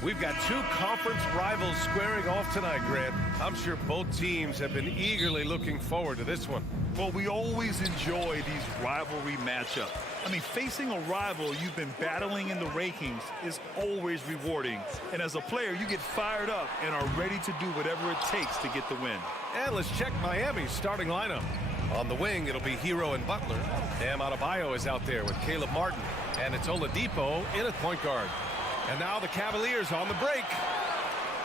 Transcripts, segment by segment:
We've got two conference rivals squaring off tonight, Grant. I'm sure both teams have been eagerly looking forward to this one. Well, we always enjoy these rivalry matchups. I mean, facing a rival you've been battling in the rankings is always rewarding. And as a player, you get fired up and are ready to do whatever it takes to get the win. And let's check Miami's starting lineup. On the wing, it'll be Hero and Butler. Bam Adebayo is out there with Caleb Martin. And it's Oladipo in at point guard. And now the Cavaliers on the break.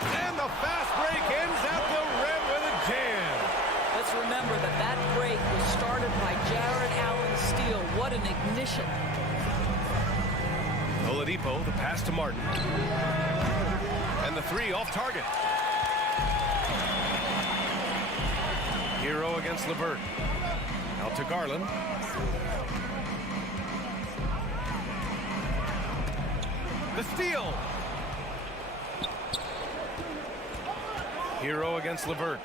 And the fast break ends at the rim with a jam. Let's remember that break was started by Jared Allen's steal. What an ignition. Oladipo, the pass to Martin. And the three off target. Hero against LeVert. Out to Garland. The steal. Hero against LeVert.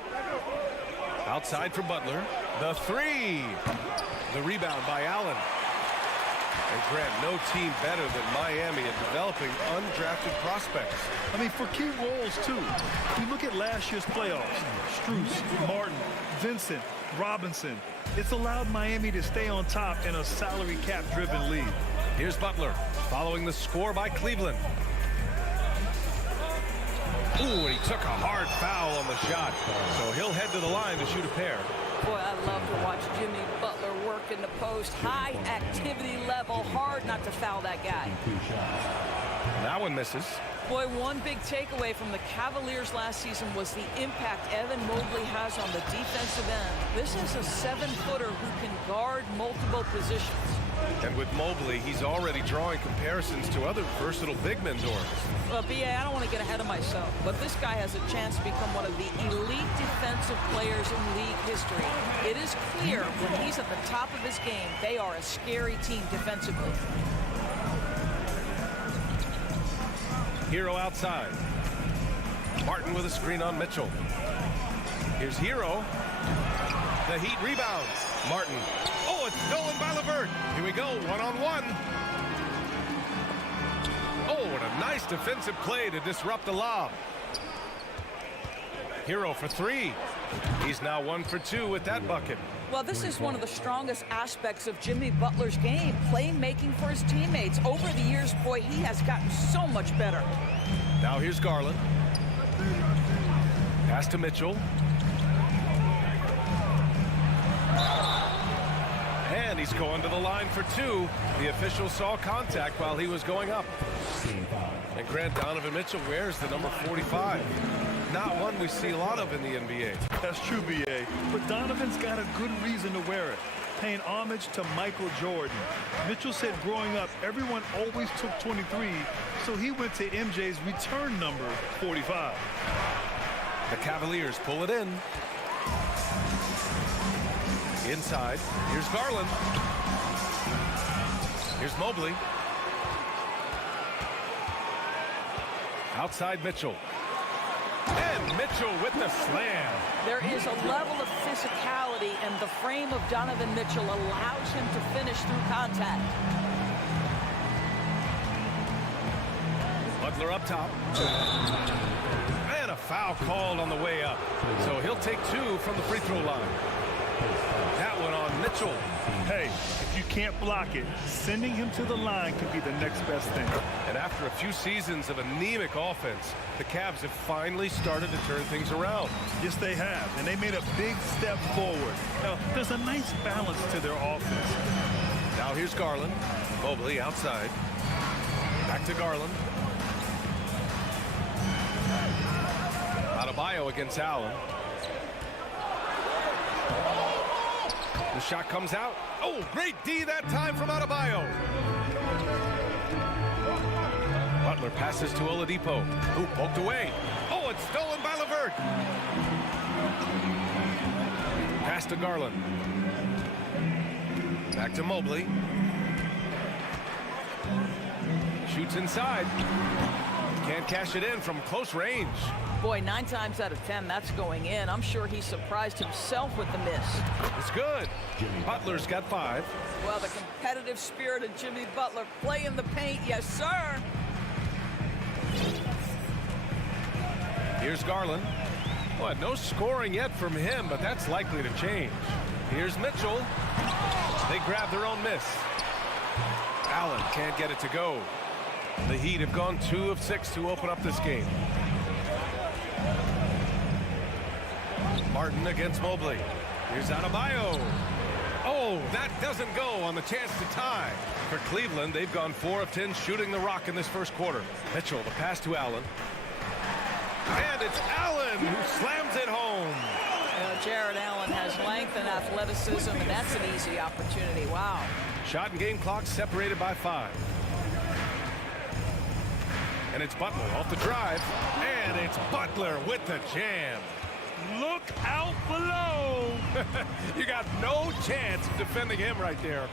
Outside for Butler. The three. The rebound by Allen. And Grant, no team better than Miami at developing undrafted prospects. I mean, for key roles, too. We look at last year's playoffs. Strus, Martin, Vincent, Robinson. It's allowed Miami to stay on top in a salary cap-driven league. Here's Butler, following the score by Cleveland. Ooh, and he took a hard foul on the shot. So he'll head to the line to shoot a pair. Boy, I love to watch Jimmy Butler work in the post. High activity level. Hard not to foul that guy. That one misses. Boy, one big takeaway from the Cavaliers last season was the impact Evan Mobley has on the defensive end. This is a 7-footer who can guard multiple positions. And with Mobley, he's already drawing comparisons to other versatile big men doors. Well, B.A., I don't want to get ahead of myself, but this guy has a chance to become one of the elite defensive players in league history. It is clear when he's at the top of his game, they are a scary team defensively. Hero outside. Martin with a screen on Mitchell. Here's Hero. The Heat rebound. Martin. Oh, it's stolen by LeVert. Here we go, one-on-one. Oh, and a nice defensive play to disrupt the lob. Hero for three. He's now 1 for 2 with that bucket. Well, this is one of the strongest aspects of Jimmy Butler's game, playmaking for his teammates. Over the years, boy, he has gotten so much better. Now here's Garland. Pass to Mitchell. And he's going to the line for 2. The official saw contact while he was going up. And Grant, Donovan Mitchell wears the number 45. Not one we see a lot of in the NBA. That's true, B.A. But Donovan's got a good reason to wear it, paying homage to Michael Jordan. Mitchell said growing up, everyone always took 23, so he went to MJ's return number, 45. The Cavaliers pull it in. Inside, here's Garland. Here's Mobley. Outside Mitchell. And Mitchell with the slam. There is a level of physicality, and the frame of Donovan Mitchell allows him to finish through contact. Butler up top. And a foul called on the way up. So he'll take 2 from the free throw line. That one on Mitchell. Hey, if you can't block it, sending him to the line could be the next best thing. And after a few seasons of anemic offense, the Cavs have finally started to turn things around. Yes, they have, and they made a big step forward. Now, there's a nice balance to their offense. Now here's Garland. Mobley outside. Back to Garland. Adebayo against Allen. The shot comes out. Oh, great D that time from Adebayo. Butler passes to Oladipo, who poked away. Oh, it's stolen by LeVert. Pass to Garland. Back to Mobley. Shoots inside. Can't cash it in from close range. Boy, 9 times out of 10, that's going in. I'm sure he surprised himself with the miss. It's good. Butler's got 5. Well, the competitive spirit of Jimmy Butler playing the paint, yes, sir. Here's Garland. Well, no scoring yet from him, but that's likely to change. Here's Mitchell. They grab their own miss. Allen can't get it to go. The Heat have gone 2 of 6 to open up this game. Martin against Mobley. Here's Adebayo. Oh, that doesn't go on the chance to tie. For Cleveland, they've gone 4 of 10 shooting the rock in this first quarter. Mitchell, the pass to Allen. And it's Allen who slams it home. Jared Allen has length and athleticism, and that's an easy opportunity. Wow. Shot and game clock separated by 5. And it's Butler off the drive. And it's Butler with the jam. Look out below. You got no chance of defending him right there.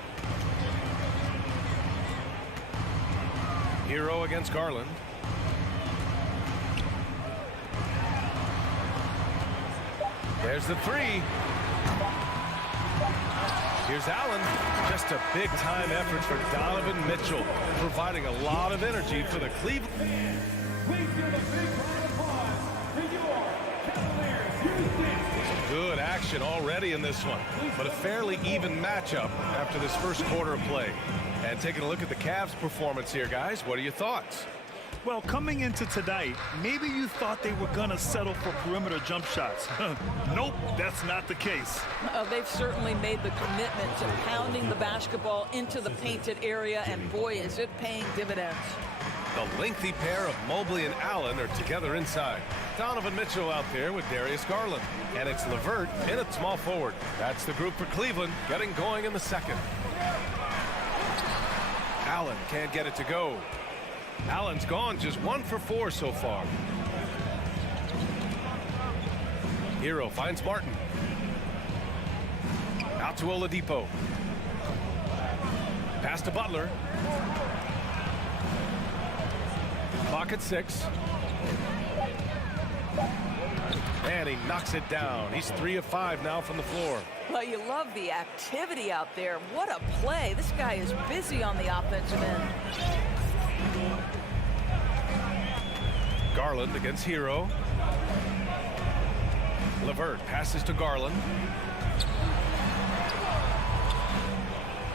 Hero against Garland. There's the 3. Here's Allen. Just a big-time effort for Donovan Mitchell, providing a lot of energy for the Cleveland. Good action already in this one, but a fairly even matchup after this first quarter of play. And taking a look at the Cavs' performance here, guys, what are your thoughts? Well, coming into tonight, maybe you thought they were going to settle for perimeter jump shots. Nope, that's not the case. They've certainly made the commitment to pounding the basketball into the painted area, and boy, is it paying dividends. The lengthy pair of Mobley and Allen are together inside. Donovan Mitchell out there with Darius Garland. And it's LeVert in at small forward. That's the group for Cleveland, getting going in the second. Allen can't get it to go. Allen's gone just 1 for 4 so far. Hero finds Martin. Out to Oladipo. Pass to Butler. Clock at 6. And he knocks it down. He's 3 of 5 now from the floor. Well, you love the activity out there. What a play. This guy is busy on the offensive end. Garland against Hero. LeVert passes to Garland.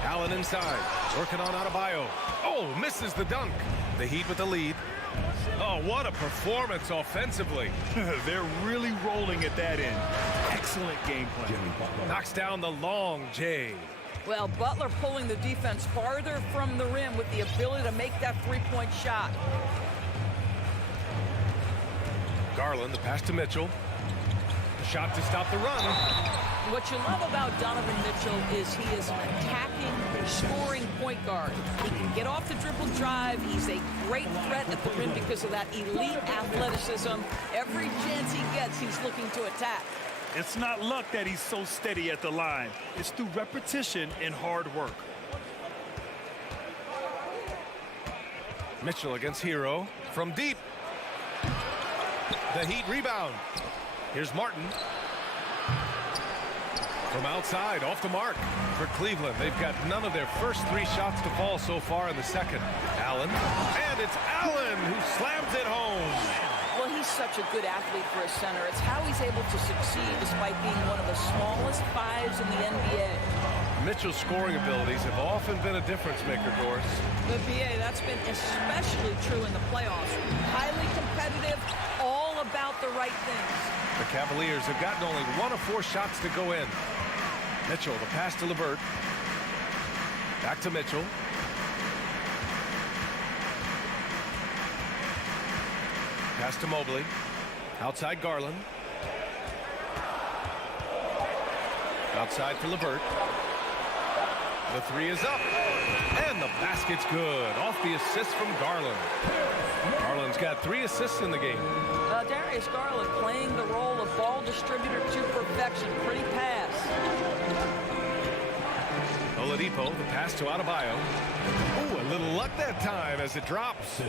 Allen inside, working on Adebayo. Oh, misses the dunk. The Heat with the lead. Oh, what a performance offensively. They're really rolling at that end. Excellent game plan. Knocks down the long J. Well, Butler pulling the defense farther from the rim with the ability to make that three-point shot. Garland, the pass to Mitchell. The shot to stop the run. What you love about Donovan Mitchell is he is an attacking, scoring point guard. He can get off the dribble drive. He's a great threat at the rim because of that elite athleticism. Every chance he gets, he's looking to attack. It's not luck that he's so steady at the line. It's through repetition and hard work. Mitchell against Hero from deep. The Heat rebound. Here's Martin. From outside, off the mark for Cleveland. They've got none of their first 3 shots to fall so far in the second. Allen. And it's Allen who slams it home. Well, he's such a good athlete for a center. It's how he's able to succeed despite being one of the smallest 5s in the NBA. Mitchell's scoring abilities have often been a difference maker, Doris. The BA, that's been especially true in the playoffs. Highly competitive, all about the right things. The Cavaliers have gotten only 1 of 4 shots to go in. Mitchell, the pass to LeVert. Back to Mitchell. Pass to Mobley. Outside Garland. Outside for LeVert. The 3 is up. And the basket's good. Off the assist from Garland. Garland's got 3 assists in the game. Darius Garland playing the role of ball distributor to perfection. Pretty pass. Oladipo, the pass to Adebayo. Ooh, a little luck that time as it drops.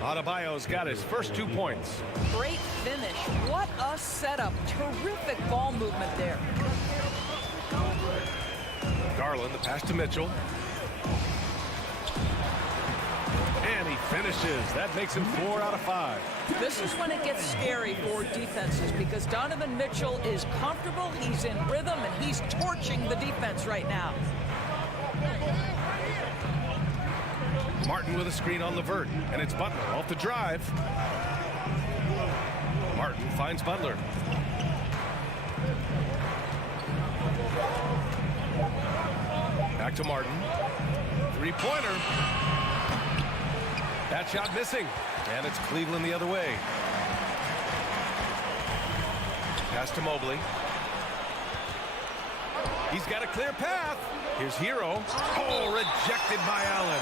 Adebayo's got his first 2 points. Great finish. What a setup. Terrific ball movement there. Garland, the pass to Mitchell. And he finishes. finishes. That makes him 4 out of 5. This is when it gets scary for defenses because Donovan Mitchell is comfortable, he's in rhythm, and he's torching the defense right now. Martin with a screen on Levert, and it's Butler off the drive. Martin finds Butler. Back to Martin. Three-pointer. That shot missing, and it's Cleveland the other way. Pass to Mobley. He's got a clear path. Here's Hero. Oh, rejected by Allen.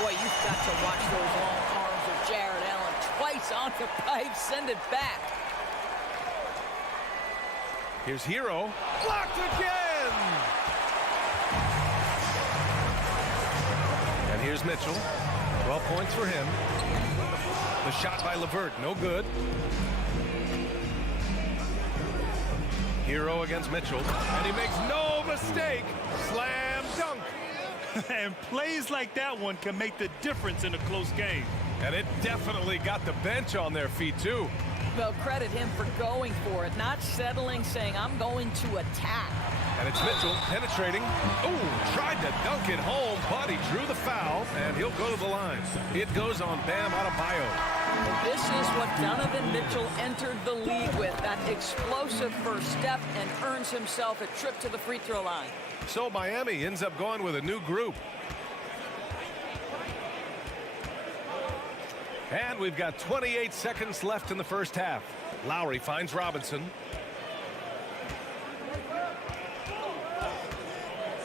Boy, you've got to watch those long arms of Jared Allen. Twice on the pipe, send it back. Here's Hero. Blocked again! And here's Mitchell. 12 points for him. The shot by Levert, no good. Hero against Mitchell, and he makes no mistake. Slam dunk. And plays like that one can make the difference in a close game. And it definitely got the bench on their feet, too. Well, credit him for going for it, not settling, saying, I'm going to attack. And it's Mitchell penetrating. Oh, tried to dunk it home, but he drew the foul, and he'll go to the line. It goes on Bam Adebayo. This is what Donovan Mitchell entered the league with, that explosive first step, and earns himself a trip to the free throw line. So Miami ends up going with a new group. And we've got 28 seconds left in the first half. Lowry finds Robinson.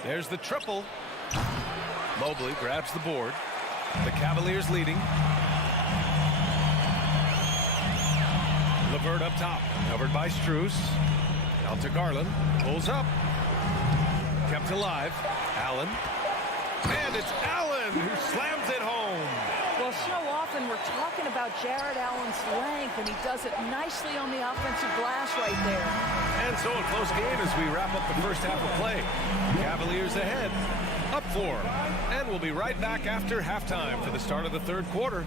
There's the triple. Mobley grabs the board. The Cavaliers leading. Levert up top, covered by Strus. Out to Garland, pulls up. Kept alive. Allen. And it's Allen who slams it home. Well, so often we're talking about Jared Allen's length, and he does it nicely on the offensive glass right there. And so a close game as we wrap up the first half of play. Cavaliers ahead, up 4. And we'll be right back after halftime for the start of the third quarter.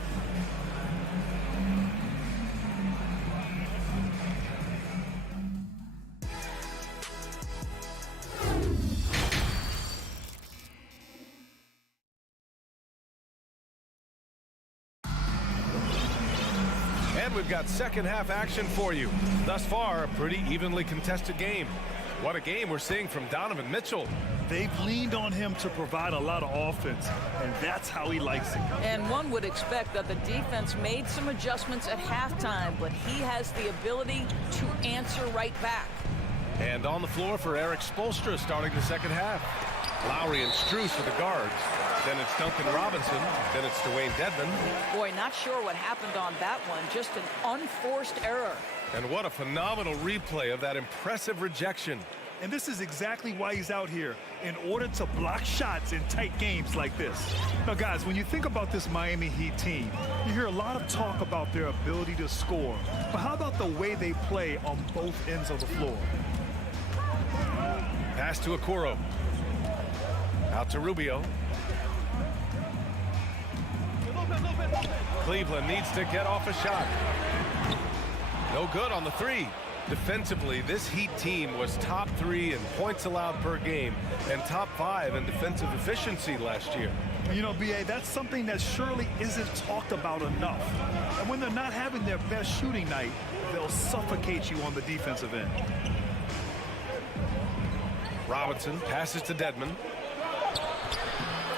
And we've got second half action for you. Thus far, a pretty evenly contested game. What a game we're seeing from Donovan Mitchell. They've leaned on him to provide a lot of offense, and that's how he likes it. And one would expect that the defense made some adjustments at halftime, but he has the ability to answer right back. And on the floor for Eric Spoelstra starting the second half. Lowry and Strus for the guards. Then it's Duncan Robinson. Then it's Dwayne Dedmon. Boy, not sure what happened on that one. Just an unforced error. And what a phenomenal replay of that impressive rejection. And this is exactly why he's out here, in order to block shots in tight games like this. Now, guys, when you think about this Miami Heat team, you hear a lot of talk about their ability to score. But how about the way they play on both ends of the floor? Pass to Okoro. Out to Rubio. Cleveland needs to get off a shot. No good on the three. Defensively, this Heat team was top 3 in points allowed per game and top 5 in defensive efficiency last year. You know, B.A., that's something that surely isn't talked about enough. And when they're not having their best shooting night, they'll suffocate you on the defensive end. Robinson passes to Dedmon.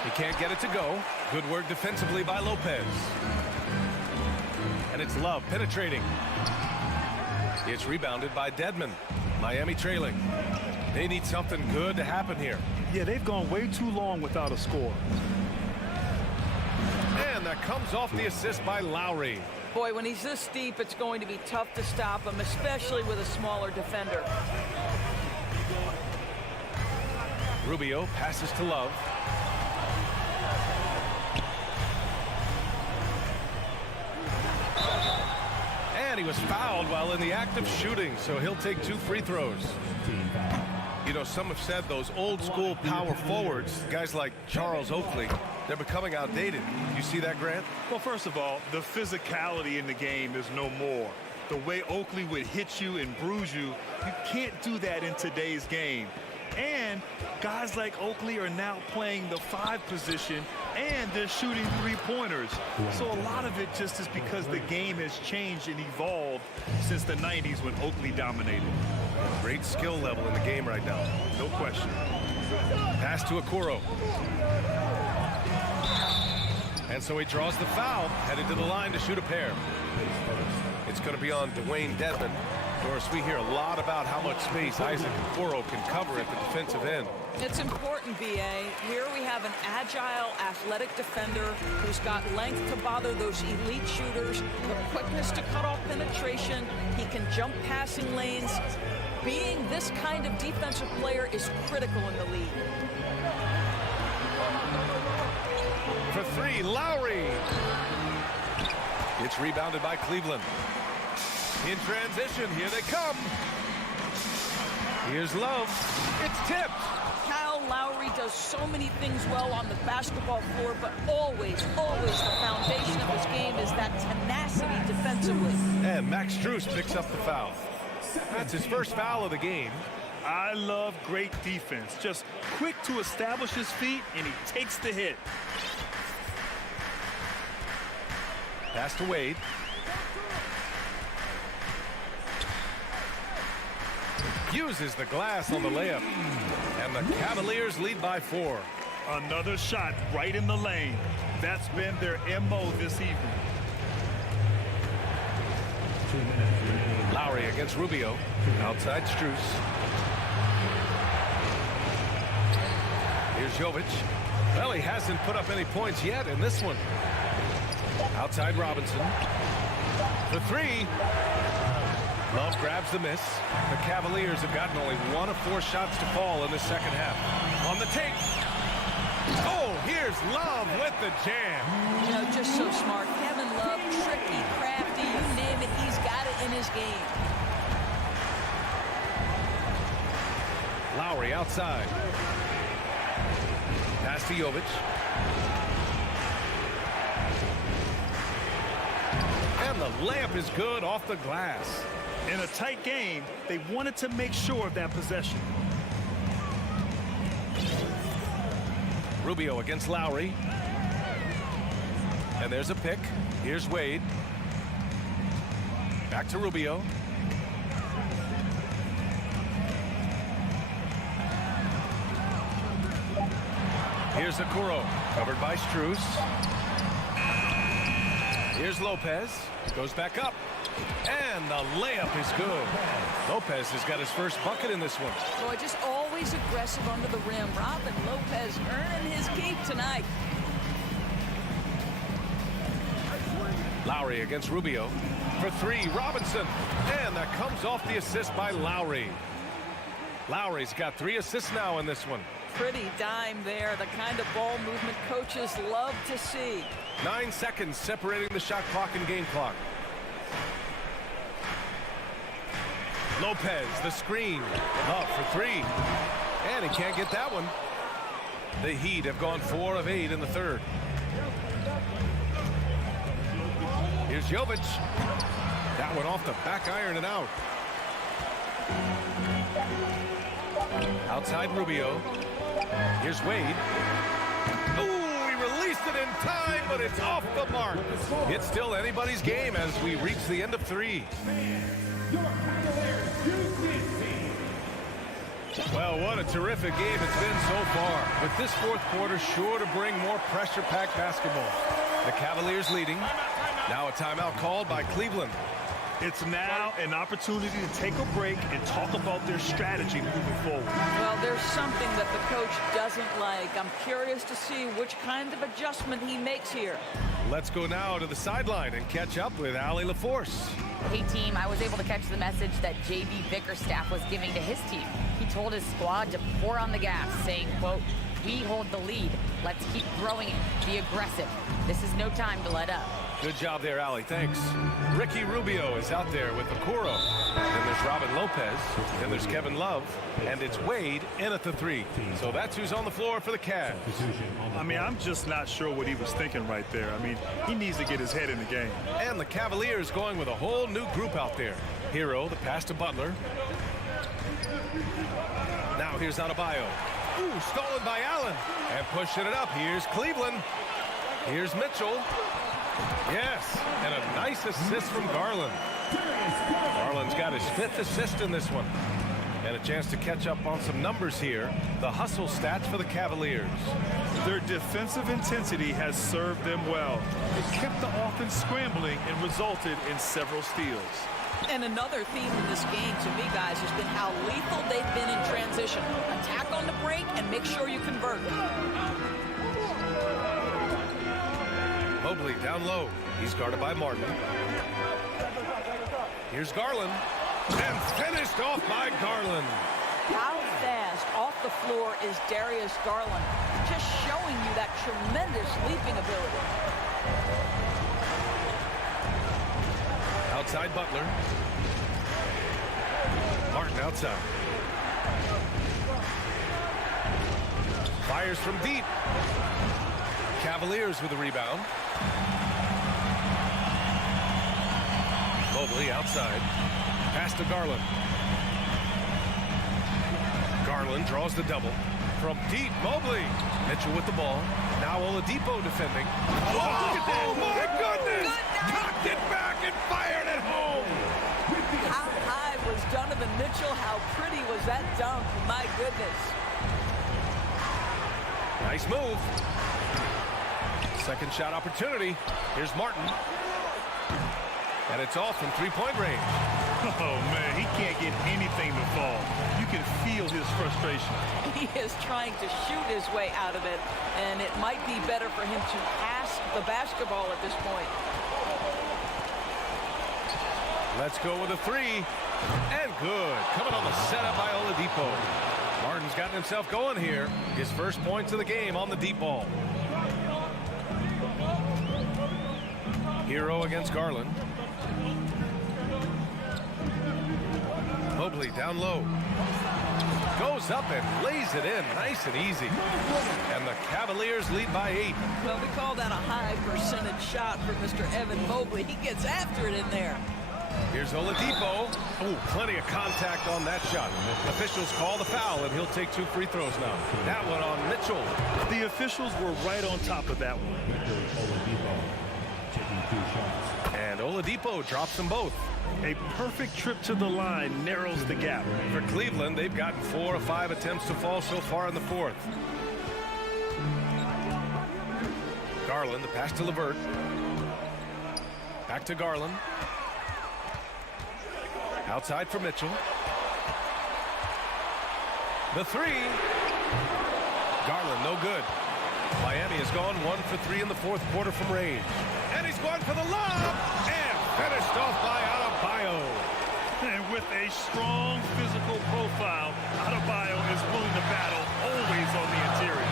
He can't get it to go. Good work defensively by Lopez. And it's Love penetrating. It's rebounded by Dedmon. Miami trailing. They need something good to happen here. Yeah, they've gone way too long without a score. And that comes off the assist by Lowry. Boy, when he's this deep, it's going to be tough to stop him, especially with a smaller defender. Rubio passes to Love. And he was fouled while in the act of shooting, so he'll take 2 free throws. You know, some have said those old school power forwards, guys like Charles Oakley, They're becoming outdated. You see that, Grant? Well, first of all, the physicality in the game is no more. The way Oakley would hit you and bruise you, you can't do that in today's game. And guys like Oakley are now playing the 5 position, and they're shooting 3-pointers. So a lot of it just is because the game has changed and evolved since the 90s when Oakley dominated. Great skill level in the game right now. No question. Pass to Okoro. And so he draws the foul, headed to the line to shoot a pair. It's going to be on Dwayne Dedmon. Doris, we hear a lot about how much space Isaac Okoro can cover at the defensive end. It's important, B.A. Here we have an agile, athletic defender who's got length to bother those elite shooters, the quickness to cut off penetration. He can jump passing lanes. Being this kind of defensive player is critical in the league. For 3, Lowry. It's rebounded by Cleveland. In transition, here they come. Here's Love. It's tipped. Kyle Lowry does so many things well on the basketball floor, but always the foundation of his game is that tenacity defensively. And Max Strus picks up the foul. That's his first foul of the game. I love great defense. Just quick to establish his feet, and he takes the hit. Pass to Wade. Uses the glass on the layup. And the Cavaliers lead by 4. Another shot right in the lane. That's been their MO this evening. Lowry against Rubio. Outside Strus. Here's Jovic. Well, he hasn't put up any points yet in this one. Outside Robinson. For 3. Love grabs the miss. The Cavaliers have gotten only 1 of 4 shots to fall in the second half. On the take. Oh, here's Love with the jam. You know, just so smart. Kevin Love, tricky, crafty, you name it, he's got it in his game. Lowry outside. Pass to Jovic. And the layup is good off the glass. In a tight game, they wanted to make sure of that possession. Rubio against Lowry. And there's a pick. Here's Wade. Back to Rubio. Here's Okoro, covered by Strus. Here's Lopez. Goes back up. And the layup is good. Lopez has got his first bucket in this one. Boy, just always aggressive under the rim. Robin Lopez earning his keep tonight. Lowry against Rubio. For 3, Robinson. And that comes off the assist by Lowry. Lowry's got 3 assists now in this one. Pretty dime there. The kind of ball movement coaches love to see. 9 seconds separating the shot clock and game clock. Lopez, the screen. Up for 3. And he can't get that one. The Heat have gone 4 of 8 in the third. Here's Jovic. That one off the back iron and out. Outside Rubio. Here's Wade. Ooh, he released it in time, but it's off the mark. It's still anybody's game as we reach the end of 3. Well, what a terrific game it's been so far. With this fourth quarter sure to bring more pressure-packed basketball. The Cavaliers leading. Now a timeout called by Cleveland. It's now an opportunity to take a break and talk about their strategy moving forward. Well, there's something that the coach doesn't like. I'm curious to see which kind of adjustment he makes here. Let's go now to the sideline and catch up with Allie LaForce. Hey, team, I was able to catch the message that J.B. Bickerstaff was giving to his team. He told his squad to pour on the gas, saying, quote, "We hold the lead. Let's keep growing it. Be aggressive. This is no time to let up." Good job there, Allie. Thanks. Ricky Rubio is out there with Okoro. Then there's Robin Lopez. Then there's Kevin Love. And it's Wade in at the 3. So that's who's on the floor for the Cavs. I mean, I'm just not sure what he was thinking right there. I mean, he needs to get his head in the game. And the Cavaliers going with a whole new group out there. Hero, the pass to Butler. Now here's Adebayo. Ooh, stolen by Allen. And pushing it up. Here's Cleveland. Here's Mitchell. Yes, and a nice assist from Garland. Garland's got his 5th assist in this one. And a chance to catch up on some numbers here. The hustle stats for the Cavaliers. Their defensive intensity has served them well. It kept the offense scrambling and resulted in several steals. And another theme in this game to me, guys, has been how lethal they've been in transition. Attack on the break and make sure you convert. Mobley down low. He's guarded by Martin. Here's Garland. And finished off by Garland. How fast off the floor is Darius Garland? Just showing you that tremendous leaping ability. Outside Butler. Martin outside. Fires from deep. Cavaliers with a rebound. Mobley outside. Pass to Garland. Garland draws the double. From deep, Mobley. Mitchell with the ball. Now Oladipo defending. Oh, look at that. Oh, my goodness. Cocked it back and fired it home. How high was Donovan Mitchell? How pretty was that dunk? My goodness. Nice move. Second shot opportunity. Here's Martin. And it's off from 3-point range. Oh, man, he can't get anything to fall. You can feel his frustration. He is trying to shoot his way out of it, and it might be better for him to pass the basketball at this point. Let's go with a 3. And good. Coming on the setup by Oladipo. Martin's gotten himself going here. His first points of the game on the deep ball. Hero against Garland. Mobley down low. Goes up and lays it in nice and easy. And the Cavaliers lead by 8. Well, we call that a high percentage shot for Mr. Evan Mobley. He gets after it in there. Here's Oladipo. Oh, plenty of contact on that shot. Officials call the foul, and he'll take 2 free throws now. That one on Mitchell. The officials were right on top of that one. And Oladipo drops them both. A perfect trip to the line narrows the gap. For Cleveland, they've gotten 4 of 5 attempts to fall so far in the 4th. Garland, the pass to LeVert. Back to Garland. Outside for Mitchell. The 3. Garland, no good. Miami has gone 1 for 3 in the 4th quarter from range. And he's going for the lob. And finished off by Adebayo. And with a strong physical profile, Adebayo is willing to battle always on the interior.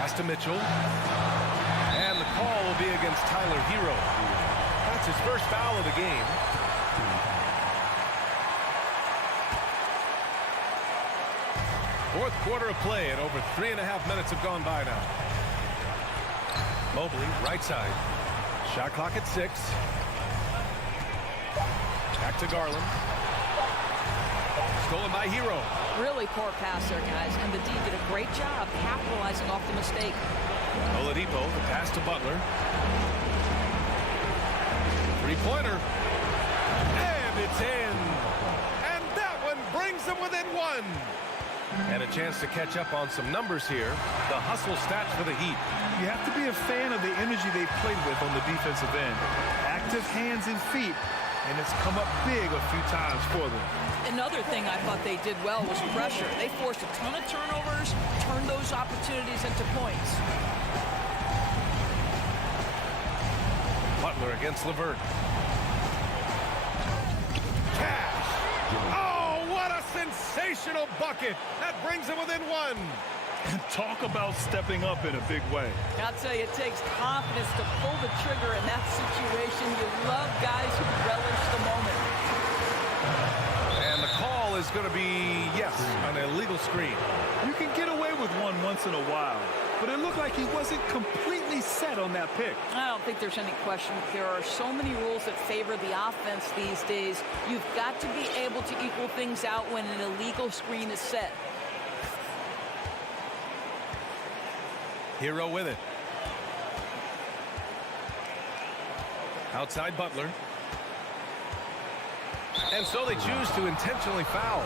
Pass to Mitchell. And the call will be against Tyler Hero. That's his first foul of the game. Fourth quarter of play, and over 3.5 minutes have gone by now. Mobley, right side. Shot clock at 6. Back to Garland. Stolen by Hero. Really poor pass there, guys, and the D did a great job capitalizing off the mistake. Oladipo, the pass to Butler. 3-pointer. And it's in. And that one brings them within 1. And a chance to catch up on some numbers here. The hustle stats for the Heat. You have to be a fan of the energy they played with on the defensive end. Active hands and feet, and it's come up big a few times for them. Another thing I thought they did well was pressure. They forced a ton of turnovers, turned those opportunities into points. Butler against LeVert. Cash. Oh, what a sensational bucket. That brings them within 1. And talk about stepping up in a big way. I'll tell you, it takes confidence to pull the trigger in that situation. You love guys who relish the moment. And the call is going to be, yes, an illegal screen. You can get away with one once in a while, but it looked like he wasn't completely set on that pick. I don't think there's any question. There are so many rules that favor the offense these days. You've got to be able to equal things out when an illegal screen is set. Hero with it. Outside Butler. And so they choose to intentionally foul.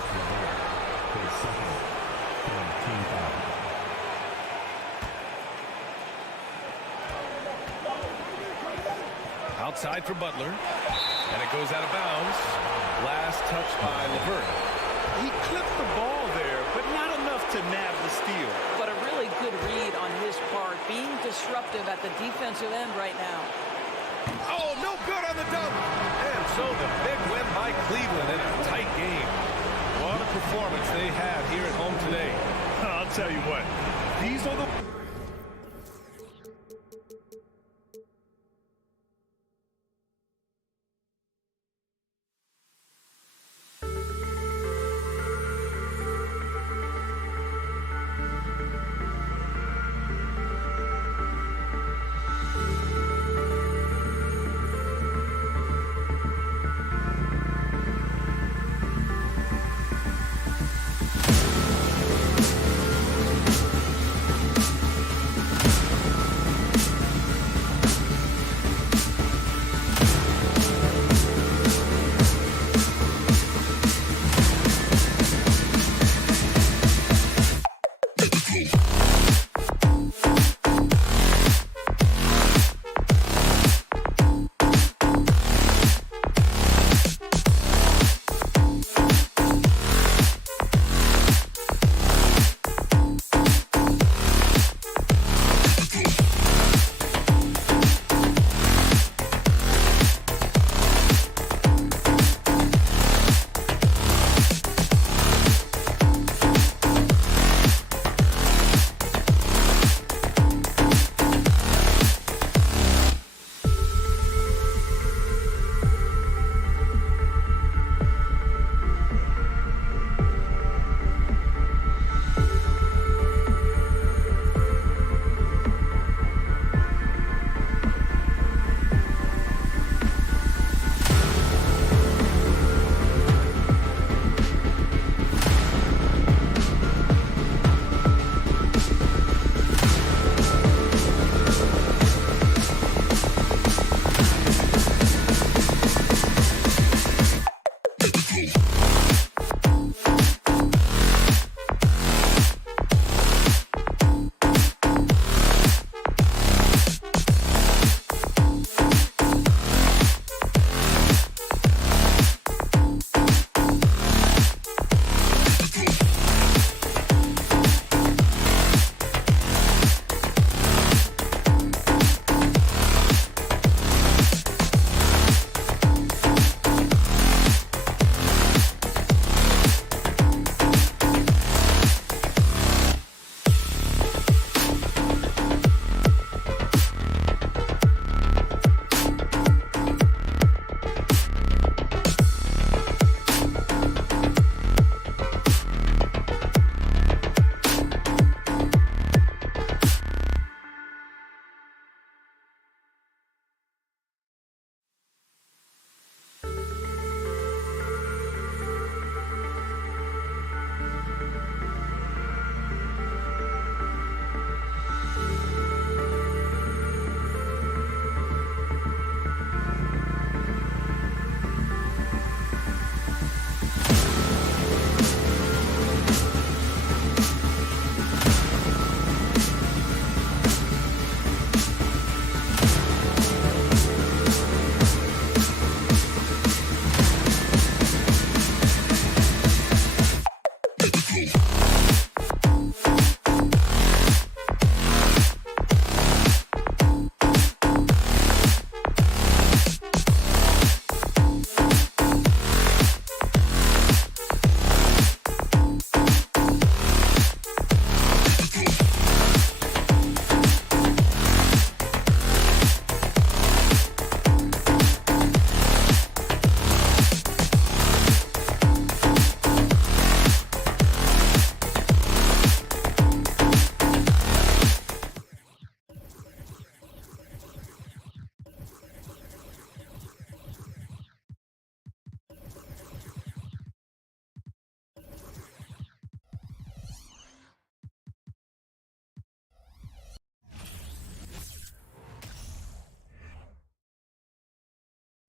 Outside for Butler. And it goes out of bounds. Last touch by LeVert. He clipped the ball there, but not enough to nab the steal. But a really good read on his part, being disruptive at the defensive end right now. Oh, no good on the dunk. And so the big win by Cleveland in a tight game. What a performance they had here at home today. I'll tell you what, these are the...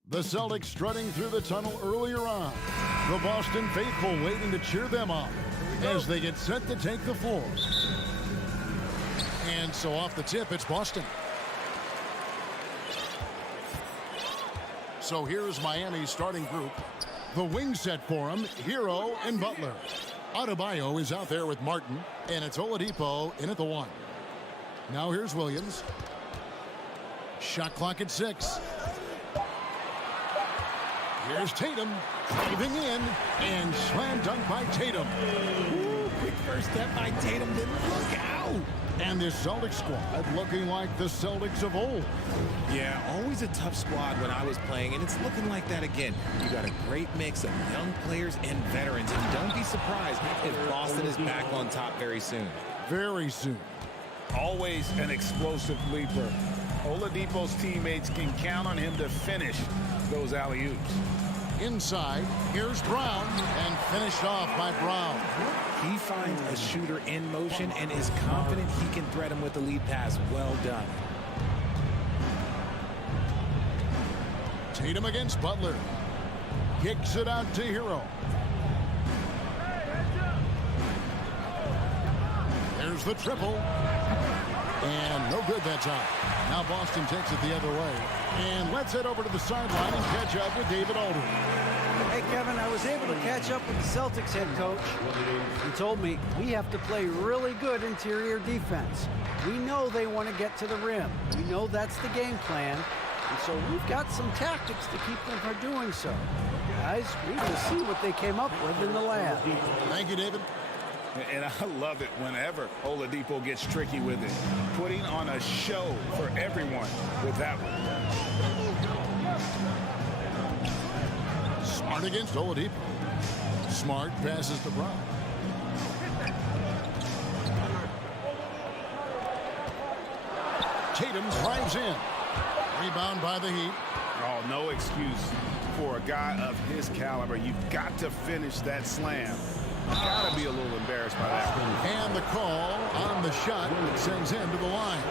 The Celtics strutting through the tunnel earlier on. The Boston faithful waiting to cheer them on as they get set to take the floor. And so off the tip, it's Boston. So here's Miami's starting group. The wing set for him, Hero and Butler. Adebayo is out there with Martin, and it's Oladipo in at the 1. Now here's Williams. Shot clock at 6. Here's Tatum, driving in, and slam dunk by Tatum. Ooh, quick first step by Tatum, then look out! And this Celtics squad looking like the Celtics of old. Yeah, always a tough squad when I was playing, and it's looking like that again. You got a great mix of young players and veterans, and don't be surprised if Boston is back on top very soon. Very soon. Always an explosive leaper. Oladipo's teammates can count on him to finish those alley-oops. Inside, here's Brown, and finished off by Brown. He finds a shooter in motion and is confident he can thread him with the lead pass. Well done. Tatum against Butler. Kicks it out to Hero. There's the triple. And no good that time. Now Boston takes it the other way. And let's head over to the sideline and catch up with David Aldridge. Hey, Kevin, I was able to catch up with the Celtics head coach. He told me we have to play really good interior defense. We know they want to get to the rim. We know that's the game plan. And so we've got some tactics to keep them from doing so. Guys, we will see what they came up with in the lab. Thank you, David. And I love it whenever Oladipo gets tricky with it. Putting on a show for everyone with that one. Smart against Oladipo. Smart passes to Brown. Tatum drives in. Rebound by the Heat. Oh, no excuse for a guy of his caliber. You've got to finish that slam. Gotta be a little embarrassed by that. And the call on the shot that sends him to the line.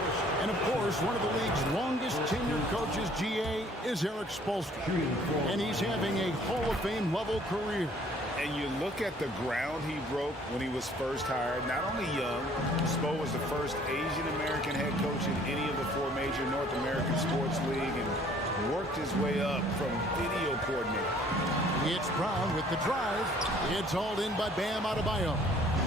And of course, one of the league's longest tenured coaches, GA, is Eric Spoelstra. And he's having a Hall of Fame level career. And you look at the ground he broke when he was first hired. Not only young, Spo was the first Asian American head coach in any of the 4 major North American sports league and worked his way up from video coordinator. It's Brown with the drive. It's hauled in by Bam Adebayo.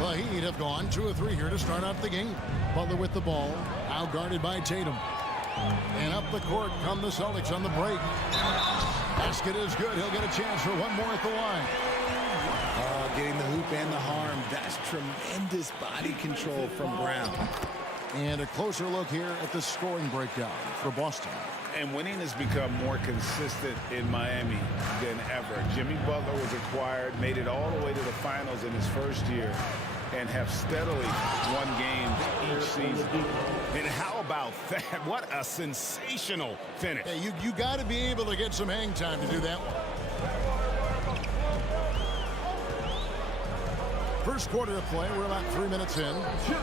The Heat have gone 2 of 3 here to start out the game. Butler with the ball, out guarded by Tatum. And up the court come the Celtics on the break. Basket is good. He'll get a chance for one more at the line. Getting the hoop and the harm. That's tremendous body control from Brown. And a closer look here at the scoring breakdown for Boston. And winning has become more consistent in Miami than ever. Jimmy Butler was acquired, made it all the way to the finals in his first year, and have steadily won games each season. And how about that? What a sensational finish. Hey, you got to be able to get some hang time to do that one. First quarter of play, we're about 3 minutes in.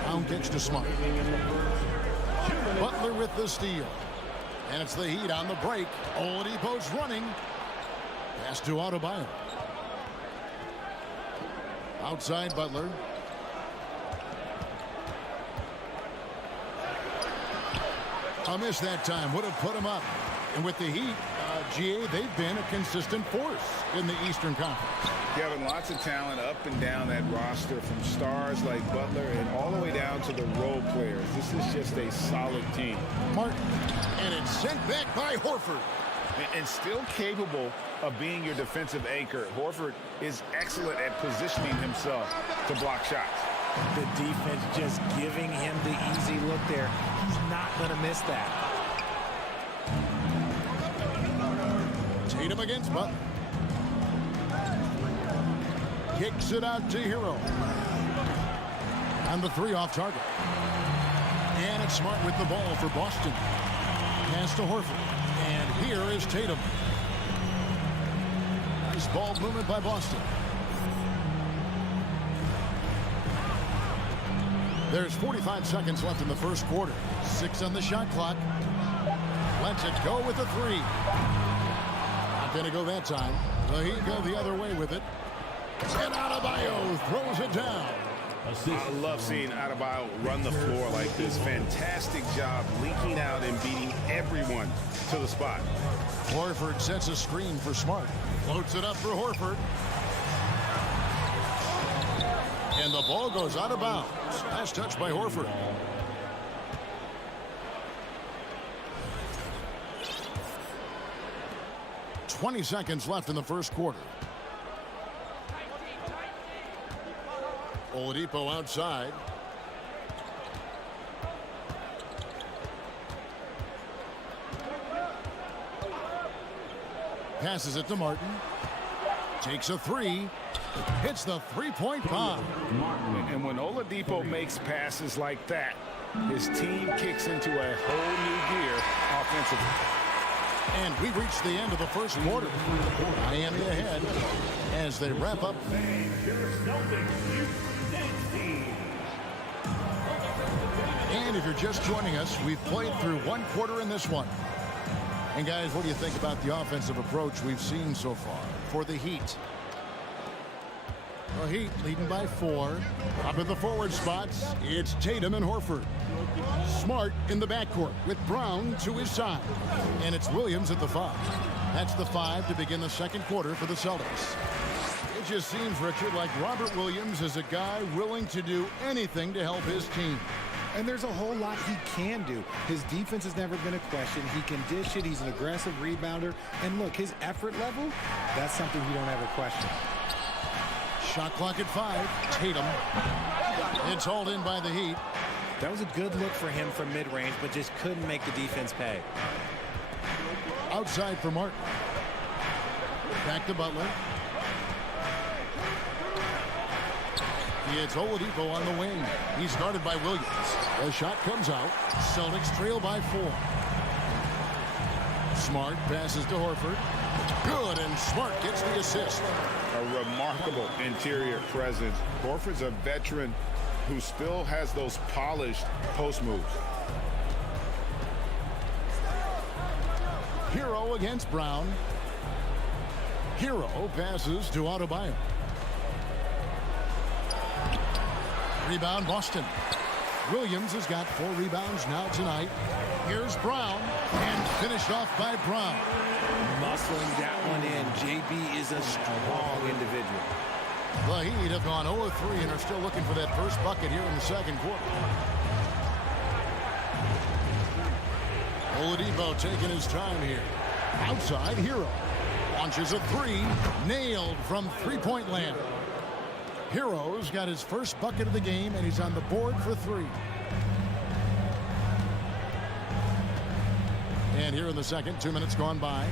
Brown kicks to Smart. Butler with the steal. And it's the Heat on the break. Oladipo's running. Pass to Adebayo. Outside Butler. A miss that time. Would have put him up. And with the Heat, GA, they've been a consistent force in the Eastern Conference. Kevin, lots of talent up and down that roster, from stars like Butler and all the way down to the role players. This is just a solid team. Martin, and it's sent back by Horford. And still capable of being your defensive anchor. Horford is excellent at positioning himself to block shots. The defense just giving him the easy look there. He's not going to miss that. Tatum against Butler. Kicks it out to Hero. And the 3 off target. And it's Smart with the ball for Boston. Pass to Horford. And here is Tatum. Nice ball movement by Boston. There's 45 seconds left in the first quarter. 6 on the shot clock. Lets it go with a 3. Not going to go that time. The Heat go the other way with it. And Adebayo throws it down. I love seeing Adebayo run the floor like this. Fantastic job leaking out and beating everyone to the spot. Horford sets a screen for Smart. Floats it up for Horford. And the ball goes out of bounds. Last touch by Horford. "20 seconds left in the first quarter. Oladipo outside. Passes it to Martin. Takes a three. Hits the three-point bomb. And when Oladipo makes passes like that, his team kicks into a whole new gear offensively. And we've reached the end of the first quarter. Miami ahead as they wrap up. And if you're just joining us, we've played through one quarter in this one. And guys, what do you think about the offensive approach we've seen so far for the Heat? The Heat leading by 4. Up in the forward spots, it's Tatum and Horford. Smart in the backcourt with Brown to his side. And it's Williams at the 5. That's the 5 to begin the second quarter for the Celtics. It just seems, Richard, like Robert Williams is a guy willing to do anything to help his team. And there's a whole lot he can do. His defense has never been a question. He can dish it. He's an aggressive rebounder. And look, his effort level, that's something you don't ever question. Shot clock at 5. Tatum. It's hauled in by the Heat. That was a good look for him from mid-range, but just couldn't make the defense pay. Outside for Martin. Back to Butler. It's Oladipo on the wing. He's guarded by Williams. The shot comes out. Celtics trail by 4. Smart passes to Horford. Good, and Smart gets the assist. A remarkable interior presence. Horford's a veteran who still has those polished post moves. Hero against Brown. Hero passes to Adebayo. Rebound Boston. Williams has got 4 rebounds now tonight. Here's Brown, and finished off by Brown. Muscling that one in. JB is a strong individual. The Heat have gone 0-3 and are still looking for that first bucket here in the second quarter. Oladipo taking his time here. Outside, Hero. Launches a 3. Nailed from three-point land. Hero's got his first bucket of the game, and he's on the board for 3. And here in the second, 2 minutes gone by.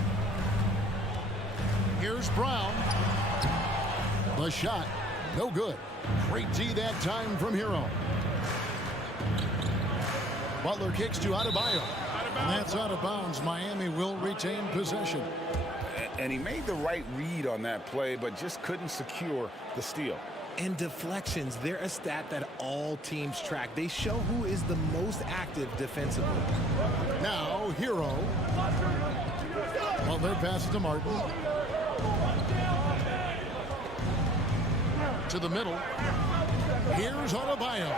Here's Brown. The shot, no good. Great D that time from Hero. Butler kicks to Adebayo. And that's out of bounds. Miami will retain possession. And he made the right read on that play, but just couldn't secure the steal. And deflections, they're a stat that all teams track. They show who is the most active defensively. Now, Hero. Butler passes to Martin. To the middle. Here's Adebayo.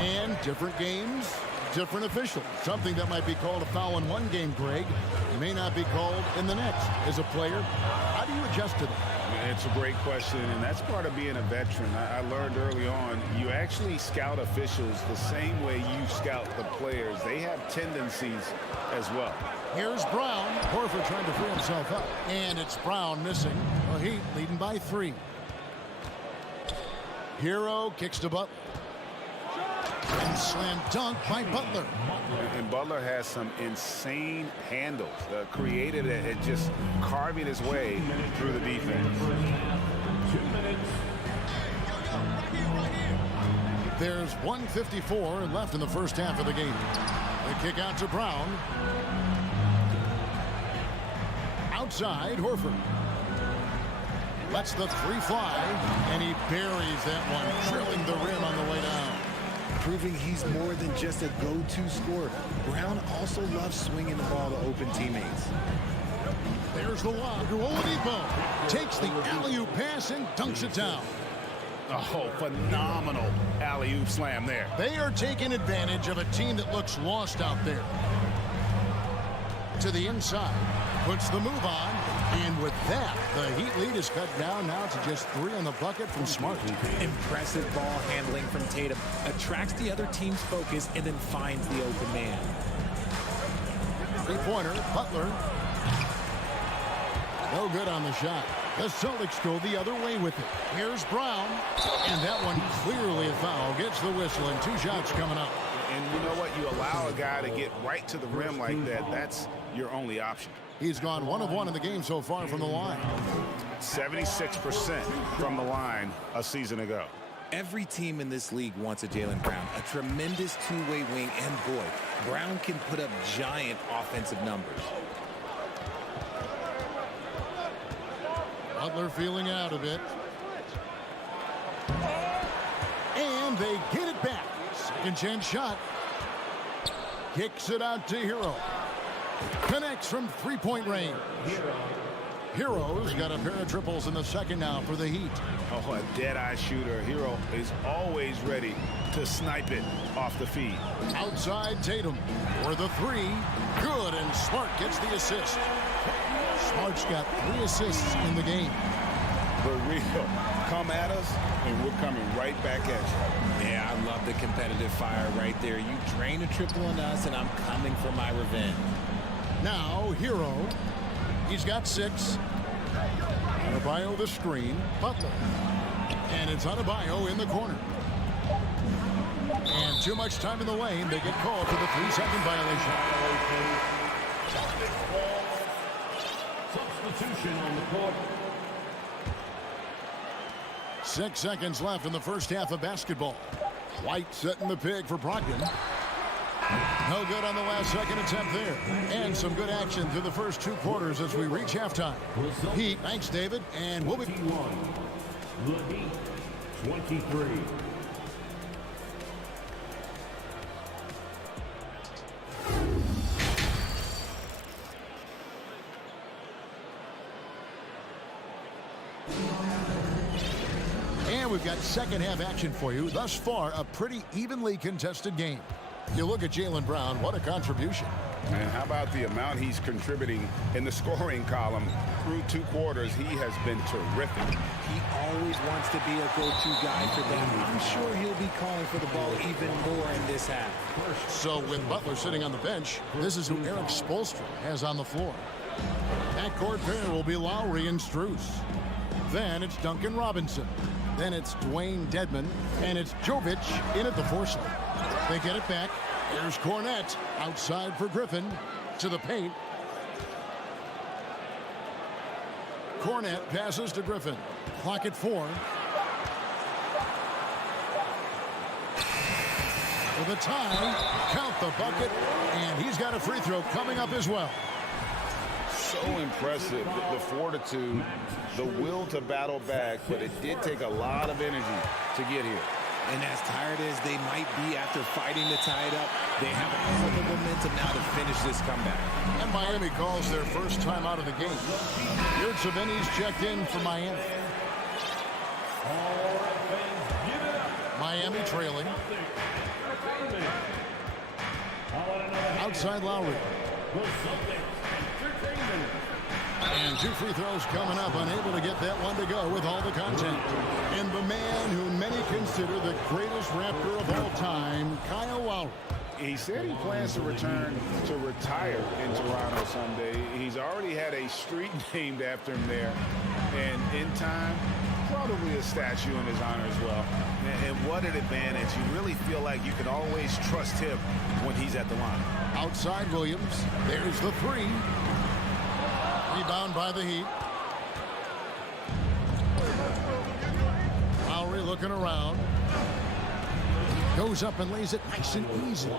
And different games, different officials. Something that might be called a foul in one game, Greg, may not be called in the next. As a player, how do you adjust to that? It's a great question, and that's part of being a veteran. I learned early on, you actually scout officials the same way you scout the players. They have tendencies as well. Here's Brown. Horford trying to free himself up. And it's Brown missing. The Heat leading by 3. Hero kicks to Butler. And slam dunk by Butler. And Butler has some insane handles, created at just carving his way through the defense. There's 1:54 left in the first half of the game. The kick out to Brown. Outside, Horford. Lets the 3 fly, and he buries that one, drilling the rim on the way down. Proving he's more than just a go-to scorer. Brown also loves swinging the ball to open teammates. There's the lob to Oladipo. Takes the alley-oop pass and dunks it down. Oh, phenomenal alley-oop slam there. They are taking advantage of a team that looks lost out there. To the inside. Puts the move on. And with that, the Heat lead is cut down now to just 3 on the bucket from Smart. Impressive ball handling from Tatum. Attracts the other team's focus and then finds the open man. Three-pointer, Butler. No good on the shot. The Celtics go the other way with it. Here's Brown. And that one clearly a foul. Gets the whistle and 2 shots coming up. And you know what? You allow a guy to get right to the rim like that. That's your only option. He's gone 1 of 1 in the game so far from the line. 76% from the line a season ago. Every team in this league wants a Jaylen Brown, a tremendous two-way wing, and boy, Brown can put up giant offensive numbers. Butler feeling out a bit. And they get it back. Second chance shot. Kicks it out to Hero. Connects from 3-point range. Hero's got a pair of triples in the second now for the Heat. Oh, a dead-eye shooter. Hero is always ready to snipe it off the feed. Outside Tatum for the 3. Good, and Smart gets the assist. Smart's got 3 assists in the game. For real. Come at us, and we're coming right back at you. Yeah, I love the competitive fire right there. You drain a triple on us, and I'm coming for my revenge. Now, Hero. He's got 6. Adebayo the screen. Butler. And it's Adebayo in the corner. And too much time in the lane. They get called for the 3-second violation. Substitution on the court. 6 seconds left in the first half of basketball. White setting the pick for Brogdon. No good on the last second attempt there. And some good action through the first 2 quarters as we reach halftime. Heat, thanks, David. And we'll be... The Heat, 23. And we've got second half action for you. Thus far, a pretty evenly contested game. You look at Jaylen Brown, what a contribution. And how about the amount he's contributing in the scoring column through 2 quarters? He has been terrific. He always wants to be a go-to guy for them. I'm sure he'll be calling for the ball even more in this half. So with Butler sitting on the bench, this is who Eric Spoelstra has on the floor. Backcourt pair will be Lowry and Strus. Then it's Duncan Robinson. Then it's Dwayne Dedmon. And it's Jovic in at the 4 slot. They get it back. There's Cornette outside for Griffin to the paint. Cornette passes to Griffin. Clock at 4. For the tie, count the bucket, and he's got a free throw coming up as well. So impressive, the fortitude, the will to battle back, but it did take a lot of energy to get here. And as tired as they might be after fighting to tie it up, they have all the momentum now to finish this comeback. And Miami calls their first time out of the game. Yurtseven's checked in for Miami. Miami trailing. Outside Lowry. And 2 free throws coming up, unable to get that one to go with all the contact. And the man who many consider the greatest Raptor of all time, Kyle Lowry. He said he plans to return to retire in Toronto someday. He's already had a street named after him there. And in time, probably a statue in his honor as well. And what an advantage. You really feel like you can always trust him when he's at the line. Outside Williams. There's the 3. Rebound by the Heat. Lowry looking around. Goes up and lays it nice and easy.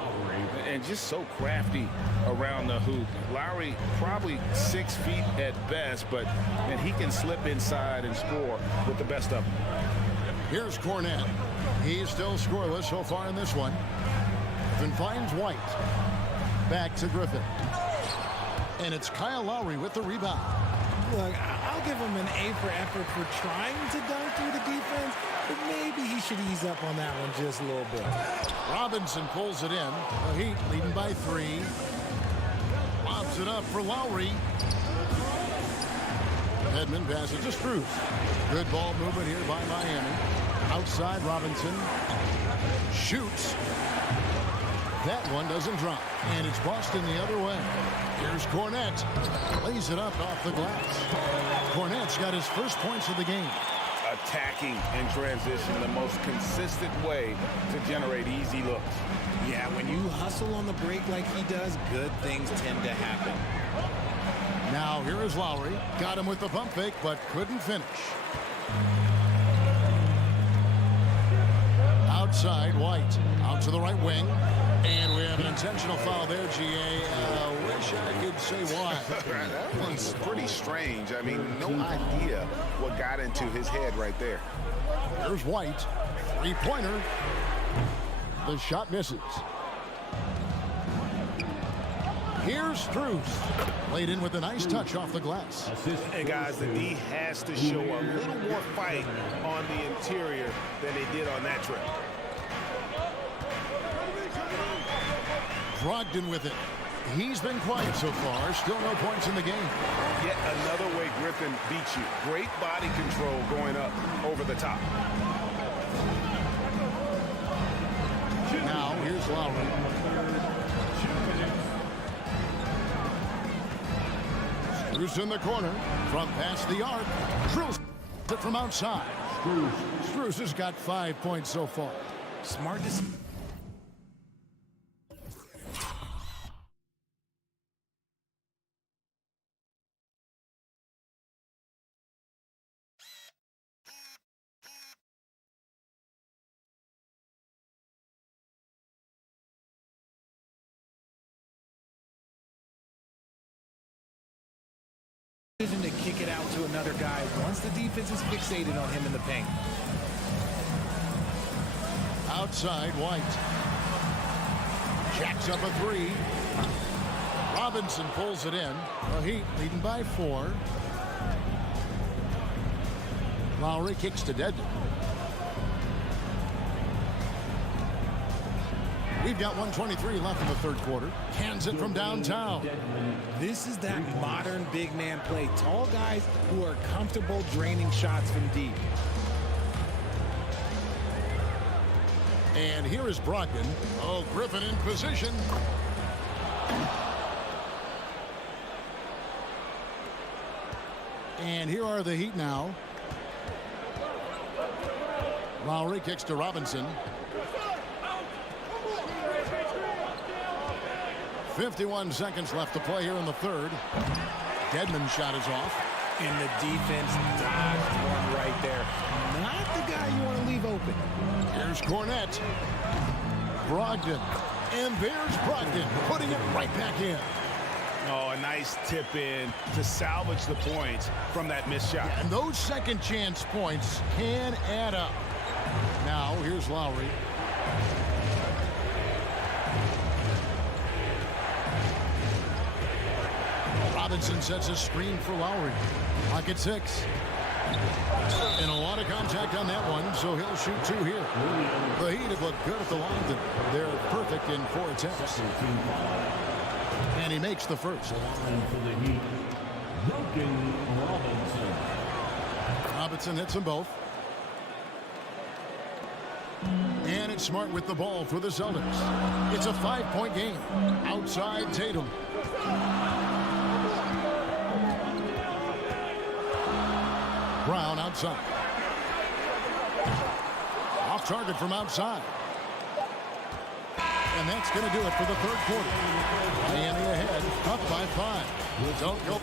And just so crafty around the hoop. Lowry probably 6 feet at best, but and he can slip inside and score with the best of them. Here's Cornette. He's still scoreless so far in this one. Griffin finds White. Back to Griffin. And it's Kyle Lowry with the rebound. Look, I'll give him an A for effort for trying to dunk through the defense, but maybe he should ease up on that one just a little bit. Robinson pulls it in. The Heat leading by 3. Lobs it up for Lowry. Edmond passes to Strus. Good ball movement here by Miami. Outside, Robinson shoots. That one doesn't drop. And it's Boston the other way. Here's Cornette. Lays it up off the glass. Cornette's got his first points of the game. Attacking in transition, the most consistent way to generate easy looks. Yeah, when you hustle on the break like he does, good things tend to happen. Now here is Lowry. Got him with the pump fake, but couldn't finish. Outside, White. Out to the right wing. And we have an intentional foul there, GA. Wish I could say why. That one's pretty strange. I mean, no idea what got into his head right there. Here's White. Three-pointer. The shot misses. Here's Strus. Laid in with a nice touch off the glass. And guys, the D has to show a little more fight on the interior than they did on that trip. Brogdon with it. He's been quiet so far. Still no points in the game. Yet another way Griffin beats you. Great body control going up over the top. Now here's Lowry. Strus in the corner. From past the arc. Drills it from outside. Strus has got 5 points so far. Smart decision. To kick it out to another guy once the defense is fixated on him in the paint. Outside, White. Jacks up a 3. Robinson pulls it in. The Heat leading by 4. Lowry kicks to Dedmon. We've got 1:23 left in the third quarter. Cans it from downtown. This is that modern big man play. Tall guys who are comfortable draining shots from deep. And here is Brogdon. Oh, Griffin in position. And here are the Heat now. Lowry kicks to Robinson. 51 seconds left to play here in the third. Dedmon's shot is off. And the defense dodged one right there. Not the guy you want to leave open. Here's Cornette. Brogdon. And there's Brogdon putting it right back in. Oh, a nice tip in to salvage the points from that missed shot. And those second chance points can add up. Now here's Lowry. Robinson sets a screen for Lowry. Clock at 6. And a lot of contact on that one, so he'll shoot 2 here. The Heat have looked good at the line. They're perfect in 4 attempts. And he makes the first. Robinson hits them both. And it's Smart with the ball for the Celtics. It's a 5-point game. Outside Tatum. Brown outside. Off target from outside. And that's going to do it for the third quarter. Miami ahead, up by 5. Don't go.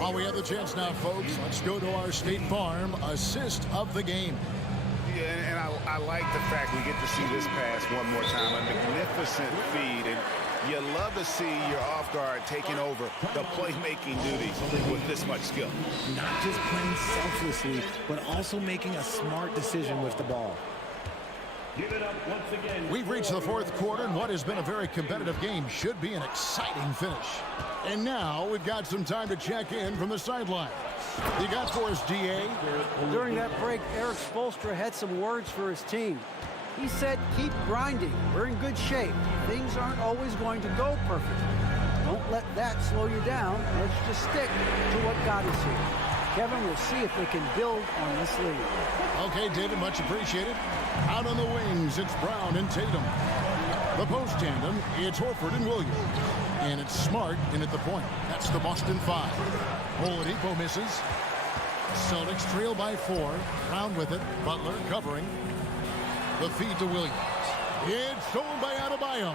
While we have the chance now, folks, let's go to our State Farm assist of the game. Yeah, and I like the fact we get to see this pass one more time. A magnificent feed. And you love to see your off guard taking over the playmaking duties with this much skill. Not just playing selflessly, but also making a smart decision with the ball. Give it up once again. We've reached the fourth quarter, and what has been a very competitive game should be an exciting finish. And now we've got some time to check in from the sideline. You got for us, DA? During that break, Eric Spoelstra had some words for his team. He said, keep grinding. We're in good shape. Things aren't always going to go perfectly. Don't let that slow you down. Let's just stick to what got us here. Kevin, we'll see if they can build on this lead. Okay, David, much appreciated. Out on the wings, it's Brown and Tatum. The post tandem, it's Horford and Williams. And it's Smart in at the point. That's the Boston 5. Oladipo misses. Celtics trail by 4. Brown with it. Butler covering. The feed to Williams. It's stolen by Adebayo.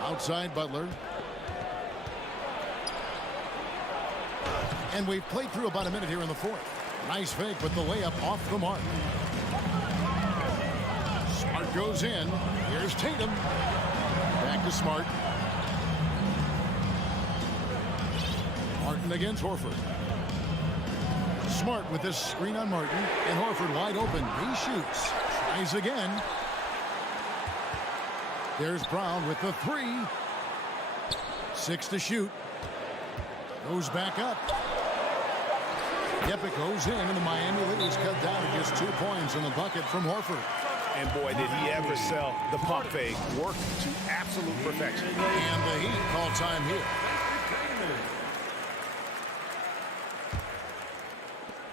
Outside Butler. And we've played through about a minute here in the fourth. Nice fake, but the layup off the mark. Smart goes in. Here's Tatum. Back to Smart. Martin against Horford. Smart with this screen on Martin. And Horford wide open. He shoots. Tries again. There's Brown with the 3. 6 to shoot. Goes back up. Yep, it goes in, and the Miami lead is cut down to just 2 points in the bucket from Horford. And boy, did he ever sell the pump fake. Work to absolute perfection. And the Heat call time here.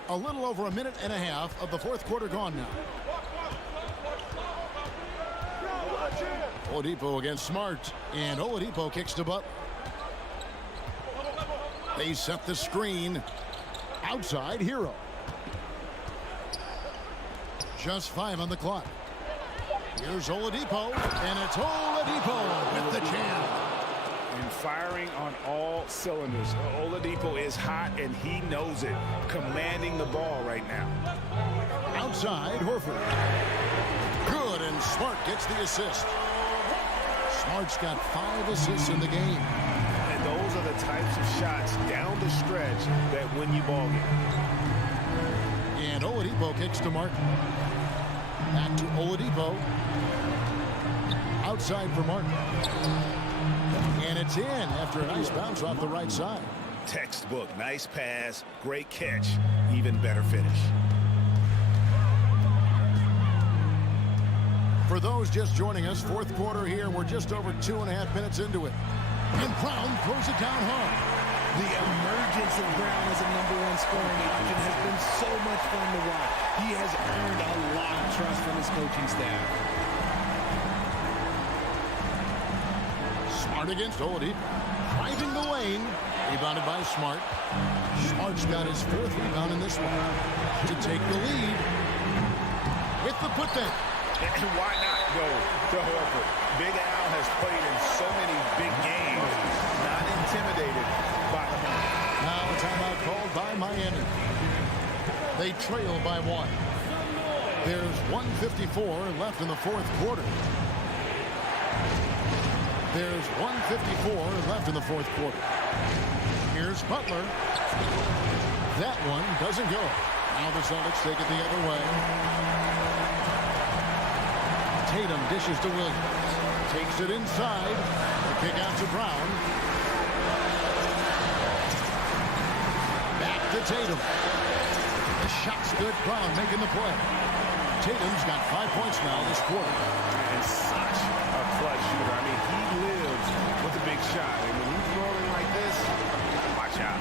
A little over a minute and a half of the fourth quarter gone now. Oladipo against Smart, and Oladipo kicks to Butler. They set the screen. Outside, Hero. Just 5 on the clock. Here's Oladipo, and it's Oladipo with the jam. And firing on all cylinders. Oladipo is hot, and he knows it. Commanding the ball right now. Outside, Horford. Good, and Smart gets the assist. Smart's got 5 assists in the game. And those are the types of shots down the stretch that win you ball game. And Oladipo kicks to Martin. Back to Oladipo. Outside for Martin. And it's in after a nice bounce off the right side. Textbook. Nice pass. Great catch. Even better finish. For those just joining us, fourth quarter here. We're just over 2.5 minutes into it. And Brown throws it down hard. The emergence of Brown as a #1 scoring option has been so much fun to watch. He has earned a lot of trust from his coaching staff. Smart against Oladipo. Driving the lane. Rebounded by Smart. Smart's got his 4th rebound in this one. To take the lead. With the putback. And why not go to Horford? Big Al has played in so many big games. Not intimidated by the moment. Now a timeout called by Miami. They trail by 1. There's 1:54 left in the fourth quarter. There's 1:54 left in the fourth quarter. Here's Butler. That one doesn't go. Now the Celtics take it the other way. Tatum dishes to Williams. Takes it inside. The kick out to Brown. Back to Tatum. The shot's good. Brown making the play. Tatum's got 5 points now this quarter. And such a clutch shooter. I mean, he lives with a big shot. And when he's rolling like this, watch out.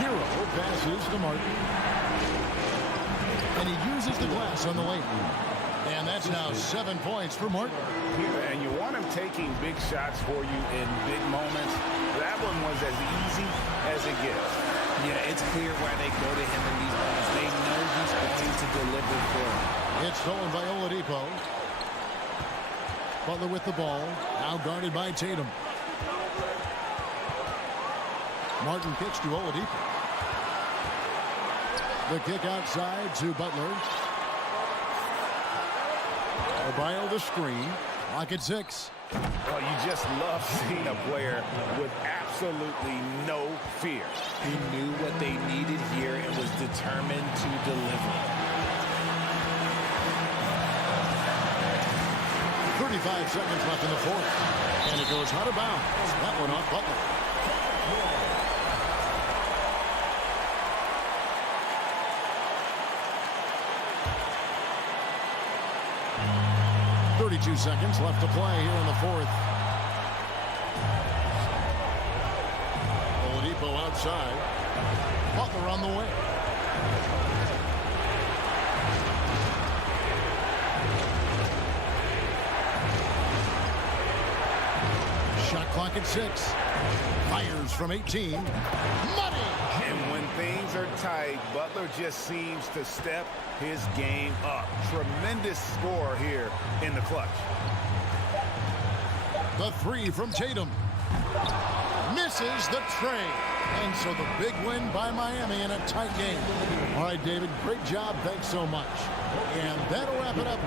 Hero passes to Martin. And he uses the glass on the lane. And that's now 7 points for Martin. And you want him taking big shots for you in big moments. That one was as easy as it gets. Yeah, it's clear why they go to him in these moments. They know he's going to deliver for them. It's stolen by Oladipo. Butler with the ball. Now guarded by Tatum. Martin kicks to Oladipo. The kick outside to Butler. Adebayo the screen. Lock at 6. Well, you just love seeing a player with absolute absolutely no fear. He knew what they needed here and was determined to deliver. 35 seconds left in the fourth. And it goes out of bounds. That one off Butler. .32 seconds left to play here in the fourth. Oladipo outside. Butler on the way. Shot clock at 6. Fires from 18. Money! And when things are tight, Butler just seems to step his game up. Tremendous score here in the clutch. The three from Tatum. Misses the tray. And so the big win by Miami in a tight game. All right, David, great job. Thanks so much. And that'll wrap it up.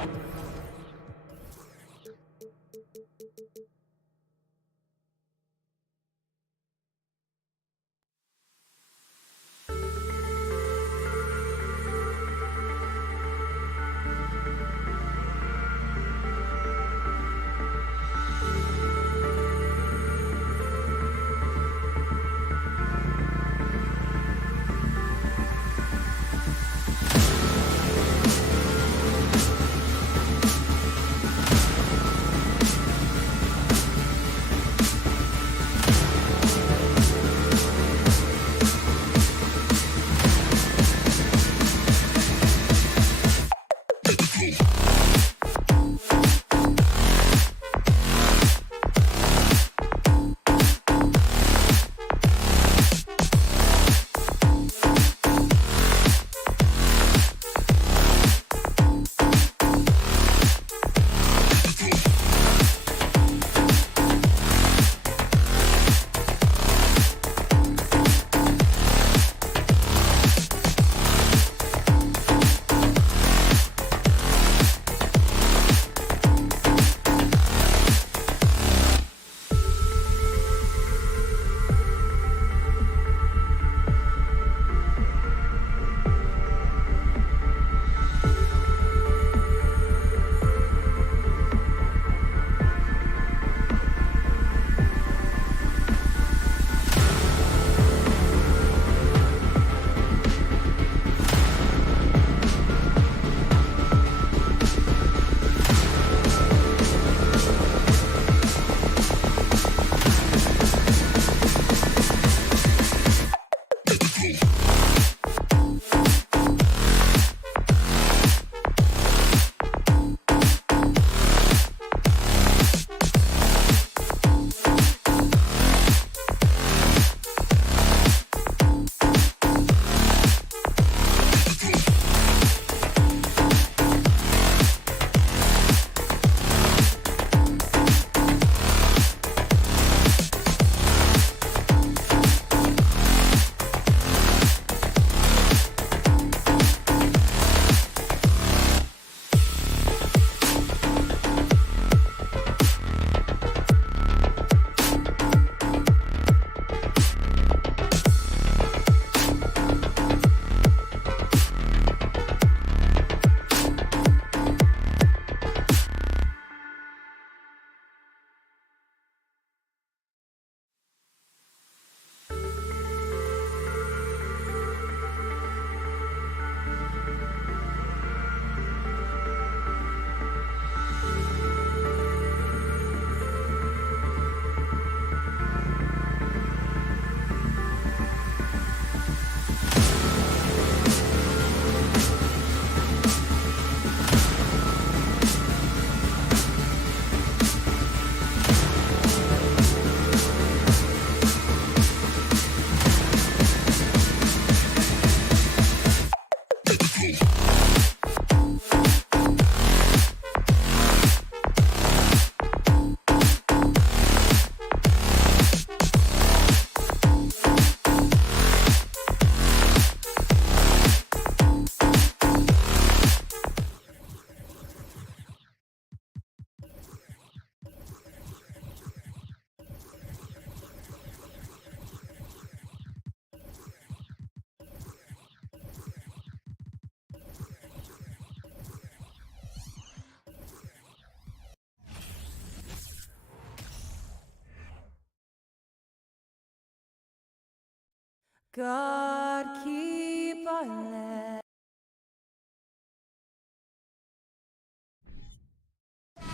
God keep our land.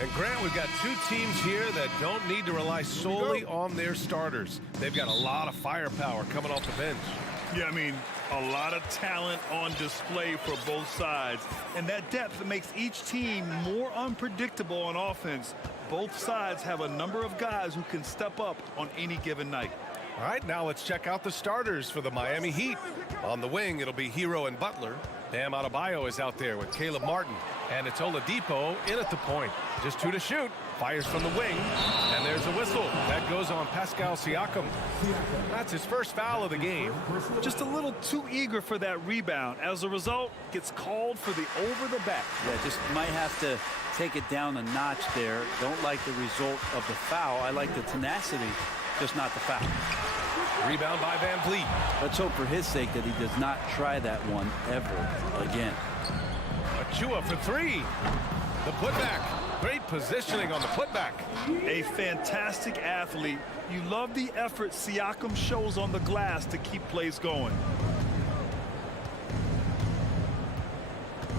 And Grant, we've got two teams here that don't need to rely solely on their starters. They've got a lot of firepower coming off the bench. Yeah, I mean, a lot of talent on display for both sides. And that depth makes each team more unpredictable on offense. Both sides have a number of guys who can step up on any given night. All right, now let's check out the starters for the Miami Heat. On the wing, it'll be Hero and Butler. Bam Adebayo is out there with Caleb Martin. And it's Oladipo in at the point. Just 2 to shoot. Fires from the wing. And there's a whistle. That goes on Pascal Siakam. That's his first foul of the game. Just a little too eager for that rebound. As a result, gets called for the over the back. Yeah, just might have to take it down a notch there. Don't like the result of the foul. I like the tenacity, just not the foul. Rebound by Van Vliet. Let's hope for his sake that he does not try that one ever again. Achua for 3. The putback. Great positioning on the putback. A fantastic athlete. You love the effort Siakam shows on the glass to keep plays going.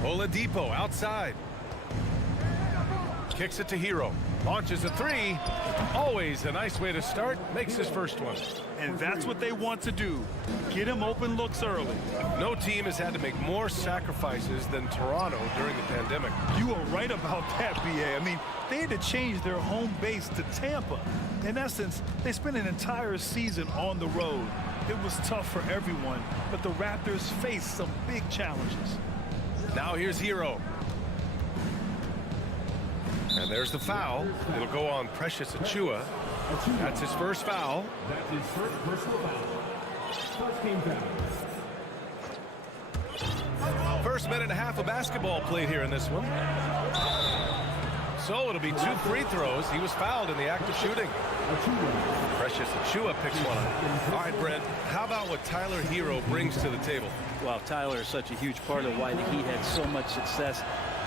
Oladipo outside. Kicks it to Hero. Launches a 3. Always a nice way to start. Makes his first one. And that's what they want to do. Get him open looks early. No team has had to make more sacrifices than Toronto during the pandemic. You are right about that, B.A. I mean, they had to change their home base to Tampa. In essence, they spent an entire season on the road. It was tough for everyone, but the Raptors faced some big challenges. Now here's Hero. And there's the foul. It'll go on Precious Achua. That's his first foul. That's his first personal foul. First team foul. First minute and a half of basketball played here in this one. So it'll be 2 free throws. He was fouled in the act of shooting. Precious Achua picks one up. All right, Brent, how about what Tyler Hero brings to the table? Well, Tyler is such a huge part of why the Heat had so much success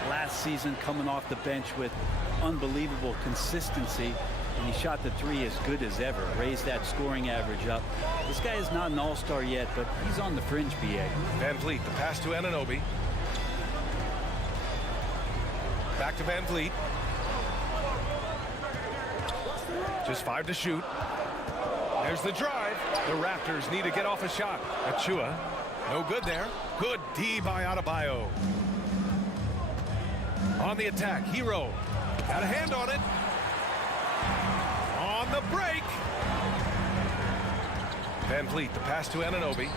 last season, coming off the bench with unbelievable consistency. And he shot the 3 as good as ever, raised that scoring average up. This guy is not an all-star yet, but he's on the fringe, B.A. Van Vliet, the pass to Anunoby. Back to Van Vliet. Just 5 to shoot. There's the drive. The Raptors need to get off a shot. Achua, no good there. Good D by Adebayo. On the attack, Hero. Got a hand on it. On the break. Van Vliet, the pass to Anunoby.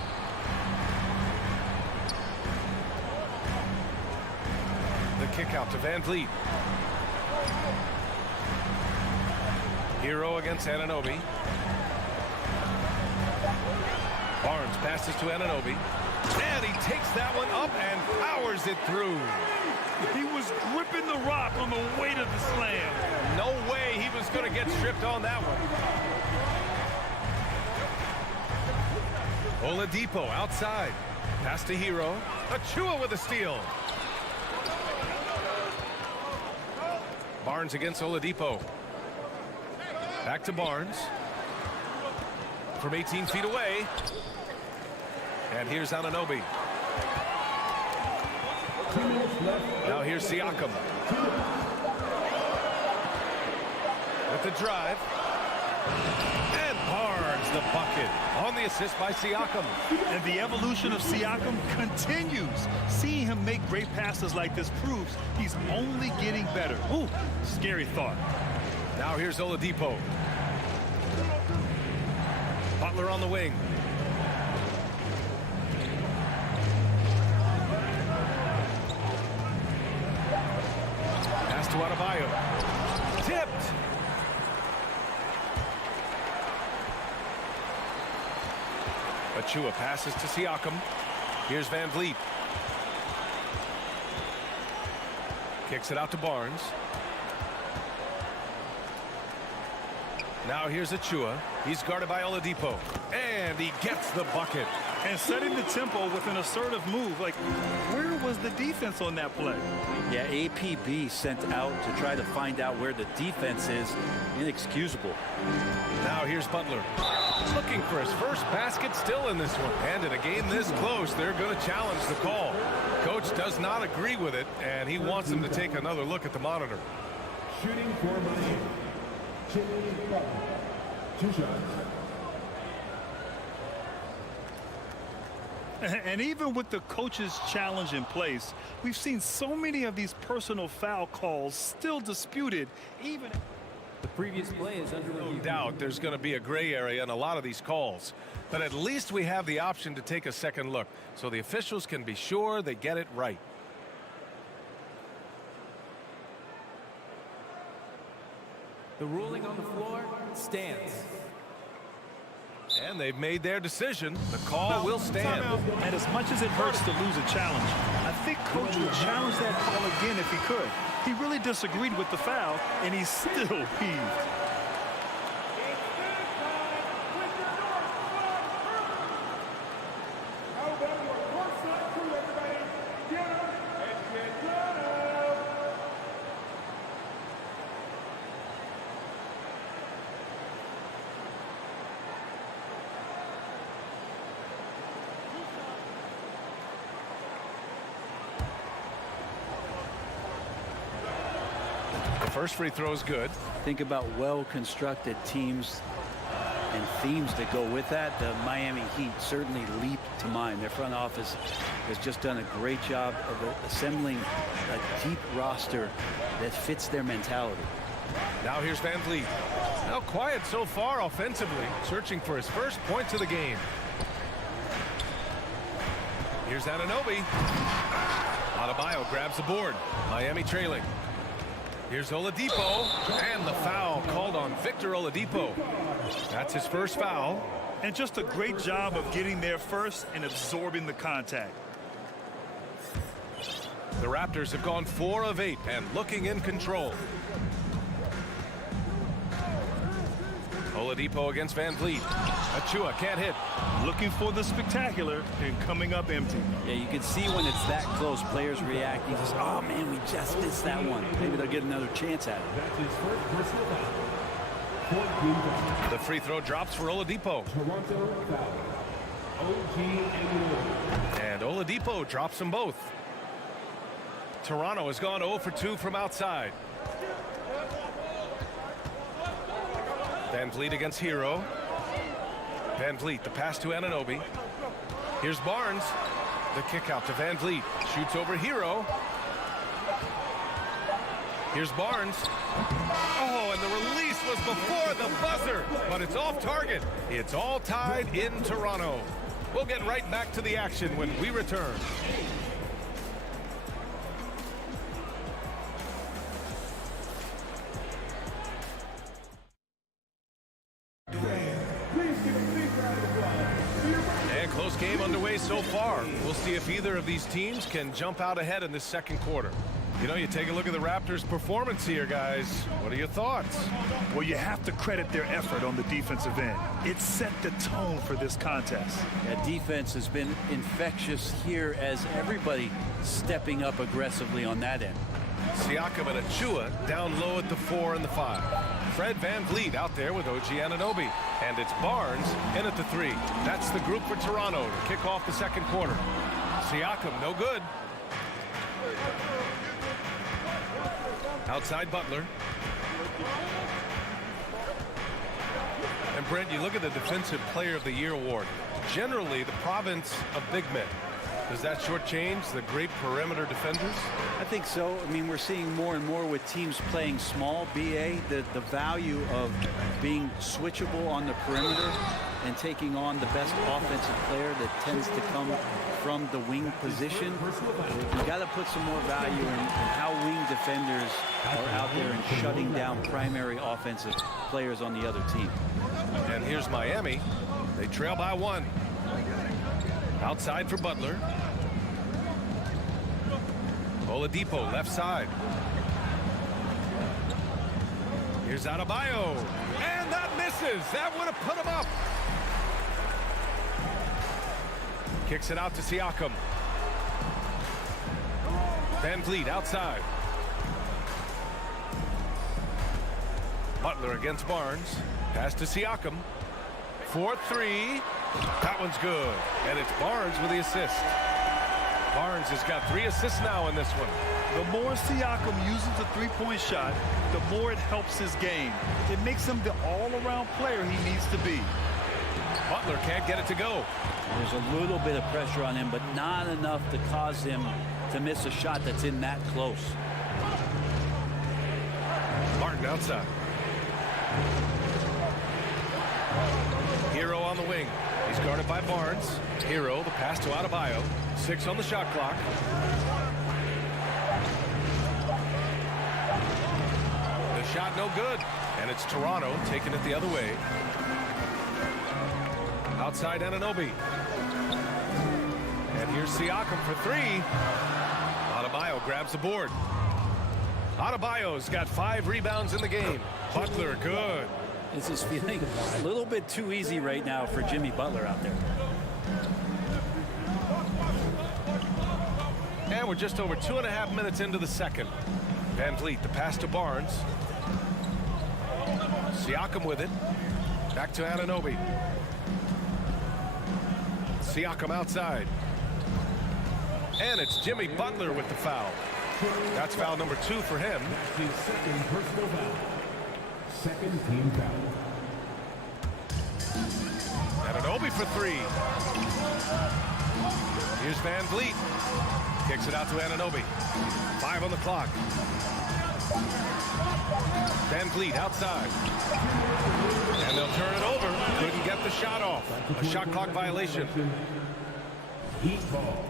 The kick out to Van Vliet. Hero against Anunoby. Barnes passes to Anunoby. And he takes that one up and powers it through. He was gripping the rock on the weight of the slam. No way he was going to get stripped on that one. Oladipo outside. Pass to Hero. Achua with a steal. Barnes against Oladipo. Back to Barnes. From 18 feet away. And here's Anunoby. Now here's Siakam. With the drive. And Barnes the bucket on the assist by Siakam. And the evolution of Siakam continues. Seeing him make great passes like this proves he's only getting better. Ooh, scary thought. Now here's Oladipo. Butler on the wing. Pass to Adebayo. Tipped. Achua passes to Siakam. Here's Van Vliet. Kicks it out to Barnes. Now here's Achua. He's guarded by Oladipo. And he gets the bucket. And setting the tempo with an assertive move. Like, where was the defense on that play? Yeah, APB sent out to try to find out where the defense is. Inexcusable. Now here's Butler. Looking for his first basket still in this one. And in a game this close, they're going to challenge the call. Coach does not agree with it, and he wants him to take another look at the monitor. Shooting for Miami. Jimmy Butler. 2 shots. And even with the coach's challenge in place, we've seen so many of these personal foul calls still disputed, even the previous play is under review. No doubt there's going to be a gray area in a lot of these calls, but at least we have the option to take a second look so the officials can be sure they get it right. The ruling on the floor stands. And they've made their decision. The call will stand. And as much as it hurts to lose a challenge, I think Coach would challenge that call again if he could. He really disagreed with the foul, and he's still peeved. First free throw is good. Think about well-constructed teams and themes that go with that. The Miami Heat certainly leap to mind. Their front office has just done a great job of assembling a deep roster that fits their mentality. Now here's Van Vliet. Now quiet so far offensively, searching for his first points of the game. Here's Anunoby. Adebayo grabs the board. Miami trailing. Here's Oladipo, and the foul called on Victor Oladipo. That's his first foul. And just a great job of getting there first and absorbing the contact. The Raptors have gone 4 of 8 and looking in control. Oladipo against Van Vliet. Achua can't hit. Looking for the spectacular and coming up empty. Yeah, you can see when it's that close, players reacting. Just, oh man, we just missed that one. Maybe they'll get another chance at it. That's his first personal foul. The free throw drops for Oladipo. Toronto foul. OG and Oladipo drops them both. Toronto has gone 0 for 2 from outside. Van Vliet against Hero. Van Vliet, the pass to Anunoby. Here's Barnes. The kick out to Van Vliet. Shoots over Hero. Here's Barnes. Oh, and the release was before the buzzer, but it's off target. It's all tied in Toronto. We'll get right back to the action when we return. Close game underway so far. We'll see if either of these teams can jump out ahead in this second quarter. You know, you take a look at the Raptors' performance here, guys. What are your thoughts? Well, you have to credit their effort on the defensive end. It set the tone for this contest. That defense has been infectious here as everybody stepping up aggressively on that end. Siakam and Achua down low at the 4 and the 5. Fred Van Vliet out there with OG Anunoby. And it's Barnes in at the 3. That's the group for Toronto to kick off the second quarter. Siakam, no good. Outside Butler. And Brent, you look at the Defensive Player of the Year award. Generally, the province of big men. Does that shortchange the great perimeter defenders? I think so. I mean, we're seeing more and more with teams playing small, BA, the value of being switchable on the perimeter and taking on the best offensive player that tends to come from the wing position. You got to put some more value in how wing defenders are out there and shutting down primary offensive players on the other team. And here's Miami. They trail by 1. Outside for Butler. Oladipo left side. Here's Adebayo. And that misses. That would have put him up. Kicks it out to Siakam. Van Vliet outside. Butler against Barnes. Pass to Siakam. 4-3. That one's good. And it's Barnes with the assist. Barnes has got 3 assists now in this one. The more Siakam uses the three-point shot, the more it helps his game. It makes him the all-around player he needs to be. Butler can't get it to go. There's a little bit of pressure on him, but not enough to cause him to miss a shot that's in that close. Martin outside. Hero on the wing. He's guarded by Barnes. Hero, the pass to Adebayo. 6 on the shot clock. The shot no good. And it's Toronto taking it the other way. Outside Anunoby. And here's Siakam for 3. Adebayo grabs the board. Adebayo's got 5 rebounds in the game. Butler good. This is feeling a little bit too easy right now for Jimmy Butler out there. And we're just over 2.5 minutes into the second. Van Vliet, the pass to Barnes. Siakam with it. Back to Anunoby. Siakam outside. And it's Jimmy Butler with the foul. That's foul number 2 for him. That's his second personal foul. Second team foul. Anunoby for 3. Here's Van Vliet. Kicks it out to Anunoby. 5 on the clock. Van Vliet outside. And they'll turn it over. Couldn't get the shot off. A shot clock violation. Heat ball.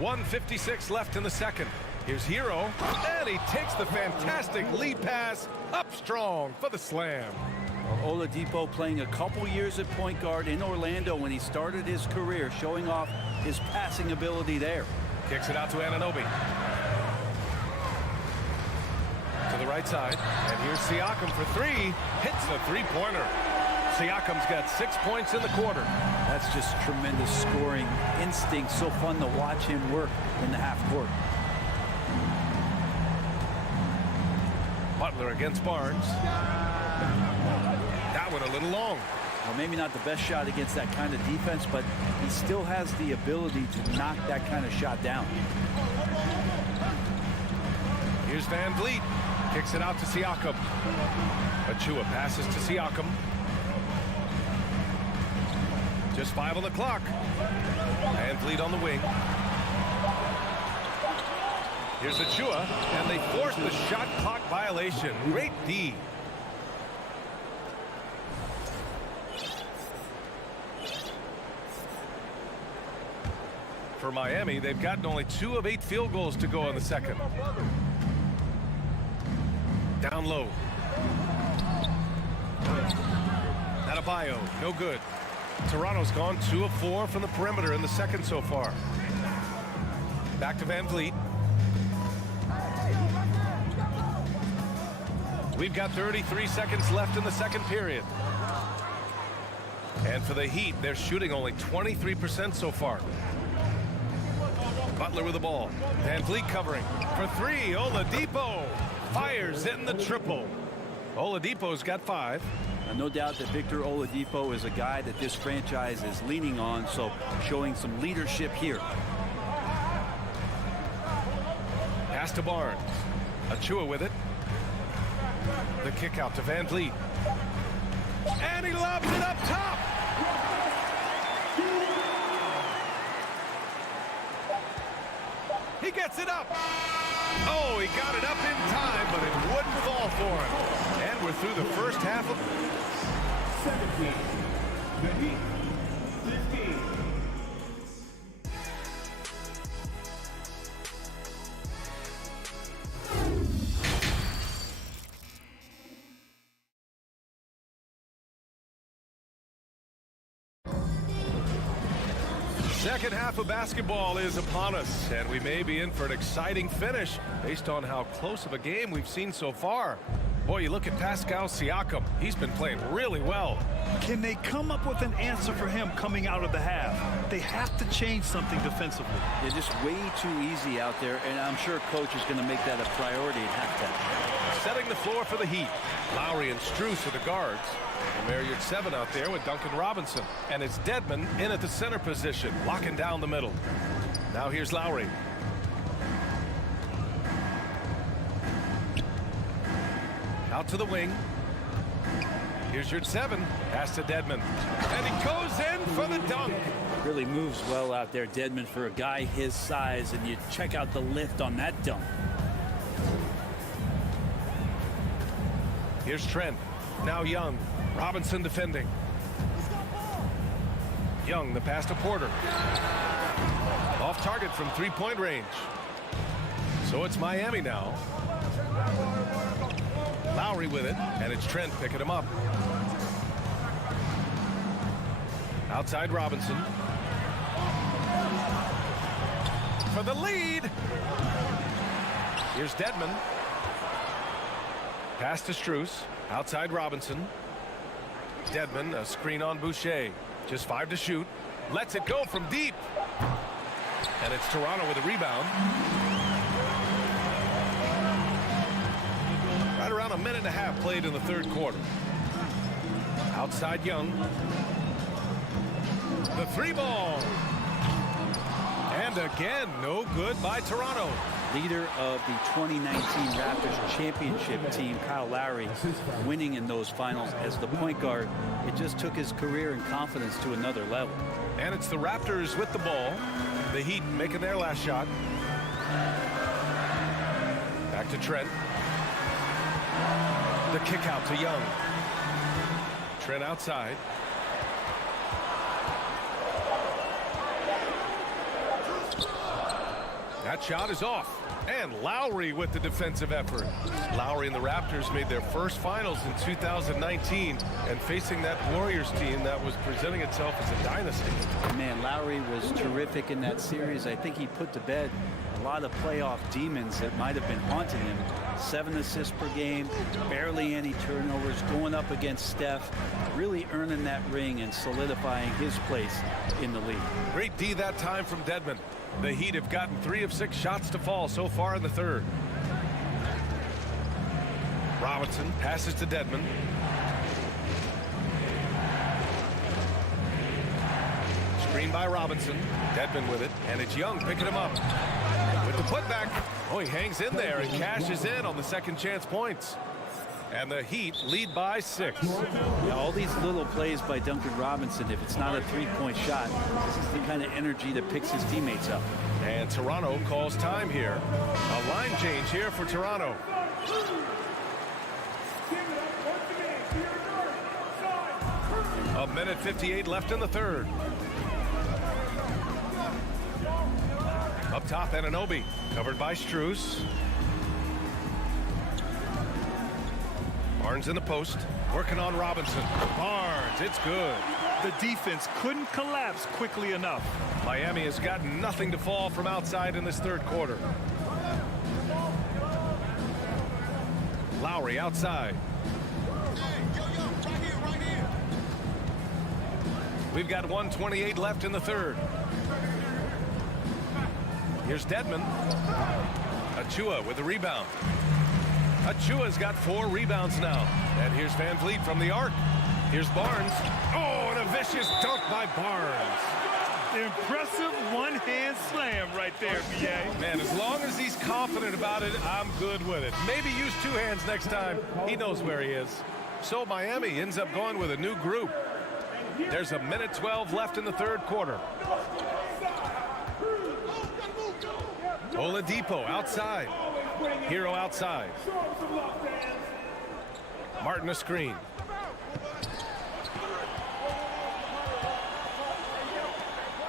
1:56 left in the second. Here's Hero, and he takes the fantastic lead pass up strong for the slam. Oladipo playing a couple years at point guard in Orlando when he started his career, showing off his passing ability there. Kicks it out to Anunoby. To the right side, and here's Siakam for 3. Hits the three-pointer. Siakam's got 6 points in the quarter. That's just tremendous scoring instinct. So fun to watch him work in the half court. Butler against Barnes. That one a little long. Well, maybe not the best shot against that kind of defense, but he still has the ability to knock that kind of shot down. Here's Van Vliet. Kicks it out to Siakam. Achua passes to Siakam. Just 5 on the clock. Van Vliet on the wing. Here's Achua, and they force the shot clock violation. Great D. For Miami, they've gotten only 2 of 8 field goals to go in the second. Down low. Adebayo, no good. Toronto's gone 2 of 4 from the perimeter in the second so far. Back to Van Vliet. We've got 33 seconds left in the second period. And for the Heat, they're shooting only 23% so far. Butler with the ball. Van Vliet covering. For 3, Oladipo fires in the triple. Oladipo's got 5. No doubt that Victor Oladipo is a guy that this franchise is leaning on, so showing some leadership here. Pass to Barnes. Achua with it. The kick out to Van Vliet. And he lobs it up top. He gets it up. Oh, he got it up in time, but it wouldn't fall for him. And we're through the first half of 17. The Heat. 15. Second half of basketball is upon us, and we may be in for an exciting finish based on how close of a game we've seen so far. Boy, you look at Pascal Siakam. He's been playing really well. Can they come up with an answer for him coming out of the half? They have to change something defensively. They're just way too easy out there, and I'm sure coach is going to make that a priority at halftime. Setting the floor for the Heat. Lowry and Strus are the guards. Marriott 7 out there with Duncan Robinson. And it's Dedmon in at the center position, locking down the middle. Now here's Lowry. Out to the wing. Here's your 7. Pass to Dedmon. And he goes in for the dunk. Really moves well out there, Dedmon, for a guy his size, and you check out the lift on that dunk. Here's Trent. Now Young. Robinson defending. Young, the pass to Porter. Off target from three-point range. So it's Miami now. Lowry with it, and it's Trent picking him up. Outside Robinson. For the lead. Here's Dedmon. Pass to Strus. Outside Robinson. Dedmon, a screen on Boucher. Just 5 to shoot. Lets it go from deep. And it's Toronto with a rebound. Right around a minute and a half played in the third quarter. Outside Young. The 3-ball. And again, no good by Toronto. Leader of the 2019 Raptors championship team, Kyle Lowry, winning in those finals as the point guard. It just took his career and confidence to another level. And it's the Raptors with the ball. The Heat making their last shot. Back to Trent. The kick out to Young. Trent outside. That shot is off. And Lowry with the defensive effort. Lowry and the Raptors made their first finals in 2019, and facing that Warriors team that was presenting itself as a dynasty. Man, Lowry was terrific in that series. I think he put to bed a lot of playoff demons that might have been haunting him. 7 assists per game, barely any turnovers, going up against Steph, really earning that ring and solidifying his place in the league. Great D that time from Dedmon. The Heat have gotten 3 of 6 shots to fall so far in the third. Robinson passes to Dedmon. Screen by Robinson. Dedmon with it, and it's Young picking him up. With the putback. Oh, he hangs in there and cashes in on the second chance points. And the Heat lead by 6. Yeah, all these little plays by Duncan Robinson, if it's not a three-point shot, this is the kind of energy that picks his teammates up. And Toronto calls time here. A line change here for Toronto. A minute 58 left in the third. Up top, Anunoby, covered by Strus. Barnes in the post, working on Robinson. Barnes, it's good. The defense couldn't collapse quickly enough. Miami has gotten nothing to fall from outside in this third quarter. Lowry outside. We've got 1:28 left in the third. Here's Dedmon. Achua with the rebound. Achua's got 4 rebounds now. And here's Van Vliet from the arc. Here's Barnes. Oh, and a vicious dunk by Barnes. Impressive one-hand slam right there, B.A. Man, as long as he's confident about it, I'm good with it. Maybe use 2 hands next time. He knows where he is. So Miami ends up going with a new group. There's a minute 12 left in the third quarter. Oladipo outside. Hero outside. Martin a screen.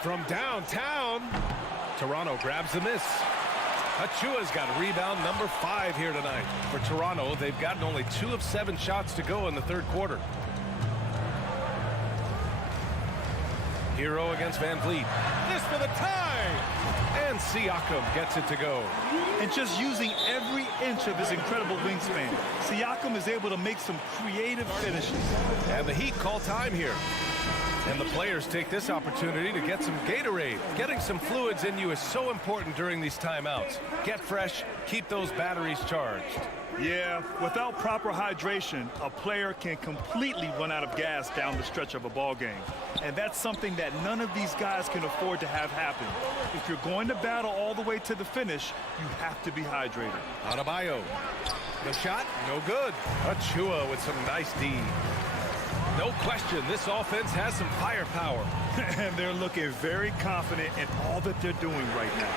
From downtown, Toronto grabs the miss. Achua's got rebound number 5 here tonight. For Toronto, they've gotten only 2 of 7 shots to go in the third quarter. Hero against Van Vliet. This for the tie! And Siakam gets it to go. And just using every inch of his incredible wingspan, Siakam is able to make some creative finishes. And the Heat call time here. And the players take this opportunity to get some Gatorade. Getting some fluids in you is so important during these timeouts. Get fresh, keep those batteries charged. Yeah, without proper hydration, a player can completely run out of gas down the stretch of a ball game. And that's something that none of these guys can afford to have happen. If you're going to battle all the way to the finish, you have to be hydrated. Adebayo. The shot, no good. Achua with some nice D. No question, this offense has some firepower. And they're looking very confident in all that they're doing right now.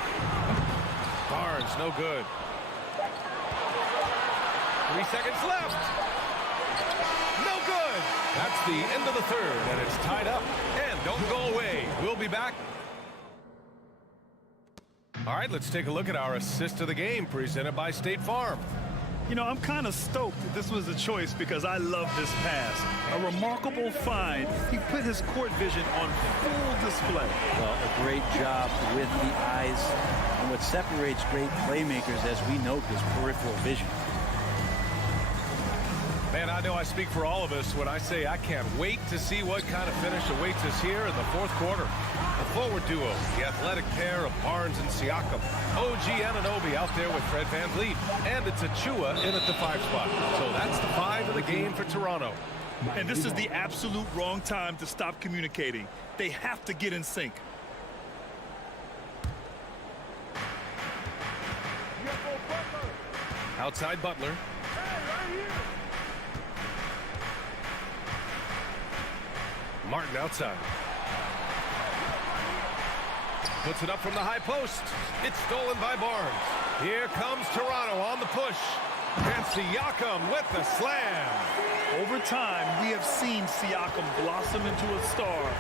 Barnes, no good. 3 seconds left. No good. That's the end of the third, and it's tied up. And don't go away. We'll be back. All right, let's take a look at our assist of the game presented by State Farm. You know, I'm kind of stoked that this was a choice because I love this pass. A remarkable find. He put his court vision on full display. Well, a great job with the eyes. And what separates great playmakers, as we note, is peripheral vision. Man, I know I speak for all of us when I say I can't wait to see what kind of finish awaits us here in the fourth quarter. The forward duo, the athletic pair of Barnes and Siakam. OG Anunoby out there with Fred Van Vliet. And it's Achua in at the 5 spot. So that's the 5 of the game for Toronto. And this is the absolute wrong time to stop communicating. They have to get in sync. Outside Butler. Martin outside. Puts it up from the high post. It's stolen by Barnes. Here comes Toronto on the push. And Siakam with the slam. Over time, we have seen Siakam blossom into a star.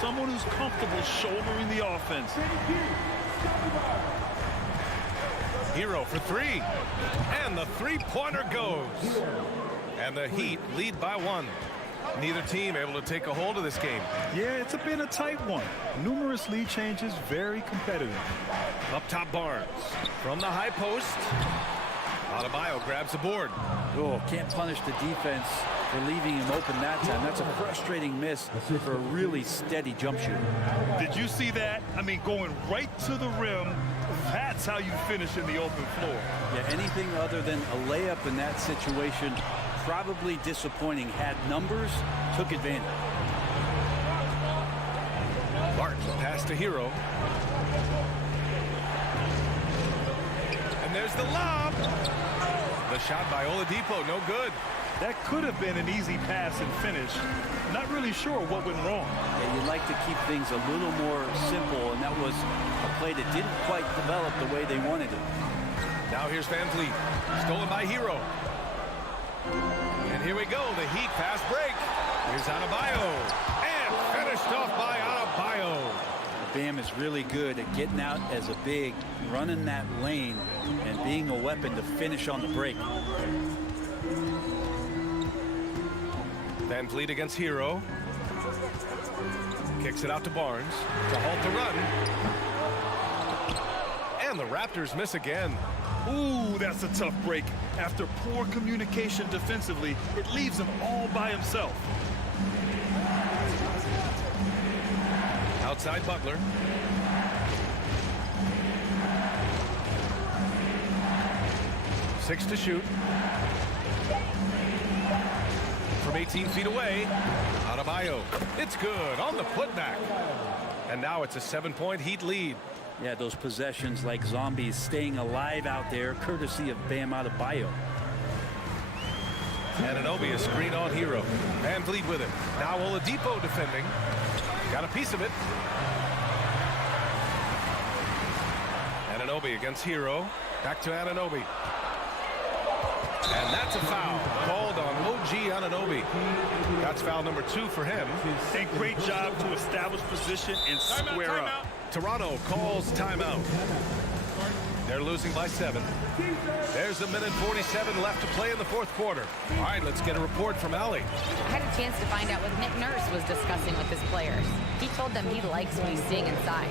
Someone who's comfortable shouldering the offense. Hero for 3. And the three-pointer goes. And the Heat lead by 1. Neither team able to take a hold of this game. Yeah, it's been a tight one. Numerous lead changes, very competitive. Up top Barnes. From the high post. Adebayo grabs the board. Oh, can't punish the defense for leaving him open that time. That's a frustrating miss for a really steady jump shooter. Did you see that? I mean, going right to the rim. That's how you finish in the open floor. Yeah, anything other than a layup in that situation, probably disappointing. Had numbers, took advantage. Martin pass to Hero. And there's the lob. The shot by Oladipo, no good. That could have been an easy pass and finish. Not really sure what went wrong. Yeah, you'd like to keep things a little more simple, and that was a play that didn't quite develop the way they wanted it. Now here's Van Vliet. Stolen by Hero. And here we go, the Heat fast break. Here's Adebayo. And finished off by Adebayo. Bam is really good at getting out as a big, running that lane, and being a weapon to finish on the break. Van Vliet against Hero. Kicks it out to Barnes to halt the run. And the Raptors miss again. Ooh, that's a tough break. After poor communication defensively, it leaves him all by himself. Outside Butler. Six to shoot. From 18 feet away, Adebayo. It's good on the putback. And now it's a 7-point Heat lead. Yeah, those possessions like zombies staying alive out there, courtesy of Bam Adebayo. Anunoby, a screen on Hero. Van Vliet with it. Now Oladipo defending. Got a piece of it. Anunoby against Hero. Back to Anunoby. And that's a foul called on OG Anunoby. That's foul number 2 for him. And great job to establish position and square up. Toronto calls timeout. They're losing by 7. There's a minute 47 left to play in the fourth quarter. All right, let's get a report from Allie. I had a chance to find out what Nick Nurse was discussing with his players. He told them he likes what he's seeing inside,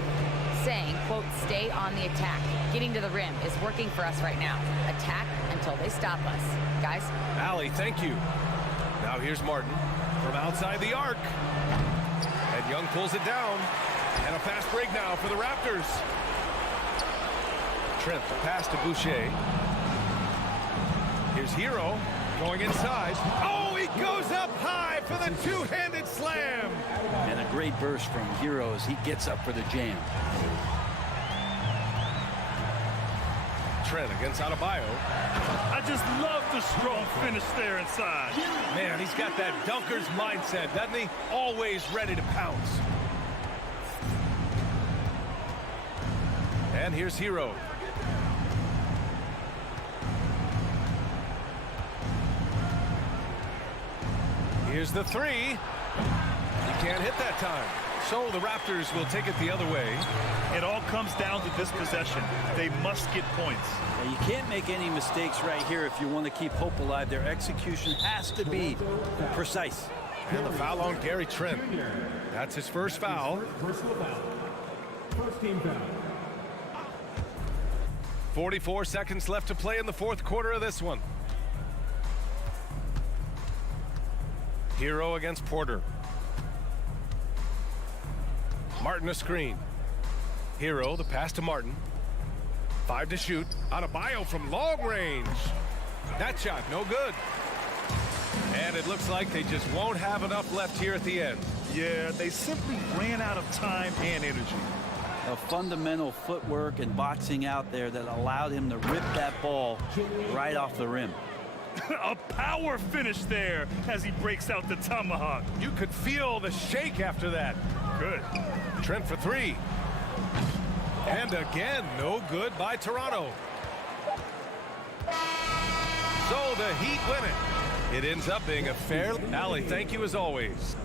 saying, quote, stay on the attack. Getting to the rim is working for us right now. Attack until they stop us. Guys? Allie, thank you. Now here's Martin from outside the arc. And Young pulls it down. And a fast break now for the Raptors. Trent, the pass to Boucher. Here's Hero going inside. Oh, he goes up high for the two-handed slam. And a great burst from Hero as he gets up for the jam. Trent against Adebayo. I just love the strong finish there inside. Man, he's got that dunker's mindset, doesn't he? Always ready to pounce. And here's Hero. Here's the three. He can't hit that time. So the Raptors will take it the other way. It all comes down to this possession. They must get points. Well, you can't make any mistakes right here if you want to keep hope alive. Their execution has to be precise. And the foul on Gary Trent. That's his first foul. Personal foul. First team foul. 44 seconds left to play in the fourth quarter of this one. Hero against Porter. Martin a screen. Hero, the pass to Martin. 5 to shoot. Adebayo from long range. That shot, no good. And it looks like they just won't have enough left here at the end. Yeah, they simply ran out of time and energy. A fundamental footwork and boxing out there that allowed him to rip that ball right off the rim. A power finish there as he breaks out the tomahawk. You could feel the shake after that. Good. Trent for 3. And again, no good by Toronto. So the Heat win it. It ends up being a fair. Allie, thank you as always.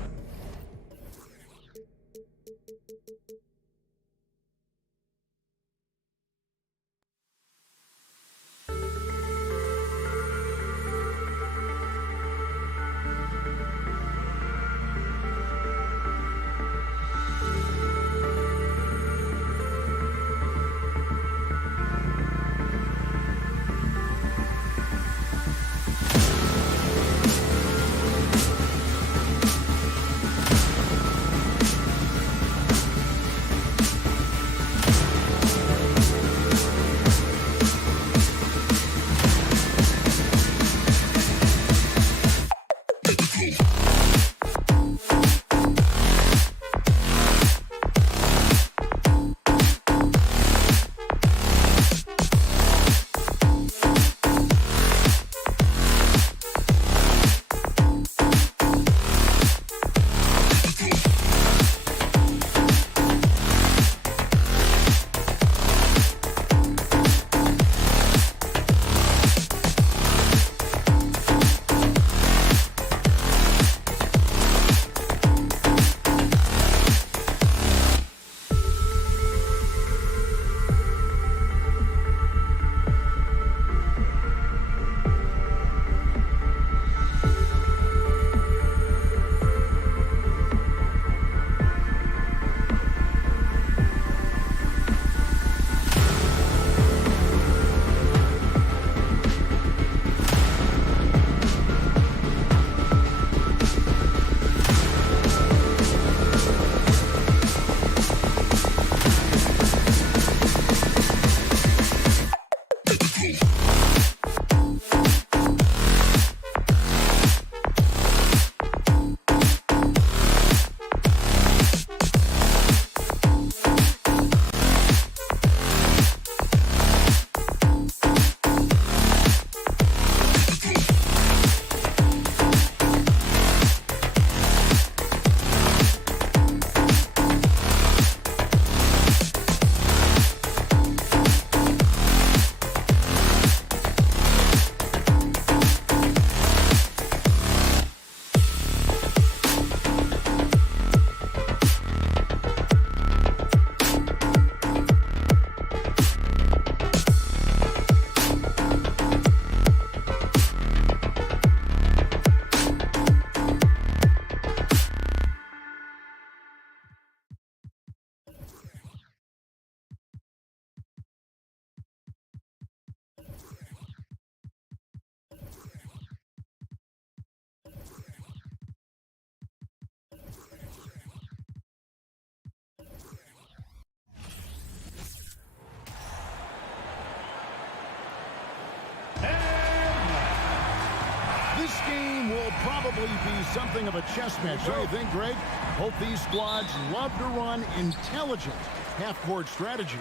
game will probably be something of a chess match, don't you think, Greg? Both these squads love to run intelligent half-court strategies.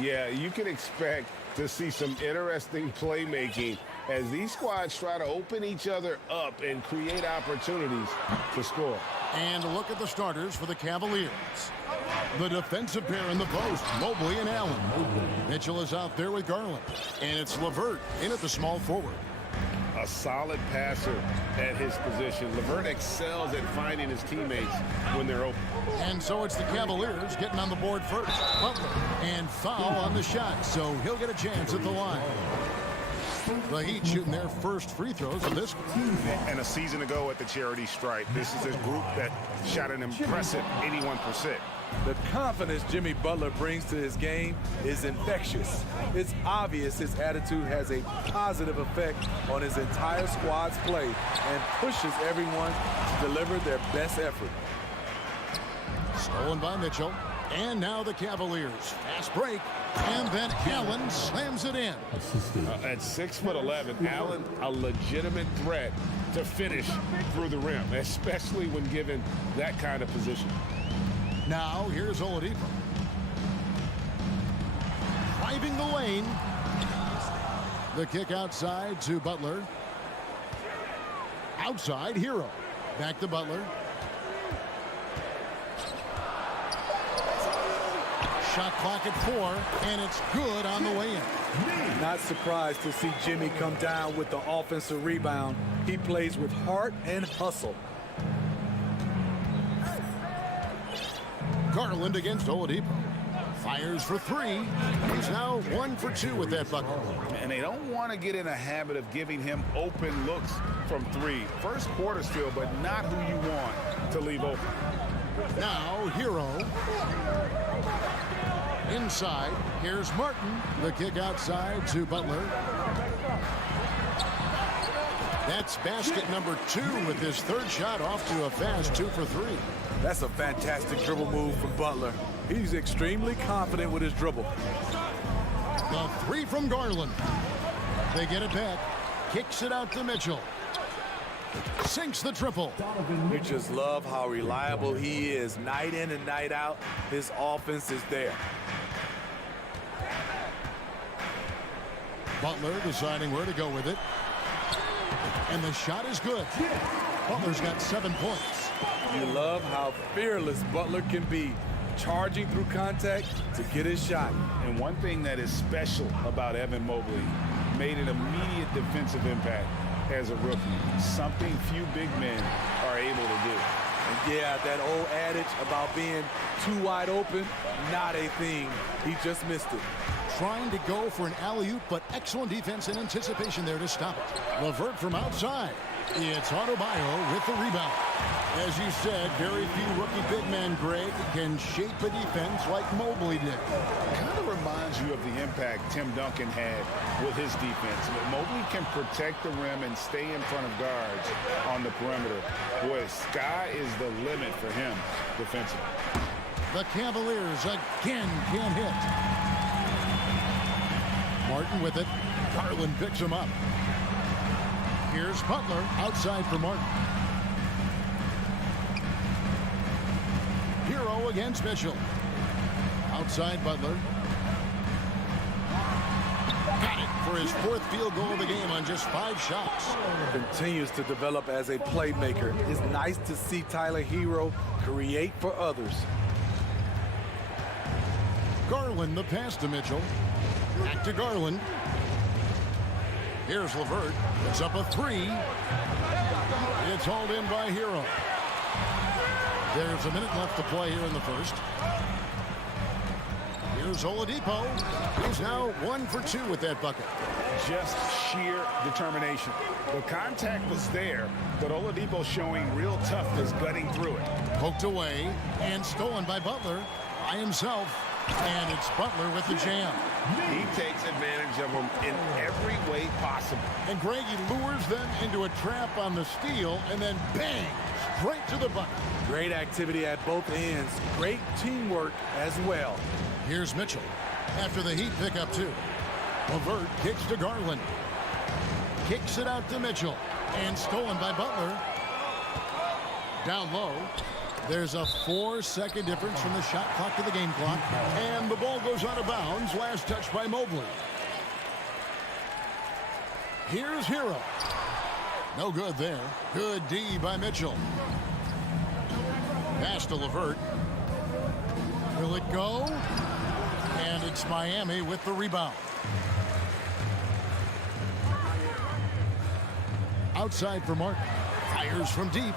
Yeah, you can expect to see some interesting playmaking as these squads try to open each other up and create opportunities to score. And look at the starters for the Cavaliers. The defensive pair in the post, Mobley and Allen. Mitchell is out there with Garland. And it's LeVert in at the small forward. A solid passer at his position. LeVert excels at finding his teammates when they're open. And so it's the Cavaliers getting on the board first. Butler, and foul on the shot, so he'll get a chance at the line. The Heat shooting their first free throws of this one. And a season ago at the charity stripe, this is a group that shot an impressive 81%. The confidence Jimmy Butler brings to his game is infectious. It's obvious his attitude has a positive effect on his entire squad's play and pushes everyone to deliver their best effort. Stolen by Mitchell. And now the Cavaliers. Fast break. And then Allen slams it in. At 6'11", Allen, a legitimate threat to finish through the rim, especially when given that kind of position. Now, here's Oladipo. Driving the lane. The kick outside to Butler. Outside, Hero. Back to Butler. Shot clock at 4, and it's good on the way in. Not surprised to see Jimmy come down with the offensive rebound. He plays with heart and hustle. Garland against Oladipo. Fires for 3. He's now 1 for 2 with that bucket. And they don't want to get in a habit of giving him open looks from 3. First quarter still, but not who you want to leave open. Now, Hero. Inside, here's Martin. The kick outside to Butler. That's basket number 2 with his third shot off to a fast 2 for 3. That's a fantastic dribble move from Butler. He's extremely confident with his dribble. The 3 from Garland. They get it back. Kicks it out to Mitchell. Sinks the triple. You just love how reliable he is. Night in and night out, his offense is there. Butler deciding where to go with it. And the shot is good. Butler's got 7 points. You love how fearless Butler can be, charging through contact to get his shot. And one thing that is special about Evan Mobley, made an immediate defensive impact as a rookie, something few big men are able to do. And yeah, that old adage about being too wide open, not a thing. He just missed it. Trying to go for an alley-oop, but excellent defense and anticipation there to stop it. LeVert from outside. It's Adebayo with the rebound. As you said, very few rookie big men, Greg, can shape a defense like Mobley did. Kind of reminds you of the impact Tim Duncan had with his defense. Mobley can protect the rim and stay in front of guards on the perimeter. Boy, sky is the limit for him defensively. The Cavaliers again can't hit. Martin with it. Garland picks him up. Here's Butler outside for Martin. Hero against Mitchell. Outside Butler. Got it for his 4th field goal of the game on just 5 shots. Continues to develop as a playmaker. It's nice to see Tyler Hero create for others. Garland the pass to Mitchell. Back to Garland. Here's LeVert. It's up a 3. It's hauled in by Hero. There's a minute left to play here in the first. Here's Oladipo. He's now 1 for 2 with that bucket. Just sheer determination. The contact was there, but Oladipo showing real toughness gutting through it. Poked away and stolen by Butler by himself. And it's Butler with the jam. He takes advantage of them in every way possible. And Greg, he lures them into a trap on the steal and then bang, straight to the bucket. Great activity at both ends. Great teamwork as well. Here's Mitchell after the Heat pick up 2. LeVert kicks to Garland. Kicks it out to Mitchell. And stolen by Butler. Down low. There's a 4-second difference from the shot clock to the game clock. And the ball goes out of bounds. Last touch by Mobley. Here's Hero. No good there. Good D by Mitchell. Pass to LeVert. Will it go? And it's Miami with the rebound. Outside for Martin. Fires from deep.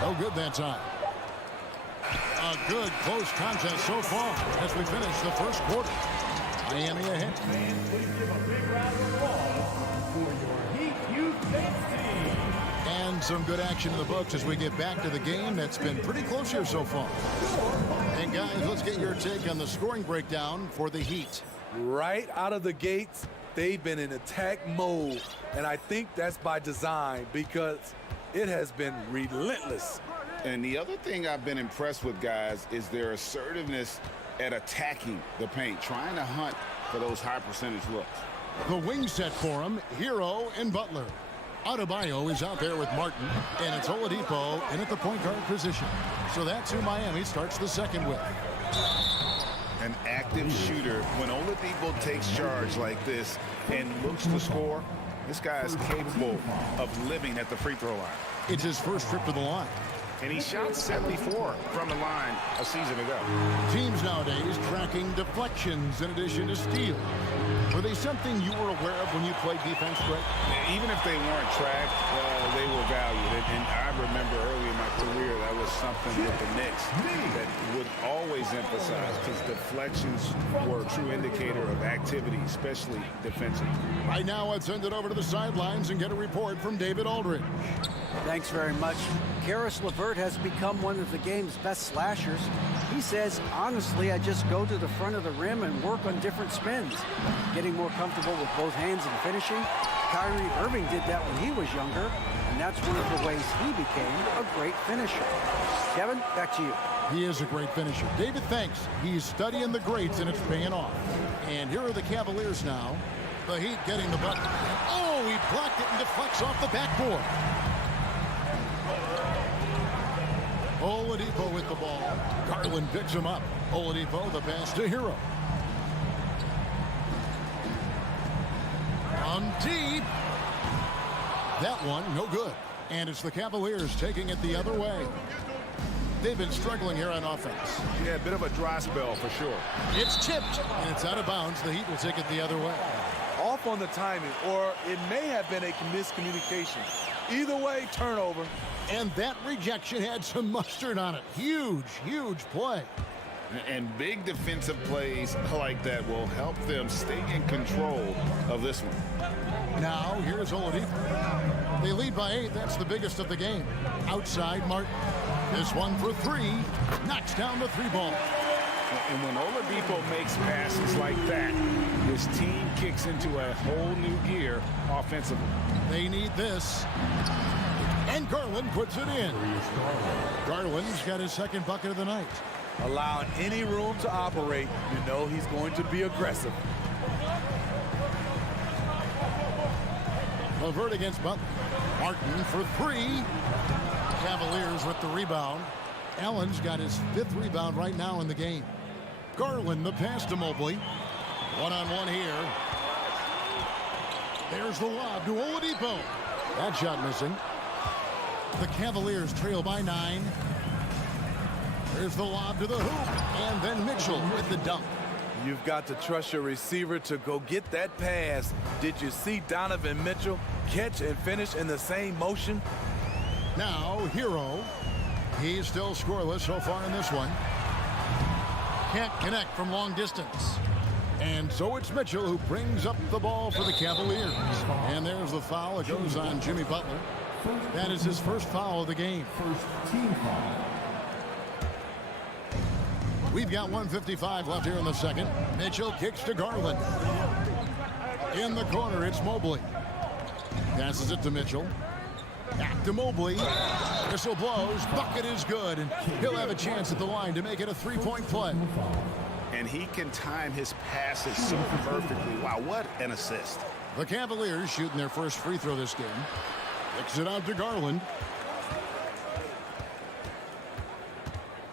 No good that time. A good close contest so far as we finish the first quarter. Miami ahead. And some good action in the books as we get back to the game that's been pretty close here so far. And guys, let's get your take on the scoring breakdown for the Heat. Right out of the gates, they've been in attack mode. And I think that's by design because it has been relentless. And the other thing I've been impressed with, guys, is their assertiveness at attacking the paint, trying to hunt for those high percentage looks. The wing set for him, Hero and Butler. Adebayo is out there with Martin, and it's Oladipo in at the point guard position. So that's who Miami starts the second with. An active shooter. When Oladipo takes charge like this and looks to score, this guy is capable of living at the free throw line. It's his first trip to the line. And he shot 74 from the line a season ago. Teams nowadays tracking deflections in addition to steals. Were they something you were aware of when you played defense, Greg? Even if they weren't tracked, they were valued. And I remember early in my career, that was something with the Knicks that would always emphasize, because deflections were a true indicator of activity, especially defensively. Right now, let's send it over to the sidelines and get a report from David Aldridge. Thanks very much. Karis LeVert has become one of the game's best slashers. He says, honestly, I just go to the front of the rim and work on different spins, getting more comfortable with both hands and finishing. Kyrie Irving did that when he was younger, and that's one of the ways he became a great finisher. Kevin, back to you. He is a great finisher. David, thanks. He's studying the greats, and it's paying off. And here are the Cavaliers now. The Heat getting the bucket. Oh, he blocked it and deflects off the backboard. Oladipo with the ball. Garland picks him up. Oladipo, the pass to Hero. From deep. That one, no good. And it's the Cavaliers taking it the other way. They've been struggling here on offense. Yeah, a bit of a dry spell for sure. It's chipped, and it's out of bounds. The Heat will take it the other way. Off on the timing, or it may have been a miscommunication. Either way, turnover. And that rejection had some mustard on it. Huge, huge play. And big defensive plays like that will help them stay in control of this one. Now, here's Oladipo. They lead by 8. That's the biggest of the game. Outside, Martin. This one for 3. Knocks down the 3 ball. And when Oladipo makes passes like that, his team kicks into a whole new gear offensively. They need this. And Garland puts it in. Garland's got his second bucket of the night. Allowing any room to operate, you know he's going to be aggressive. LeVert against Butler. Martin for 3. Cavaliers with the rebound. Allen's got his 5th rebound right now in the game. Garland, the pass to Mobley. One-on-one here. There's the lob to Oladipo. That shot missing. The Cavaliers trail by 9. There's the lob to the hoop. And then Mitchell with the dunk. You've got to trust your receiver to go get that pass. Did you see Donovan Mitchell catch and finish in the same motion? Now, Hero. He's still scoreless so far in this one. Can't connect from long distance. And so it's Mitchell who brings up the ball for the Cavaliers. And there's the foul. It goes on Jimmy Butler. That is his first foul of the game. First team foul. We've got 1:55 left here in the second. Mitchell kicks to Garland. In the corner, it's Mobley. Passes it to Mitchell. Back to Mobley. Whistle blows. Bucket is good. And he'll have a chance at the line to make it a 3-point play. And he can time his passes so perfectly. Wow, what an assist. The Cavaliers shooting their first free throw this game. Kicks it out to Garland.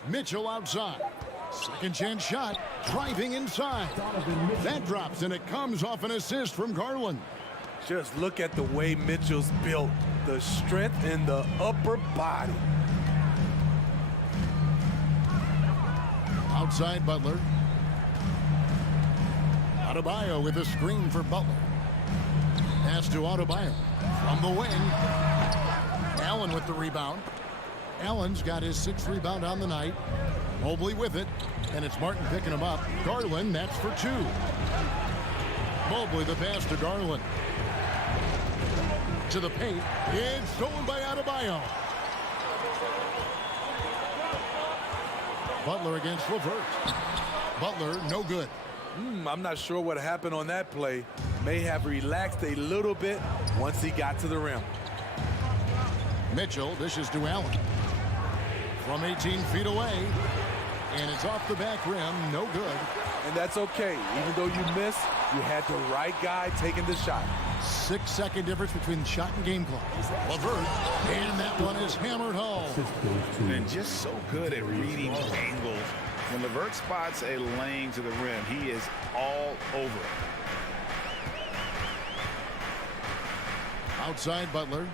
Mitchell outside. Second chance shot. Driving inside. That drops, and it comes off an assist from Garland. Just look at the way Mitchell's built. The strength in the upper body. Outside Butler. Adebayo with a screen for Butler. Pass to Adebayo from the wing. Allen with the rebound. Allen's got his 6th rebound on the night. Mobley with it, and it's Martin picking him up. Garland, that's for 2. Mobley the pass to Garland. To the paint. It's stolen by Adebayo. Butler against LeVert. Butler, no good. I'm not sure what happened on that play. May have relaxed a little bit once he got to the rim. Mitchell dishes to Allen. From 18 feet away. And it's off the back rim. No good. And that's okay. Even though you missed, you had the right guy taking the shot. 6-second difference between shot and game clock. LeVert. And that one is hammered home. And just so good at reading angles. When LeVert spots a lane to the rim, he is all over it. Outside Butler.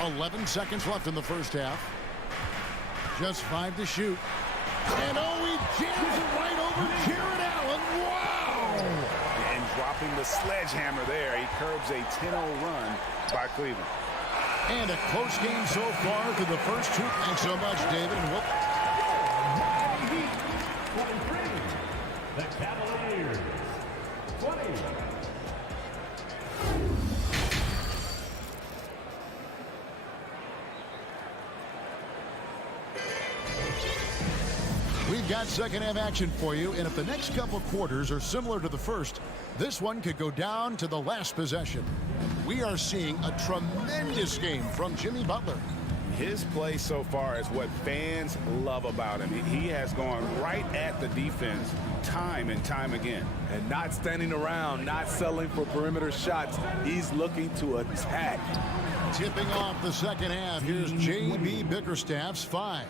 11 seconds left in the first half. Just 5 to shoot. And he jams it right over Jared Allen. Wow! And dropping the sledgehammer there, he curbs a 10-0 run by Cleveland. And a close game so far through the first 2. Thanks so much, David. And The Cavaliers, 20. We've got second half action for you, and if the next couple quarters are similar to the first, this one could go down to the last possession. We are seeing a tremendous game from Jimmy Butler. His play so far is what fans love about him. He has gone right at the defense time and time again. And not standing around, not settling for perimeter shots. He's looking to attack. Tipping off the second half, here's J.B. Bickerstaff's 5.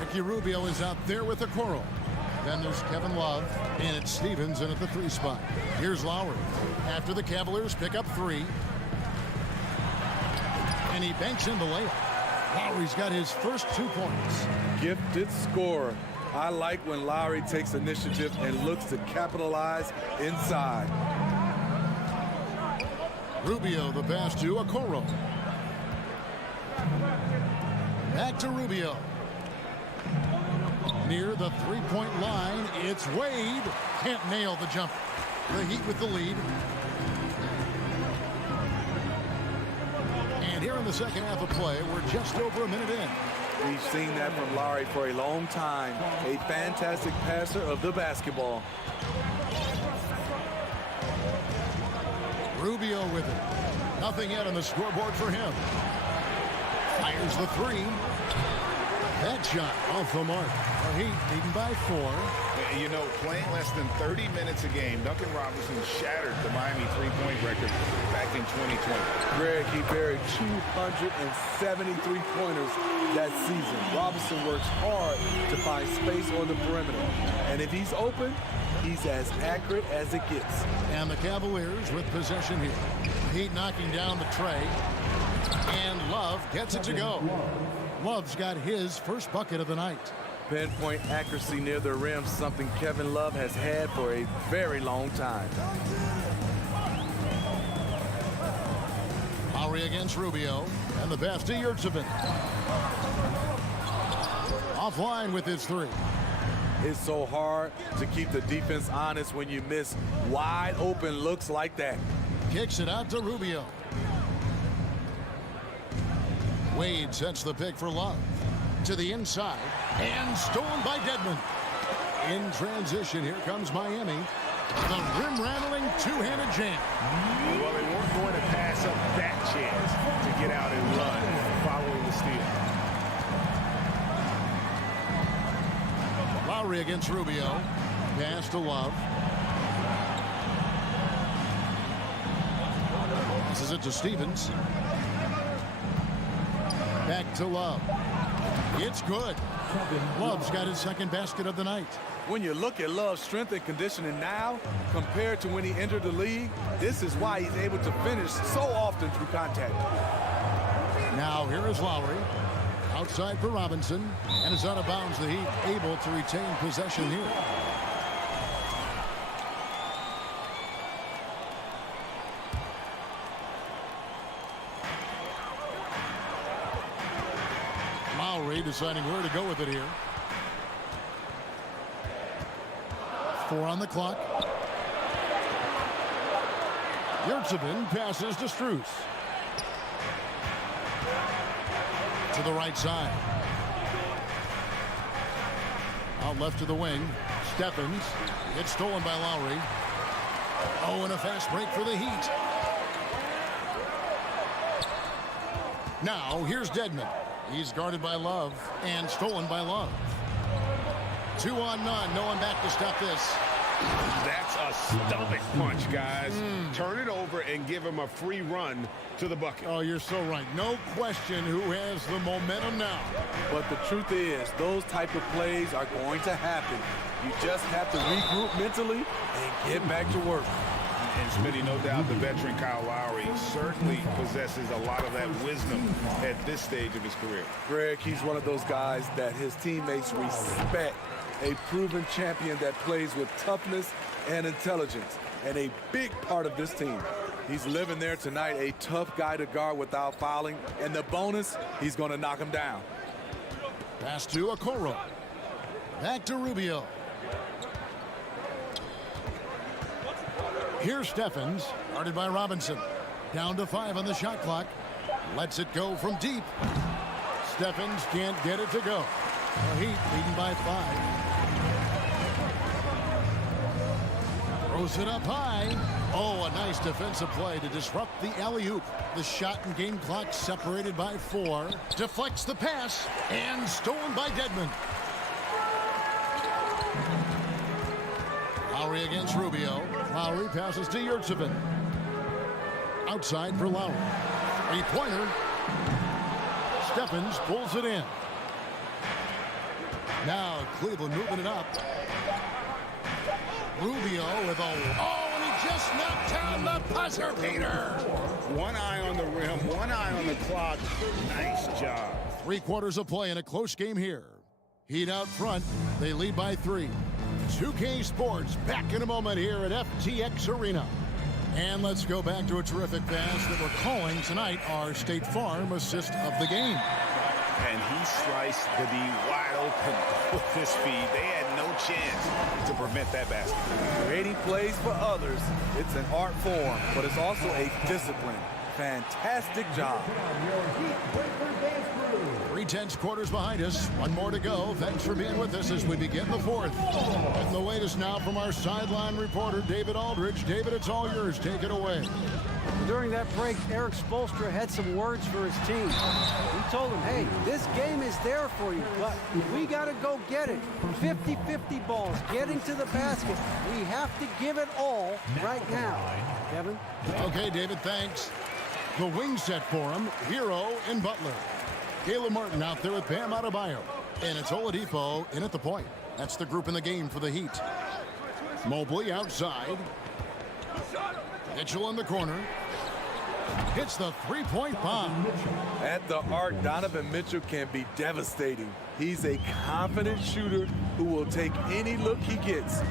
Ricky Rubio is out there with a Okoro. Then there's Kevin Love, and it's Stevens in at the 3 spot. Here's Lowry. After the Cavaliers pick up 3. And he banks in the layup. Lowry's got his first 2 points. Gifted scorer. I like when Lowry takes initiative and looks to capitalize inside. Rubio the pass to Okoro. Back to Rubio. Near the 3-point line, it's Wade. Can't nail the jumper. The Heat with the lead. And here in the second half of play, we're just over a minute in. We've seen that from Lowry for a long time. A fantastic passer of the basketball. Rubio with it. Nothing yet on the scoreboard for him. Fires the 3. That shot off the mark. The Heat leading by 4. You know, playing less than 30 minutes a game, Duncan Robinson shattered the Miami three-point record back in 2020. Greg, he buried 273 pointers that season. Robinson works hard to find space on the perimeter. And if he's open, he's as accurate as it gets. And the Cavaliers with possession here. Heat knocking down the tray. And Love gets it to go. Love's got his first bucket of the night. Pinpoint accuracy near the rim, something Kevin Love has had for a very long time. Lowry against Rubio, and the pass to Yurtsevin. Offline with his 3. It's so hard to keep the defense honest when you miss wide open looks like that. Kicks it out to Rubio. Wade sets the pick for Love. To the inside, and stolen by Dedmon. In transition, here comes Miami. The rim-rattling two-handed jam. Well, they weren't going to pass up that chance to get out and run following the steal. Lowry against Rubio. pass to Love. Passes it to Stevens. Back to Love. It's good. Love's got his second basket of the night. When you look at Love's strength and conditioning now compared to when he entered the league, this is why he's able to finish so often through contact. Now here is Lowry. Outside for Robinson. And it's out of bounds. The Heat able to retain possession here. Lowry deciding where to go with it here. 4 on the clock. Yurtsevin passes to Strus. To the right side. Out left to the wing. Stephens. It's stolen by Lowry. Oh, and a fast break for the Heat. Now, here's Dedmon. He's guarded by Love and stolen by Love. 2 on none. No one back to stop this. That's a stomach punch, guys. Turn it over and give him a free run to the bucket. Oh, you're so right. No question who has the momentum now. But the truth is, those type of plays are going to happen. You just have to regroup mentally and get back to work. And Smitty, no doubt the veteran Kyle Lowry certainly possesses a lot of that wisdom at this stage of his career. Greg, he's one of those guys that his teammates respect. A proven champion that plays with toughness and intelligence. And a big part of this team. He's living there tonight, a tough guy to guard without fouling. And the bonus, he's going to knock him down. Pass to Okoro. Back to Rubio. Here's Stephens, guarded by Robinson. Down to 5 on the shot clock. Lets it go from deep. Stephens can't get it to go. The Heat leading by 5. Throws it up high. Oh, a nice defensive play to disrupt the alley-oop. The shot and game clock separated by 4. Deflects the pass and stolen by Dedmon. Lowry against Rubio. Lowry passes to Yurtsevin. Outside for Lowry. 3-pointer. Stephens pulls it in. Now Cleveland moving it up. Rubio with a... Oh, and he just knocked down the buzzer beater. One eye on the rim, one eye on the clock. Nice job. 3 quarters of play in a close game here. Heat out front. They lead by 3. 2K Sports back in a moment here at FTX Arena. And let's go back to a terrific pass that we're calling tonight our State Farm assist of the game. And he sliced the D wide open with his feed. They had no chance to prevent that basket. Creating plays for others, it's an art form, but it's also a discipline. Fantastic job. 3 quarters behind us. 1 more to go. Thanks for being with us as we begin the 4th. And the latest now from our sideline reporter, David Aldridge. David, it's all yours. Take it away. During that break, Eric Spoelstra had some words for his team. He told them, hey, this game is there for you, but we got to go get it. 50-50 balls, getting to the basket. We have to give it all right now. Kevin? Okay, David, thanks. The wing set for him, Hero and Butler. Caleb Martin out there with Bam Adebayo. And it's Oladipo in at the point. That's the group in the game for the Heat. Mobley outside. Mitchell in the corner. Hits the 3-point bomb. At the arc, Donovan Mitchell can be devastating. He's a confident shooter who will take any look he gets.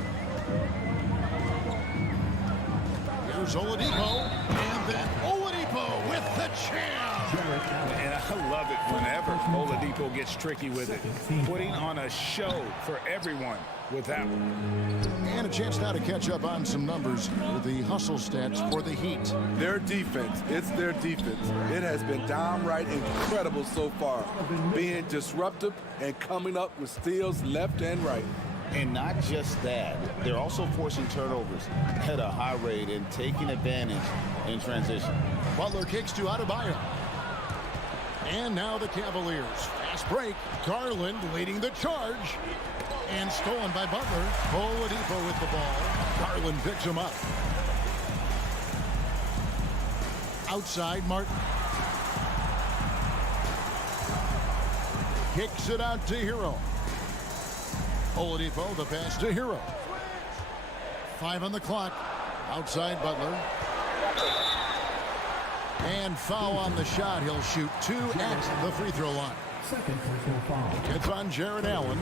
Here's Oladipo. And then Oladipo with the champ. And I love it whenever Oladipo gets tricky with it. Putting on a show for everyone with that one. And a chance now to catch up on some numbers with the hustle stats for the Heat. Their defense, it's their defense. It has been downright incredible so far. Being disruptive and coming up with steals left and right. And not just that, they're also forcing turnovers at a high rate and taking advantage in transition. Butler kicks to Adebayo. And now the Cavaliers. Fast break. Garland leading the charge. And stolen by Butler. Oladipo with the ball. Garland picks him up. Outside, Martin. Kicks it out to Hero. Oladipo, the pass to Hero. 5 on the clock. Outside, Butler. And foul on the shot. He'll shoot 2 at the free throw line. Second personal foul. It's on Jared Allen.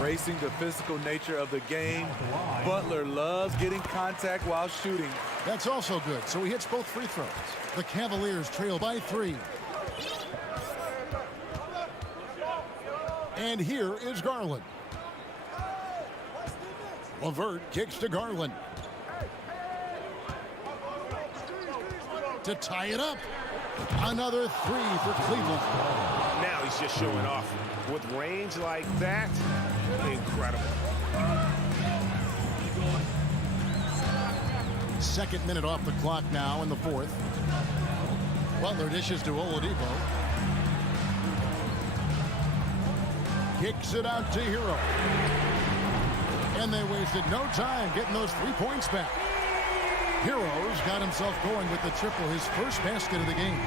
Racing the physical nature of the game. Butler loves getting contact while shooting. That's also good. So he hits both free throws. The Cavaliers trail by 3. And here is Garland. LeVert kicks to Garland. To tie it up. Another 3 for Cleveland. Now he's just showing off. With range like that, incredible. Second minute off the clock now in the 4th. Butler dishes to Oladipo. Kicks it out to Hero. And they wasted no time getting those 3 points back. Hero's got himself going with the triple, his first basket of the game.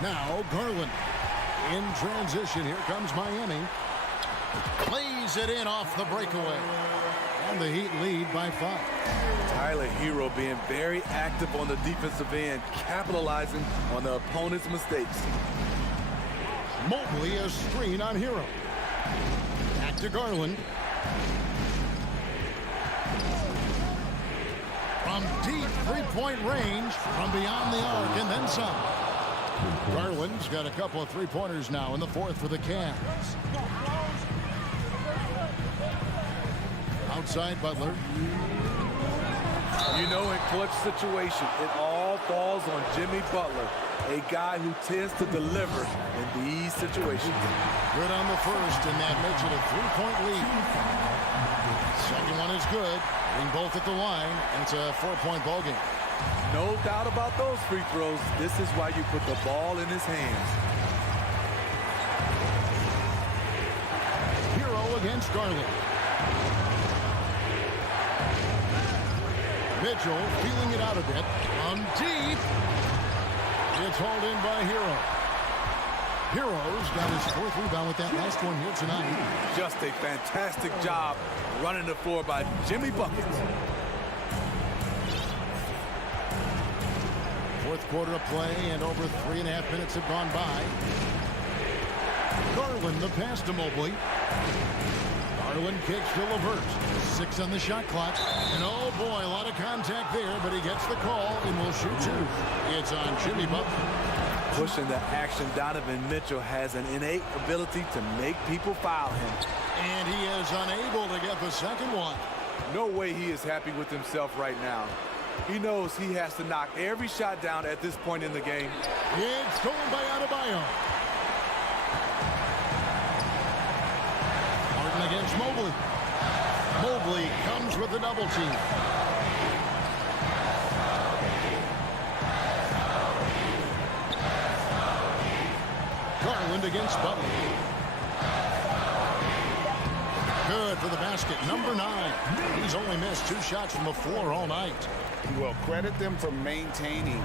Now Garland in transition. Here comes Miami. Plays it in off the breakaway. And the Heat lead by 5. Tyler Hero being very active on the defensive end, capitalizing on the opponent's mistakes. Mobley a screen on Hero. Back to Garland. From deep three-point range, from beyond the arc, and then some. Garland's got a couple of three-pointers now in the 4th for the Cavs. Outside Butler. You know, in clutch situation, it all falls on Jimmy Butler, a guy who tends to deliver in these situations. Good on the first, and that makes it a 3-point lead. Second one is good. Being both at the line, and it's a 4-point ball game. No doubt about those free throws. This is why you put the ball in his hands. Hero against Garland. Mitchell feeling it out a bit. On deep. It's hauled in by Hero. Hero's got his 4th rebound with that last one here tonight. Just a fantastic job running the floor by Jimmy Buckets. 4th quarter of play, and over 3.5 minutes have gone by. Garland the pass to Mobley. Garland kicks to LeVert. 6 on the shot clock. And oh boy, a lot of contact there, but he gets the call and will shoot 2. It's on Jimmy Butler. Pushing the action, Donovan Mitchell has an innate ability to make people foul him. And he is unable to get the second one. No way he is happy with himself right now. He knows he has to knock every shot down at this point in the game. It's stolen by Adebayo. Martin against Mobley. Mobley comes with the double team. Garland against Butler. Good for the basket. Number 9. He's only missed 2 shots from the floor all night. Well, credit them for maintaining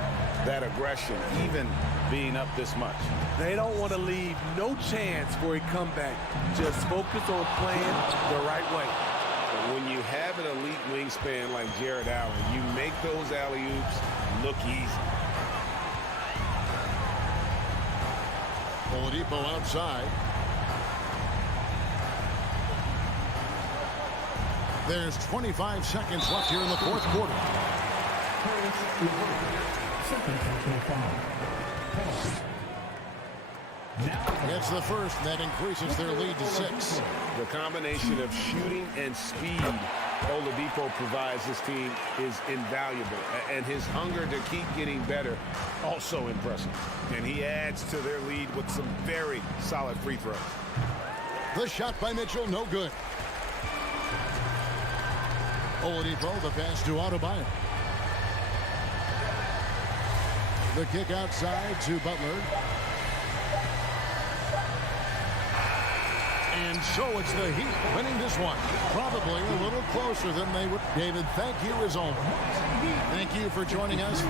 that aggression, even being up this much. They don't want to leave no chance for a comeback. Just focus on playing the right way. When you have an elite wingspan like Jared Allen, you make those alley-oops look easy. Oladipo outside. There's 25 seconds left here in the 4th quarter. Second personal foul. It's the first, and that increases their lead to 6. The combination of shooting and speed Oladipo provides this team is invaluable. And his hunger to keep getting better, also impressive. And he adds to their lead with some very solid free throws. The shot by Mitchell, no good. Oladipo, the pass to Adebayo. The kick outside to Butler. And so it's the Heat winning this one. Probably a little closer than they would. David, thank you as always. Thank you for joining us.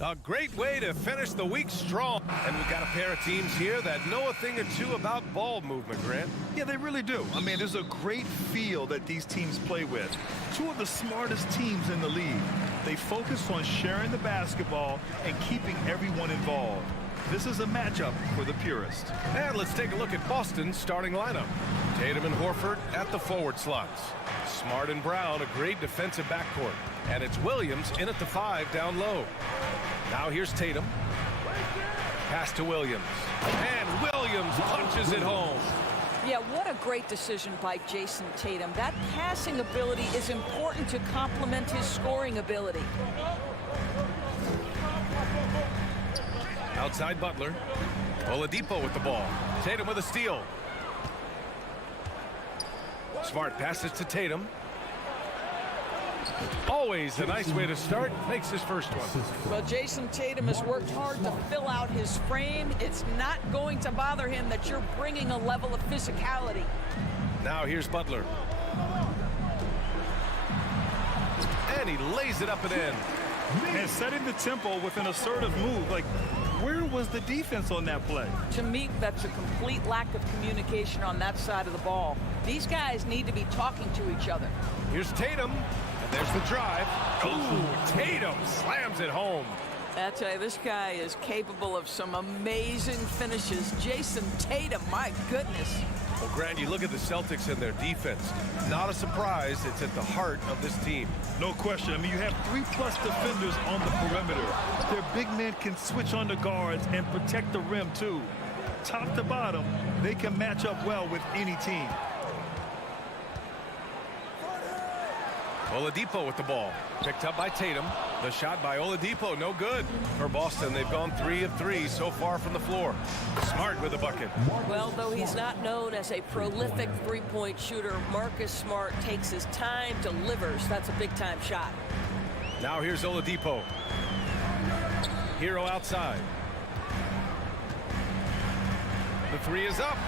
A great way to finish the week strong. And we've got a pair of teams here that know a thing or two about ball movement, Grant. Yeah, they really do. I mean, there's a great feel that these teams play with. Two of the smartest teams in the league. They focus on sharing the basketball and keeping everyone involved. This is a matchup for the purist. And let's take a look at Boston's starting lineup. Tatum and Horford at the forward slots. Smart and Brown, a great defensive backcourt. And it's Williams in at the 5 down low. Now here's Tatum. Pass to Williams. And Williams punches it home. Yeah, what a great decision by Jason Tatum. That passing ability is important to complement his scoring ability. Outside Butler. Oladipo with the ball. Tatum with a steal. Smart passes to Tatum. Always a nice way to start. Makes his first one. Well, Jason Tatum has worked hard to fill out his frame. It's not going to bother him that you're bringing a level of physicality. Now here's Butler. And he lays it up and in. And setting the tempo with an assertive move. Like, where was the defense on that play? To me, that's a complete lack of communication on that side of the ball. These guys need to be talking to each other. Here's Tatum. And there's the drive. Ooh, Tatum slams it home. I tell you, this guy is capable of some amazing finishes. Jason Tatum, my goodness. Well, Grant, you look at the Celtics and their defense. Not a surprise. It's at the heart of this team. No question. I mean, you have 3+ defenders on the perimeter. Their big men can switch on the guards and protect the rim, too. Top to bottom, they can match up well with any team. Oladipo with the ball. Picked up by Tatum. The shot by Oladipo, no good. For Boston, they've gone 3 of 3 so far from the floor. Smart with the bucket. Well, though he's not known as a prolific three-point shooter, Marcus Smart takes his time, delivers. That's a big-time shot. Now here's Oladipo. Hero outside. The 3 is up.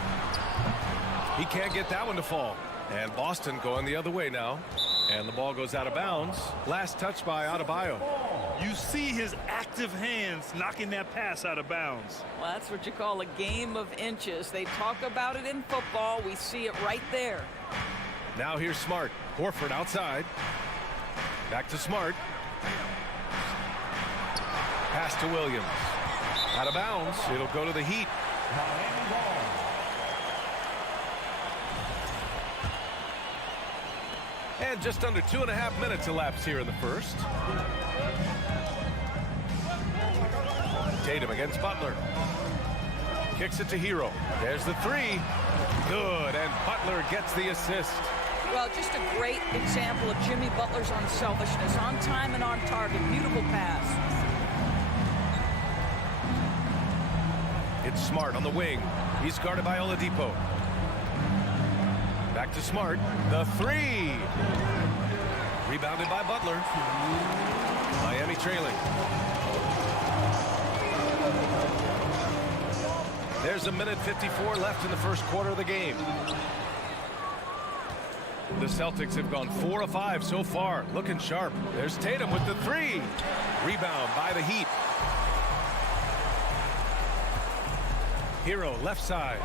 He can't get that one to fall. And Boston going the other way now. And the ball goes out of bounds. Last touch by Adebayo. You see his active hands knocking that pass out of bounds. Well, that's what you call a game of inches. They talk about it in football. We see it right there. Now here's Smart. Horford outside. Back to Smart. Pass to Williams. Out of bounds. It'll go to the Heat. And just under 2.5 minutes elapsed here in the first. Tatum against Butler. Kicks it to Hero. There's the 3. Good, and Butler gets the assist. Well, just a great example of Jimmy Butler's unselfishness. On time and on target. Beautiful pass. It's Smart on the wing. He's guarded by Oladipo. Back to Smart. The 3. Rebounded by Butler. Miami trailing. There's a minute 54 left in the first quarter of the game. The Celtics have gone 4 of 5 so far. Looking sharp. There's Tatum with the 3. Rebound by the Heat. Hero left side.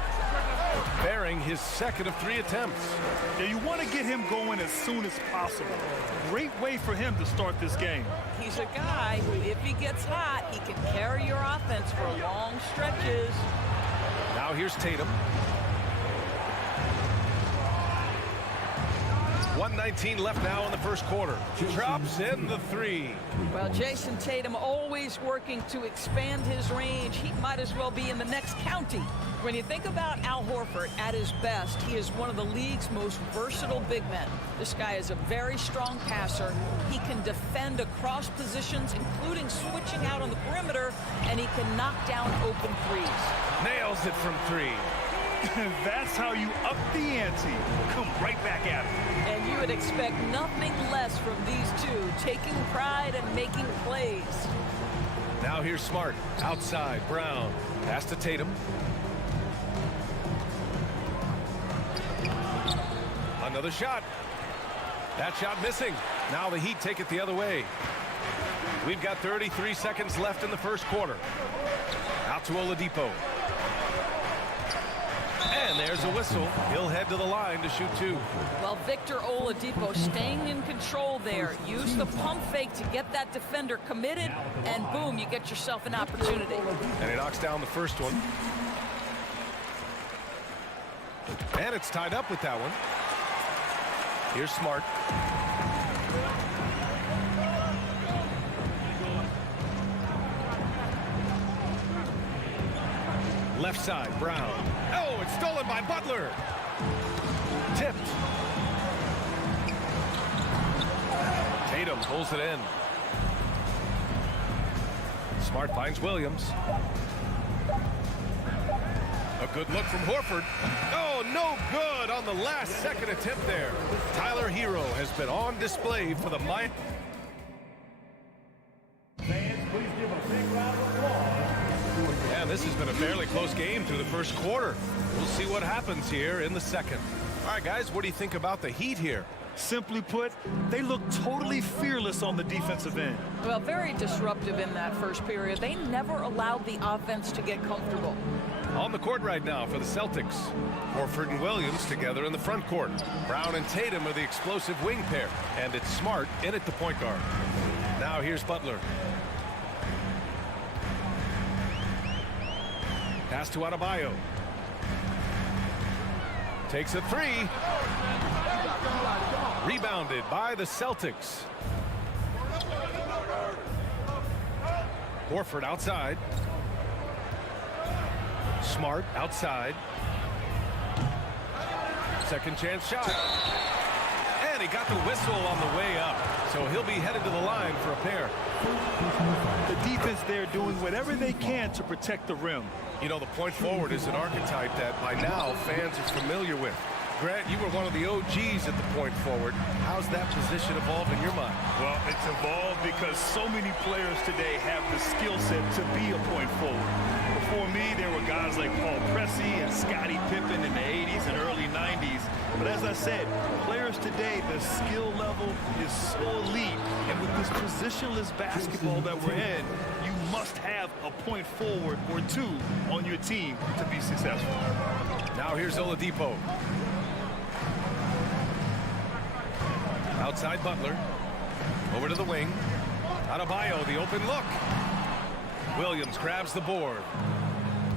Bearing his second of 3 attempts. Yeah, you want to get him going as soon as possible. Great way for him to start this game. He's a guy who, if he gets hot, he can carry your offense for long stretches. Now here's Tatum. 1:19 left now in the first quarter. Drops in the 3. Well, Jason Tatum always working to expand his range. He might as well be in the next county. When you think about Al Horford at his best, he is one of the league's most versatile big men. This guy is a very strong passer. He can defend across positions, including switching out on the perimeter, and he can knock down open threes. Nails it from 3. That's how you up the ante. Come right back at him. And you would expect nothing less from these two, taking pride and making plays. Now here's Smart. Outside, Brown. Pass to Tatum. Another shot. That shot missing. Now the Heat take it the other way. We've got 33 seconds left in the first quarter. Out to Oladipo. And there's a whistle. He'll head to the line to shoot 2. Well, Victor Oladipo staying in control there. Use the pump fake to get that defender committed, and boom, you get yourself an opportunity. And he knocks down the first one. And it's tied up with that one. Here's Smart. Left side, Brown. Oh, it's stolen by Butler. Tipped. Tatum pulls it in. Smart finds Williams. A good look from Horford. Oh, no good on the last second attempt there. Tyler Hero has been on display for the Miami. Fans, please give a big round of applause. And this has been a fairly close game through the first quarter. We'll see what happens here in the second. All right, guys, what do you think about the Heat here? Simply put, they look totally fearless on the defensive end. Well, very disruptive in that first period. They never allowed the offense to get comfortable. On the court right now for the Celtics. Horford and Williams together in the front court. Brown and Tatum are the explosive wing pair. And it's Smart in at the point guard. Now here's Butler. Pass to Adebayo. Takes a 3. Rebounded by the Celtics. Horford outside. Smart outside. Second chance shot. And he got the whistle on the way up. So he'll be headed to the line for a pair. The defense there doing whatever they can to protect the rim. You know, the point forward is an archetype that by now fans are familiar with. Grant, you were one of the OGs at the point forward. How's that position evolved in your mind? Well, it's evolved because so many players today have the skill set to be a point forward. Before me, there were guys like Paul Pressey and Scottie Pippen in the 80s and early 90s. But as I said, players today, the skill level is so elite. And with this positionless basketball that we're in, you must have a point forward or two on your team to be successful. Now here's Oladipo. Outside Butler. Over to the wing. Adebayo, the open look. Williams grabs the board.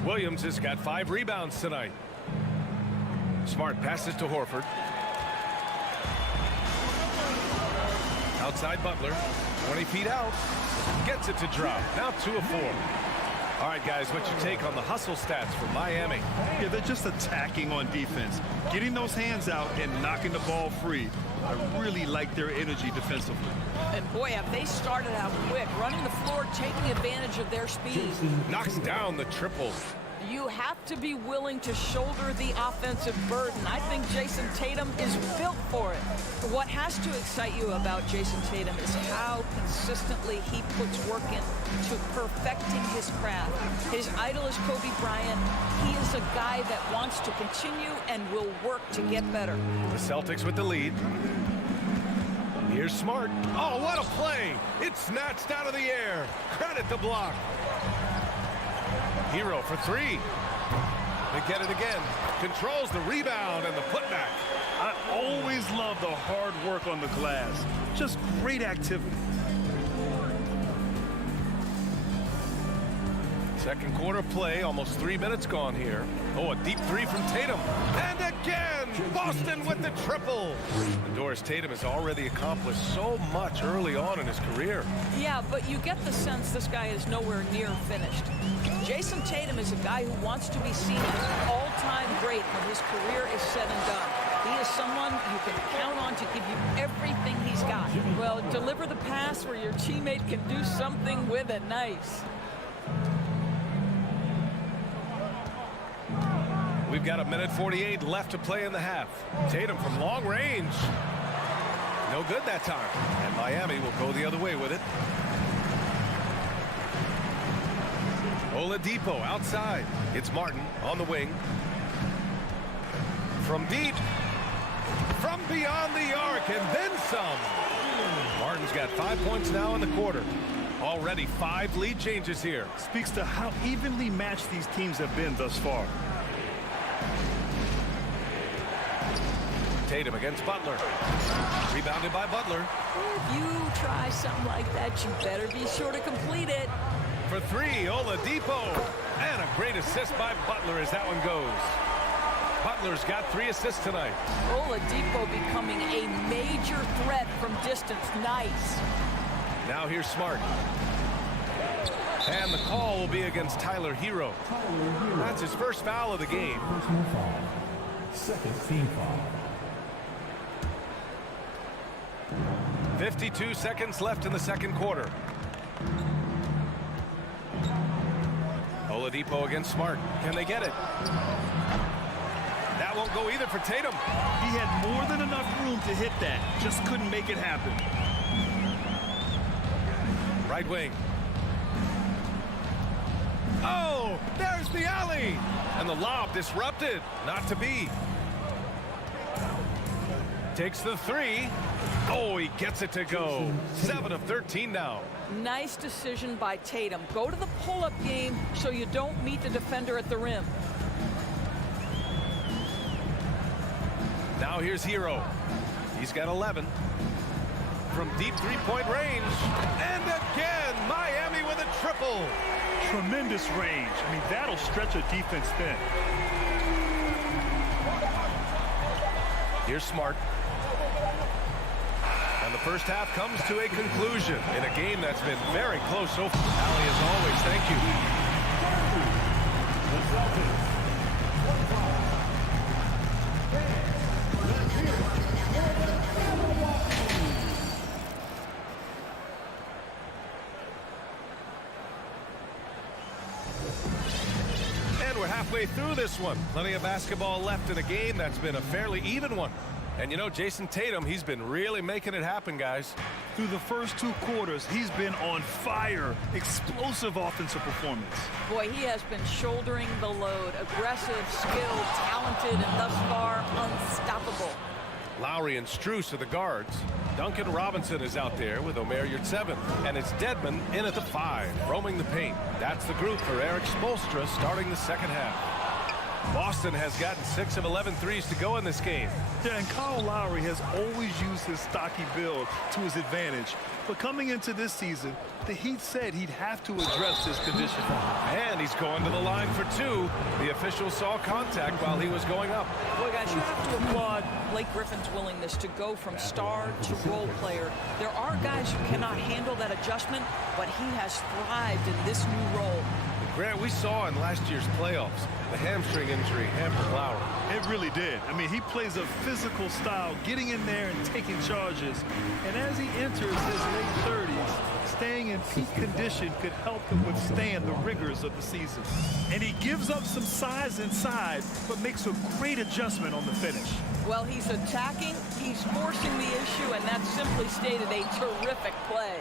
Williams has got 5 rebounds tonight. Smart passes to Horford. Outside Butler. 20 feet out. Gets it to drop. Now 2 of 4. All right, guys, what's your take on the hustle stats for Miami? Yeah, they're just attacking on defense. Getting those hands out and knocking the ball free. I really like their energy defensively. And boy, have they started out quick, running the floor, taking advantage of their speed. Knocks down the triple. You have to be willing to shoulder the offensive burden. I think Jason Tatum is built for it. What has to excite you about Jason Tatum is how consistently he puts work into perfecting his craft. His idol is Kobe Bryant. He is a guy that wants to continue and will work to get better. The Celtics with the lead. Here's Smart. Oh, what a play! It's snatched out of the air. Credit the block. Hero for 3. They get it again. Controls the rebound and the putback. I always love the hard work on the glass. Just great activity. Second quarter play, almost 3 minutes gone here. Oh, a deep 3 from Tatum. And again, Boston with the triple. And Doris, Tatum has already accomplished so much early on in his career. Yeah, but you get the sense this guy is nowhere near finished. Jason Tatum is a guy who wants to be seen as an all-time great when his career is said and done. He is someone you can count on to give you everything he's got. Well, deliver the pass where your teammate can do something with it. Nice. We've got 1:48 left to play in the half. Tatum from long range. No good that time. And Miami will go the other way with it. Oladipo outside. It's Martin on the wing. From deep. From beyond the arc and then some. Martin's got 5 points now in the quarter. Already 5 lead changes here. Speaks to how evenly matched these teams have been thus far. Tatum against Butler. Rebounded by Butler. If you try something like that, you better be sure to complete it. For 3, Oladipo. And a great assist by Butler as that one goes. Butler's got 3 assists tonight. Oladipo becoming a major threat from distance. Nice. Now here's Smart. And the call will be against Tyler Hero. That's his first foul of the game. Personal foul. Second team foul. 52 seconds left in the second quarter. Oladipo against Smart. Can they get it? That won't go either for Tatum. He had more than enough room to hit that. Just couldn't make it happen. Right wing. Oh, there's the alley. And the lob disrupted. Not to be. Takes the 3. Oh, he gets it to go. 7 of 13 now. Nice decision by Tatum. Go to the pull-up game so you don't meet the defender at the rim. Now here's Hero. He's got 11. From deep three-point range. And again, Miami with a triple. Tremendous range. I mean, that'll stretch a defense thin. Here's Smart. And the first half comes to a conclusion in a game that's been very close so far. Allie, as always, thank you. And we're halfway through this one. Plenty of basketball left in a game that's been a fairly even one. And you know, Jason Tatum, he's been really making it happen, guys. Through the first 2 quarters, he's been on fire. Explosive offensive performance. Boy, he has been shouldering the load. Aggressive, skilled, talented, and thus far, unstoppable. Lowry and Strus are the guards. Duncan Robinson is out there with Omer Yurtseven. And it's Dedmon in at the 5, roaming the paint. That's the group for Eric Spoelstra starting the second half. Boston has gotten 6 of 11 threes to go in this game. Yeah, and Kyle Lowry has always used his stocky build to his advantage. But coming into this season, the Heat said he'd have to address his condition. And he's going to the line for 2. The official saw contact while he was going up. Boy, guys, you have to applaud Blake Griffin's willingness to go from star to role player. There are guys who cannot handle that adjustment, but he has thrived in this new role. Grant, we saw in last year's playoffs, the hamstring injury hampered Lowry. It really did. I mean, he plays a physical style, getting in there and taking charges. And as he enters his late 30s, staying in peak condition could help him withstand the rigors of the season. And he gives up some size inside, but makes a great adjustment on the finish. Well, he's attacking, he's forcing the issue, and that's simply stated a terrific play.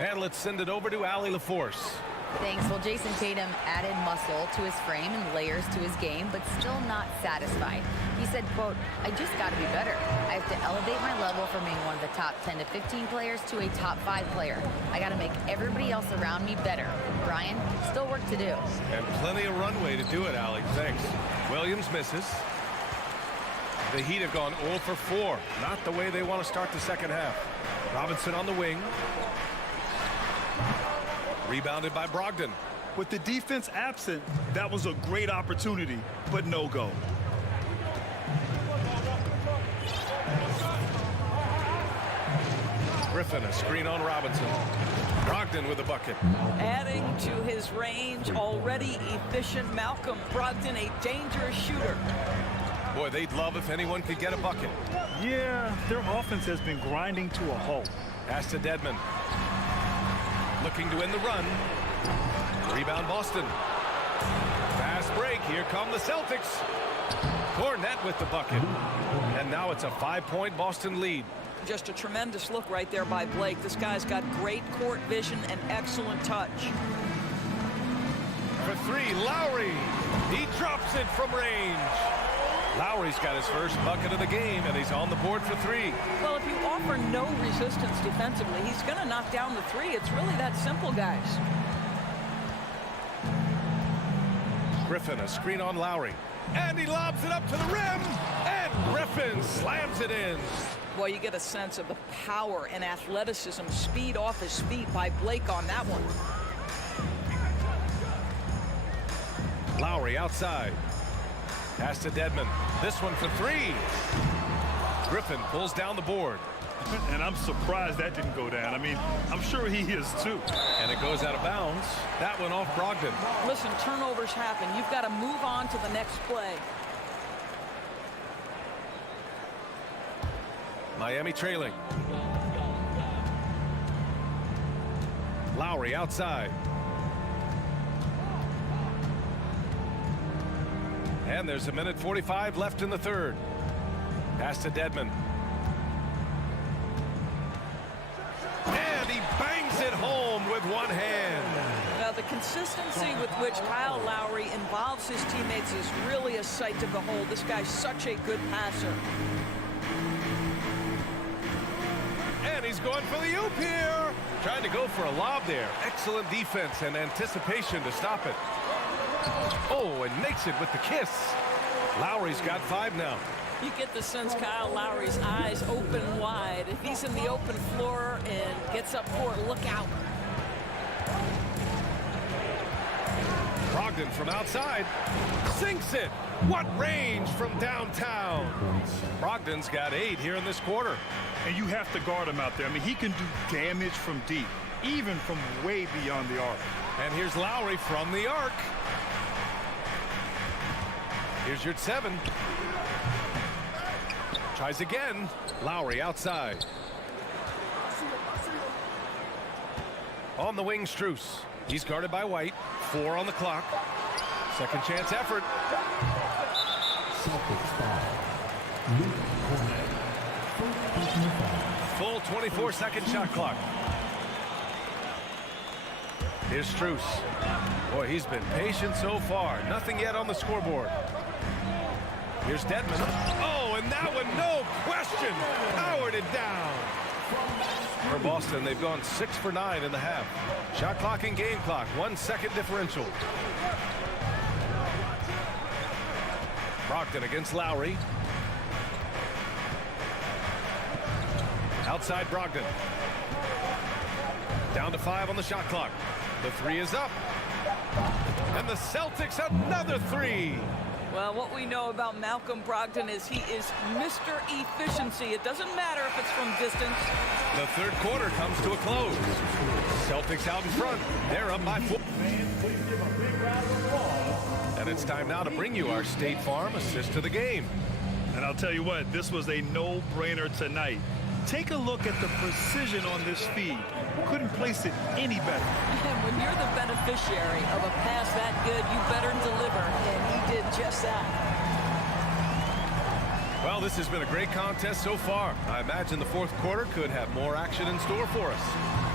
And let's send it over to Allie LaForce. Thanks. Well, Jason Tatum added muscle to his frame and layers to his game, but still not satisfied. He said, quote, I just got to be better. I have to elevate my level from being one of the top 10 to 15 players to a top 5 player. I got to make everybody else around me better. Brian, still work to do. And plenty of runway to do it, Allie. Thanks. Williams misses. The Heat have gone 0 for 4. Not the way they want to start the second half. Robinson on the wing. Rebounded by Brogdon. With the defense absent, that was a great opportunity, but no go. Griffin, a screen on Robinson. Brogdon with a bucket. Adding to his range, already efficient Malcolm Brogdon, a dangerous shooter. Boy, they'd love if anyone could get a bucket. Yeah, their offense has been grinding to a halt. Pass to Dedmon. Looking to end the run. Rebound Boston. Fast break. Here come the Celtics. Cornette with the bucket. And now it's a 5-point Boston lead. Just a tremendous look right there by Blake. This guy's got great court vision and excellent touch. For 3, Lowry. He drops it from range. Lowry's got his first bucket of the game, and he's on the board for 3. Well, if you offer no resistance defensively, he's going to knock down the 3. It's really that simple, guys. Griffin, a screen on Lowry. And he lobs it up to the rim. And Griffin slams it in. Well, you get a sense of the power and athleticism, speed off his feet by Blake on that one. Lowry outside. Pass to Dedmon. This one for 3. Griffin pulls down the board. And I'm surprised that didn't go down. I mean, I'm sure he is too. And it goes out of bounds. That one off Brogdon. Listen, turnovers happen. You've got to move on to the next play. Miami trailing. Lowry outside. And there's 1:45 left in the third. Pass to Dedmon. And he bangs it home with one hand. Now, the consistency with which Kyle Lowry involves his teammates is really a sight to behold. This guy's such a good passer. And he's going for the oop here. Trying to go for a lob there. Excellent defense and anticipation to stop it. Oh, and makes it with the kiss. Lowry's got 5 now. You get the sense Kyle Lowry's eyes open wide. If he's in the open floor and gets up court, look out. Brogdon from outside. Sinks it. What range from downtown. Brogdon's got 8 here in this quarter. And you have to guard him out there. I mean, he can do damage from deep, even from way beyond the arc. And here's Lowry from the arc. Here's your 7. Tries again. Lowry outside. On the wing, Strus. He's guarded by White. 4 on the clock. Second chance effort. Full 24-second shot clock. Here's Strus. Boy, he's been patient so far. Nothing yet on the scoreboard. Here's Dedmon. Oh, and that one, no question, powered it down. For Boston, they've gone 6 for 9 in the half. Shot clock and game clock, 1 second differential. Brogdon against Lowry. Outside Brogdon. Down to 5 on the shot clock. The 3 is up. And the Celtics another 3. Well, what we know about Malcolm Brogdon is he is Mr. Efficiency. It doesn't matter if it's from distance. The third quarter comes to a close. Celtics out in front. They're up by 4. And it's time now to bring you our State Farm assist to the game. And I'll tell you what, this was a no-brainer tonight. Take a look at the precision on this feed. Couldn't place it any better. And when you're the beneficiary of a pass that good, you better deliver. And he did just that. Well, this has been a great contest so far. I imagine the fourth quarter could have more action in store for us.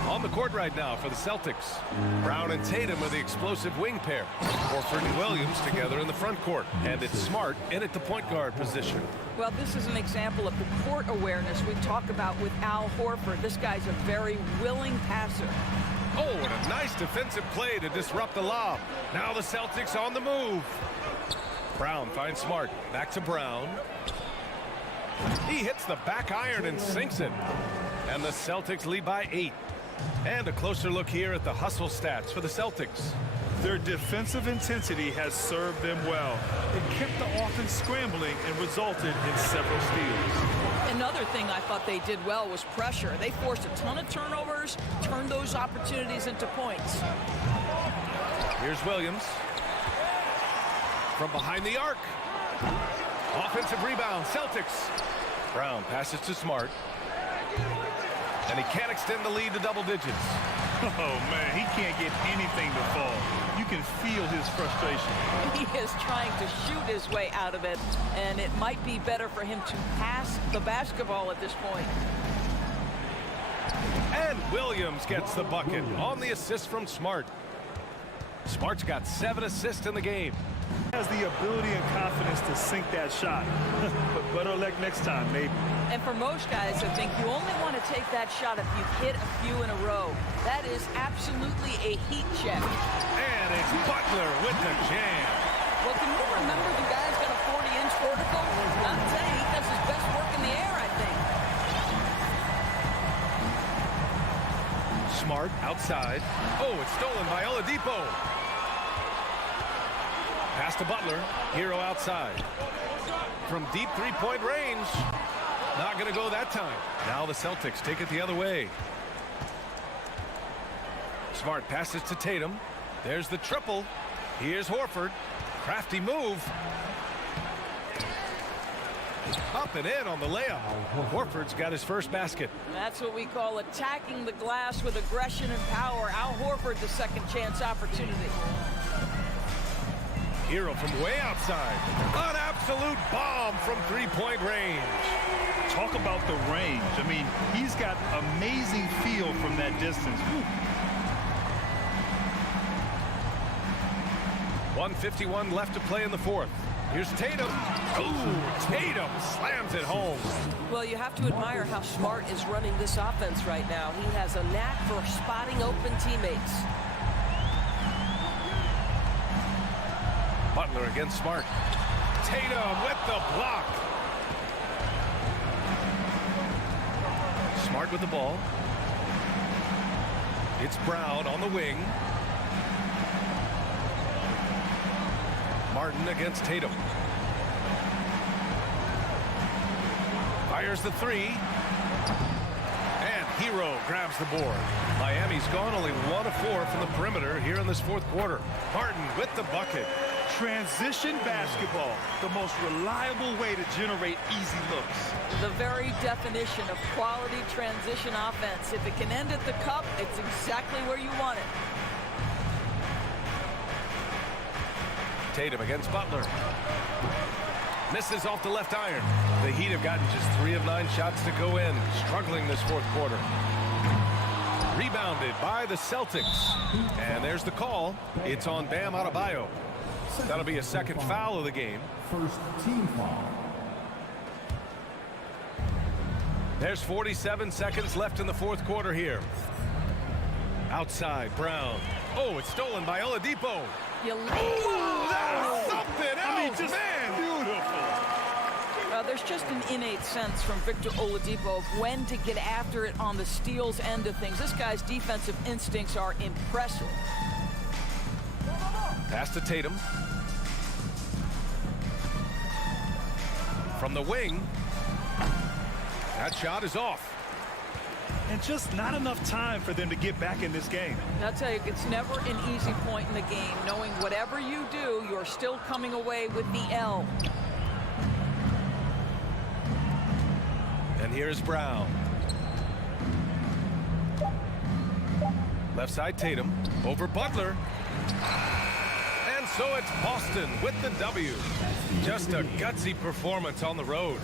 On the court right now for the Celtics, Brown and Tatum are the explosive wing pair. Horford and Williams together in the front court. And it's Smart in at the point guard position. Well, this is an example of the court awareness we talk about with Al Horford. This guy's a very willing passer. Oh, and a nice defensive play to disrupt the lob. Now the Celtics on the move. Brown finds Smart. Back to Brown. He hits the back iron and sinks it. And the Celtics lead by 8. And a closer look here at the hustle stats for the Celtics. Their defensive intensity has served them well. It kept the offense scrambling and resulted in several steals. Another thing I thought they did well was pressure. They forced a ton of turnovers, turned those opportunities into points. Here's Williams. From behind the arc. Offensive rebound, Celtics. Brown passes to Smart. And he can't extend the lead to double digits. Oh, man, he can't get anything to fall. You can feel his frustration. He is trying to shoot his way out of it, and it might be better for him to pass the basketball at this point. And Williams gets the bucket on the assist from Smart. Smart's got 7 assists in the game. Has the ability and confidence to sink that shot. But better luck next time, maybe. And for most guys, I think you only want to take that shot if you've hit a few in a row. That is absolutely a heat check. And it's Butler with the jam. Well, can you remember the guy's got a 40-inch vertical? Not today. He does his best work in the air, I think. Smart outside. Oh, it's stolen by Oladipo. Pass to Butler. Hero outside. From deep three-point range. Not going to go that time. Now the Celtics take it the other way. Smart passes to Tatum. There's the triple. Here's Horford. Crafty move. Up and in on the layup. Horford's got his first basket. That's what we call attacking the glass with aggression and power. Al Horford, the second chance opportunity. Hero from way outside. An absolute bomb from three-point range. Talk about the range. I mean, he's got amazing feel from that distance. Whew. 1:51 left to play in the fourth. Here's Tatum. Ooh, Tatum slams it home. Well, you have to admire how Smart is running this offense right now. He has a knack for spotting open teammates. Butler against Smart. Tatum with the block. Smart with the ball. It's Brown on the wing. Martin against Tatum. Fires the three. And Hero grabs the board. Miami's gone only 1 of 4 from the perimeter here in this fourth quarter. Martin with the bucket. Transition basketball, the most reliable way to generate easy looks. The very definition of quality transition offense. If it can end at the cup, it's exactly where you want it. Tatum against Butler. Misses off the left iron. The Heat have gotten just 3 of 9 shots to go in. Struggling this fourth quarter. Rebounded by the Celtics. And there's the call. It's on Bam Adebayo. That'll be a second foul of the game. First team foul. There's 47 seconds left in the fourth quarter here. Outside, Brown. Oh, it's stolen by Oladipo. Oh, that's something else, I mean, just man. Beautiful. There's just an innate sense from Victor Oladipo of when to get after it on the steals end of things. This guy's defensive instincts are impressive. Pass to Tatum. From the wing. That shot is off. And just not enough time for them to get back in this game. I'll tell you, it's never an easy point in the game, knowing whatever you do, you're still coming away with the L. And here's Brown. Left side Tatum. Over Butler. And so it's Boston with the W. Just a gutsy performance on the road.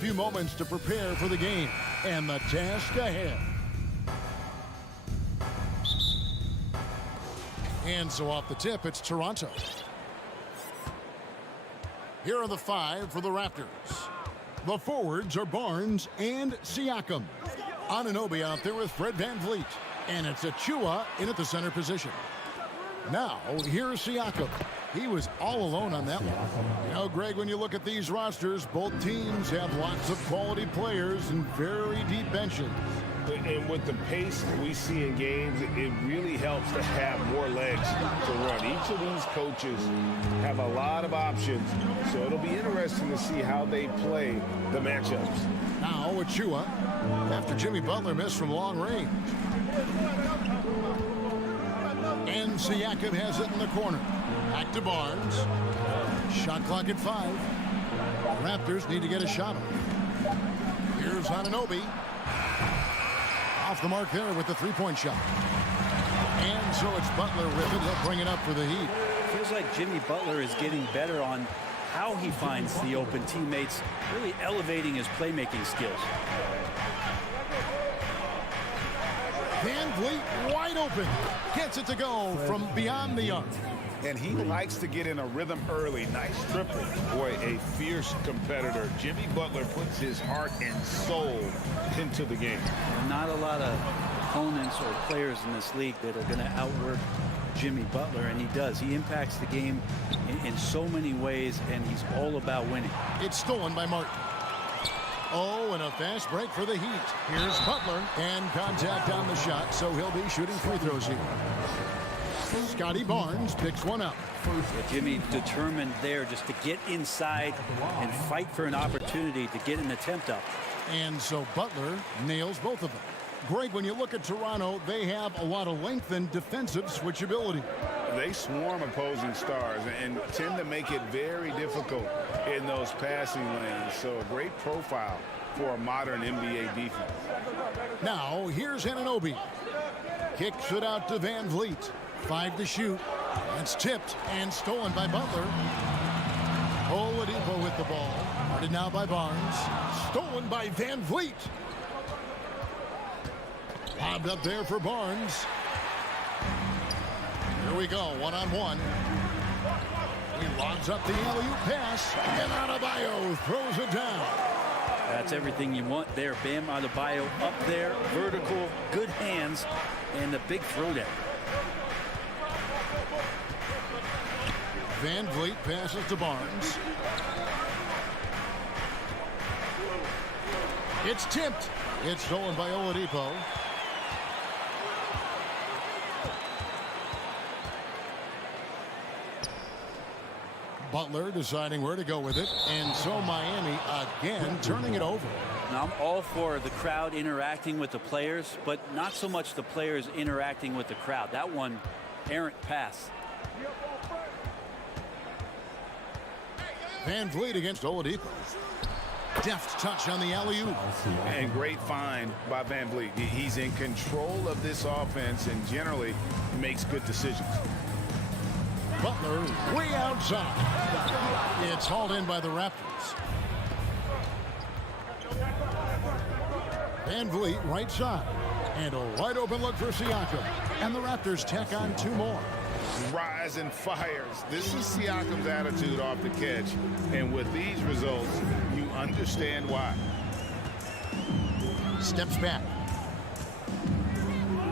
Few moments to prepare for the game and the task ahead. And so off the tip, it's Toronto. Here are the 5 for the Raptors. The forwards are Barnes and Siakam. Anunoby out there with Fred VanVleet. And it's Achua in at the center position. Now, here's Siakam. He was all alone on that one. You know, Greg, when you look at these rosters, both teams have lots of quality players and very deep benches. And with the pace we see in games, it really helps to have more legs to run. Each of these coaches have a lot of options, so it'll be interesting to see how they play the matchups. Now, Achua, after Jimmy Butler missed from long range. And Siakam has it in the corner. Back to Barnes. Shot clock at 5. Raptors need to get a shot off. Here's Anunoby. Off the mark there with the three-point shot. And so it's Butler with it. He'll bring it up for the Heat. Feels like Jimmy Butler is getting better on how he finds the open teammates, really elevating his playmaking skills. VanVleet wide open. Gets it to go from beyond the arc. And he likes to get in a rhythm early. Nice triple. Boy, a fierce competitor. Jimmy Butler puts his heart and soul into the game. Not a lot of opponents or players in this league that are going to outwork Jimmy Butler, and he does. He impacts the game in so many ways, and he's all about winning. It's stolen by Martin. Oh, and a fast break for the Heat. Here's Butler, and contact on the shot, so he'll be shooting free throws here. Scotty Barnes picks one up. Jimmy determined there just to get inside and fight for an opportunity to get an attempt up. And so Butler nails both of them. Greg, when you look at Toronto, they have a lot of length and defensive switchability. They swarm opposing stars and tend to make it very difficult in those passing lanes. So a great profile for a modern NBA defense. Now, here's Anunoby. Kicks it out to VanVleet. 5 to shoot. It's tipped and stolen by Butler. Oladipo with the ball. Guarded now by Barnes. Stolen by Van Vliet. Lobbed up there for Barnes. Here we go, one-on-one. He lobs up the alley-oop pass, and Adebayo throws it down. That's everything you want there. Bam Adebayo up there, vertical, good hands, and a big throwdown. Van Vliet passes to Barnes. It's tipped. It's stolen by Oladipo. Butler deciding where to go with it, and so Miami again turning it over. Now, I'm all for the crowd interacting with the players, but not so much the players interacting with the crowd. That one, errant pass. Van Vliet against Oladipo. Deft touch on the alley-oop. And great find by Van Vliet. He's in control of this offense and generally makes good decisions. Butler way outside. It's hauled in by the Raptors. Van Vliet right side. And a wide open look for Siakam. And the Raptors tack on two more. Rise and fires. This is Siakam's attitude off the catch. And with these results, you understand why. Steps back.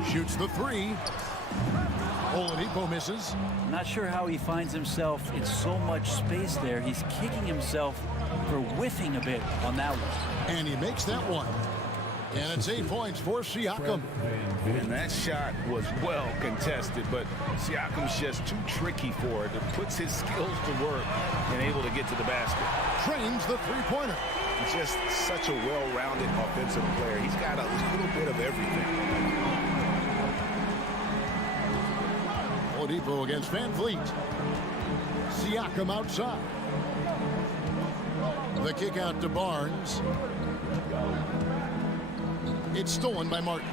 Shoots the three. Oladipo misses. Not sure how he finds himself in so much space there. He's kicking himself for whiffing a bit on that one. And he makes that one. And it's 8 points for Siakam. And that shot was well contested, but Siakam's just too tricky for it. It puts his skills to work and able to get to the basket. Trains the three-pointer. He's just such a well-rounded offensive player. He's got a little bit of everything. Oladipo against Van Vliet. Siakam outside. The kick out to Barnes. It's stolen by Martin.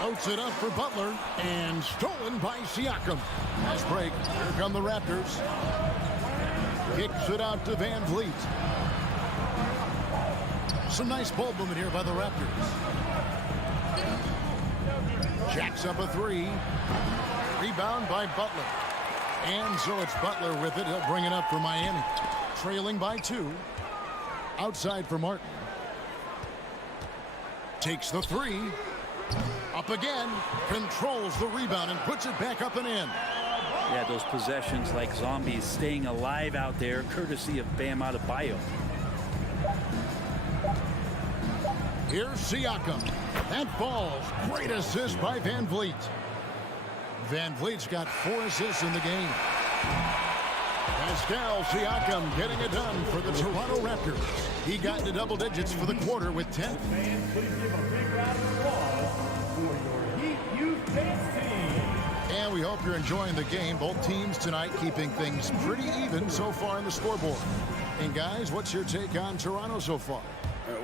Outs it up for Butler and stolen by Siakam. Nice break. Here come the Raptors. Kicks it out to Van Vliet. Some nice ball movement here by the Raptors. Jacks up a three. Rebound by Butler. And so it's Butler with it. He'll bring it up for Miami. Trailing by 2. Outside for Martin. Takes the three. Up again. Controls the rebound and puts it back up and in. Yeah, those possessions like zombies staying alive out there, courtesy of Bam Adebayo. Here's Siakam. That falls. Great assist by Van Vliet. Van Vliet's got 4 assists in the game. Pascal Siakam getting it done for the Toronto Raptors. He got into double digits for the quarter with 10. Fans, please give a big round of applause for your Heat Youth Dance team. And we hope you're enjoying the game. Both teams tonight keeping things pretty even so far in the scoreboard. And guys, what's your take on Toronto so far?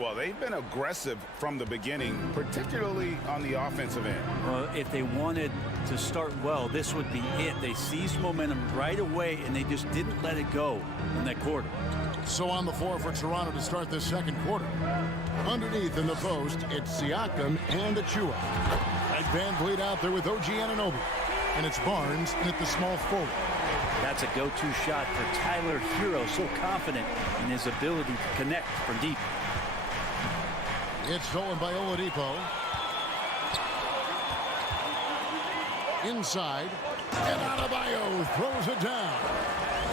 Well, they've been aggressive from the beginning, particularly on the offensive end. Well, if they wanted to start well, this would be it. They seized momentum right away, and they just didn't let it go in that quarter. So on the floor for Toronto to start this second quarter. Underneath in the post, it's Siakam and Achua. And Van Vliet out there with OG Anunoby. And it's Barnes at the small forward. That's a go-to shot for Tyler Hero, so confident in his ability to connect from deep. It's stolen by Oladipo. Inside. And Adebayo throws it down.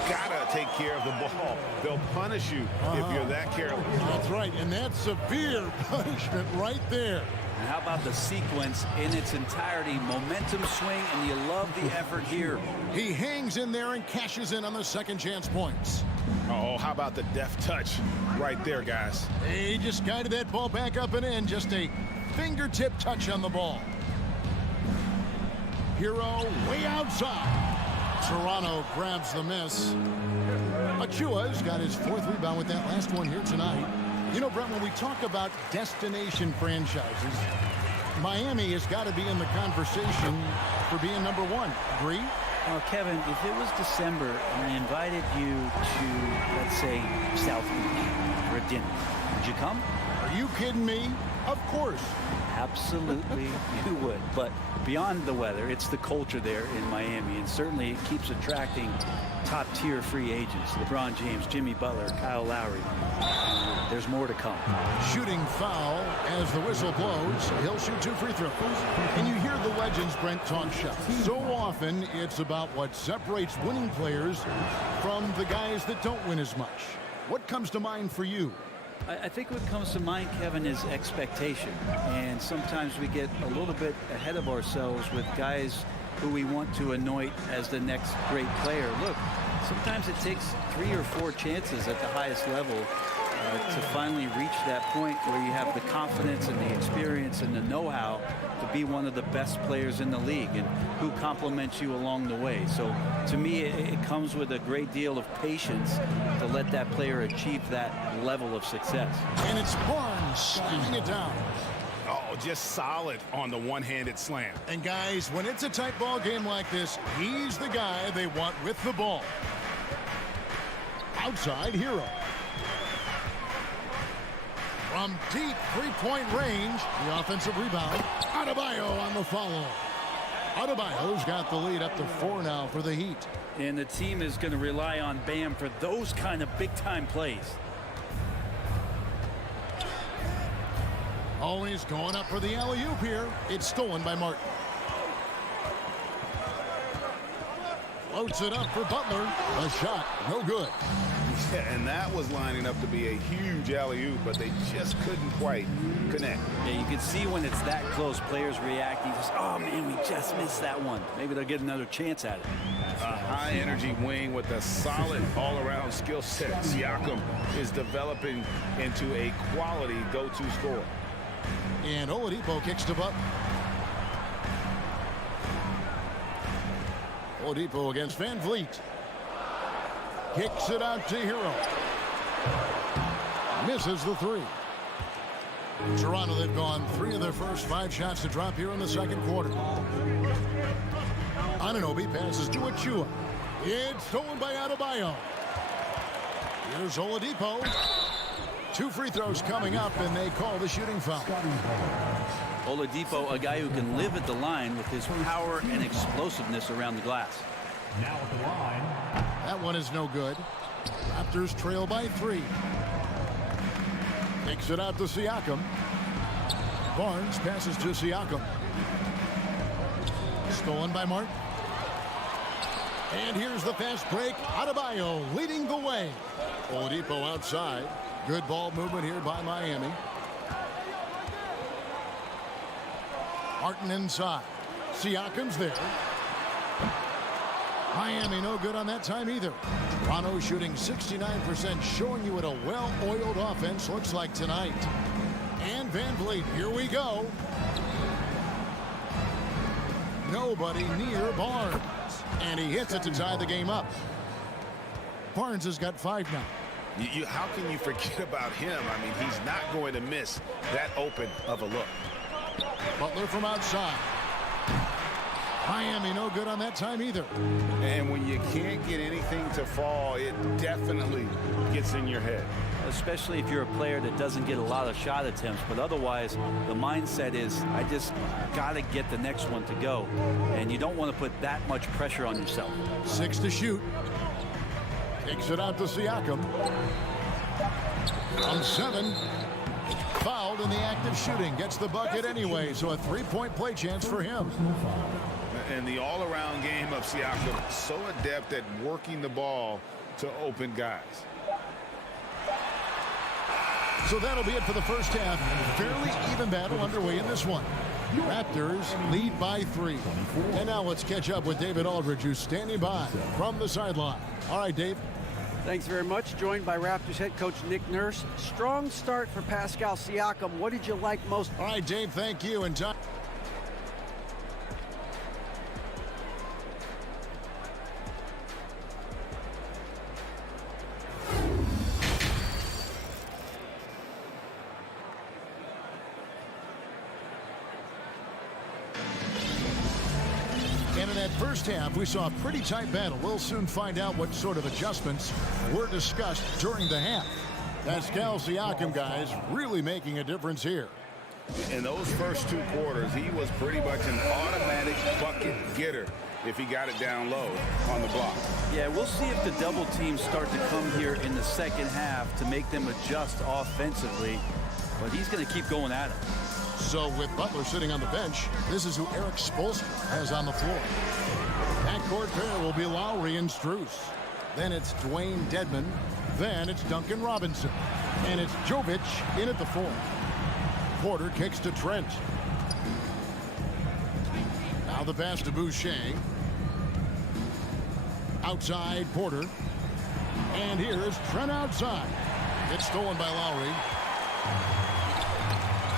Gotta take care of the ball. They'll punish you if you're that careless. That's right, and that's severe punishment right there. And how about the sequence in its entirety? Momentum swing, and you love the effort here. He hangs in there and cashes in on the second chance points. Oh, how about the deft touch right there, guys? He just guided that ball back up and in. Just a fingertip touch on the ball. Hero way outside. Toronto grabs the miss. Achua's got his 4th rebound with that last one here tonight. You know, Brent, when we talk about destination franchises, Miami has got to be in the conversation for being number one. Agree? Well, Kevin, if it was December and I invited you to, let's say, South Beach for a dinner, would you come? Are you kidding me? Of course. Absolutely, you would. But beyond the weather, it's the culture there in Miami, and certainly it keeps attracting top-tier free agents. LeBron James, Jimmy Butler, Kyle Lowry. There's more to come. Shooting foul as the whistle blows. He'll shoot 2 free throws. And you hear the legends, Brent, talk shop. So often it's about what separates winning players from the guys that don't win as much. What comes to mind for you? I think what comes to mind, Kevin, is expectation. And sometimes we get a little bit ahead of ourselves with guys who we want to anoint as the next great player. Look, sometimes it takes 3 or 4 chances at the highest level to finally reach that point where you have the confidence and the experience and the know-how to be one of the best players in the league, and who compliments you along the way. So to me, it comes with a great deal of patience to let that player achieve that level of success. And it's Barnes slamming it down. Oh, just solid on the one-handed slam. And guys, when it's a tight ball game like this, he's the guy they want with the ball. Outside Hero. From deep three-point range, the offensive rebound. Adebayo on the follow. Adebayo's got the lead up to 4 now for the Heat. And the team is going to rely on Bam for those kind of big-time plays. Always going up for the alley-oop here. It's stolen by Martin. Floats it up for Butler. A shot, no good. Yeah, and that was lining up to be a huge alley-oop, but they just couldn't quite connect. Yeah, you can see when it's that close, players reacting. Just, oh, man, we just missed that one. Maybe they'll get another chance at it. A high-energy wing with a solid all-around skill set. Siakam is developing into a quality go-to scorer. And Oladipo kicks to Butler. Oladipo against Van Vliet. Kicks it out to Hero. Misses the 3. Toronto, they've gone 3 of their first 5 shots to drop here in the second quarter. Anunoby passes to Achua. It's stolen by Adebayo. Here's Oladipo. 2 free throws coming up, and they call the shooting foul. Oladipo, a guy who can live at the line with his power and explosiveness around the glass. Now at the line. That one is no good. Raptors trail by 3. Takes it out to Siakam. Barnes passes to Siakam. Stolen by Martin. And here's the fast break. Adebayo leading the way. Oladipo outside. Good ball movement here by Miami. Martin inside. Siakam's there. Miami no good on that time either. Toronto shooting 69%, showing you what a well-oiled offense looks like tonight. And Van Vliet, here we go. Nobody near Barnes. And he hits it to tie the game up. Barnes has got 5 now. How can you forget about him? I mean, he's not going to miss that open of a look. Butler from outside. Miami no good on that time either. And when you can't get anything to fall, it definitely gets in your head. Especially if you're a player that doesn't get a lot of shot attempts, but otherwise the mindset is, I just got to get the next one to go. And you don't want to put that much pressure on yourself. 6 to shoot. Takes it out to Siakam. On 7. Fouled in the act of shooting. Gets the bucket anyway, so a 3-point play chance for him. And the all-around game of Siakam, so adept at working the ball to open guys. So that'll be it for the first half. Fairly even battle underway in this one. Raptors lead by 3. And now let's catch up with David Aldridge, who's standing by from the sideline. All right, Dave. Thanks very much. Joined by Raptors head coach Nick Nurse. Strong start for Pascal Siakam. What did you like most? All right, Dave, thank you. And time. And in that first half, we saw a pretty tight battle. We'll soon find out what sort of adjustments were discussed during the half. Pascal Siakam, guys, really making a difference here. In those first 2 quarters, he was pretty much an automatic bucket getter if he got it down low on the block. Yeah, we'll see if the double teams start to come here in the second half to make them adjust offensively. But he's going to keep going at it. So with Butler sitting on the bench, this is who Eric Spoelstra has on the floor. Backcourt pair will be Lowry and Strus. Then it's Dwayne Dedmon. Then it's Duncan Robinson. And it's Jovic in at the 4. Porter kicks to Trent. Now the pass to Boucher. Outside Porter. And here's Trent outside. It's stolen by Lowry.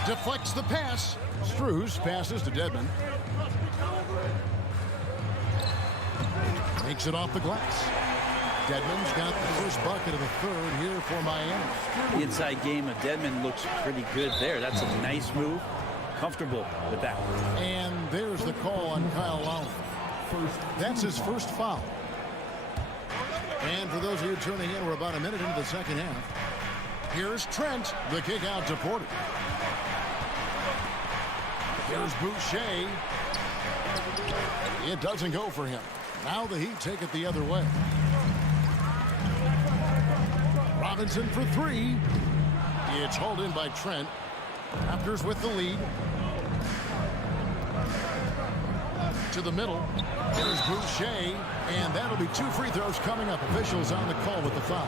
Deflects the pass. Strus passes to Dedmon. Makes it off the glass. Dedmon's got the first bucket of the third here for Miami. The inside game of Dedmon looks pretty good there. That's a nice move. Comfortable with that one. And there's the call on Kyle Lowry. That's his first foul. And for those of you tuning in, we're about a minute into the second half. Here's Trent. The kick out to Porter. Here's Boucher. It doesn't go for him. Now the Heat take it the other way. Robinson for 3. It's hauled in by Trent. Raptors with the lead. To the middle. There's Boucher. And that'll be 2 free throws coming up. Officials on the call with the foul.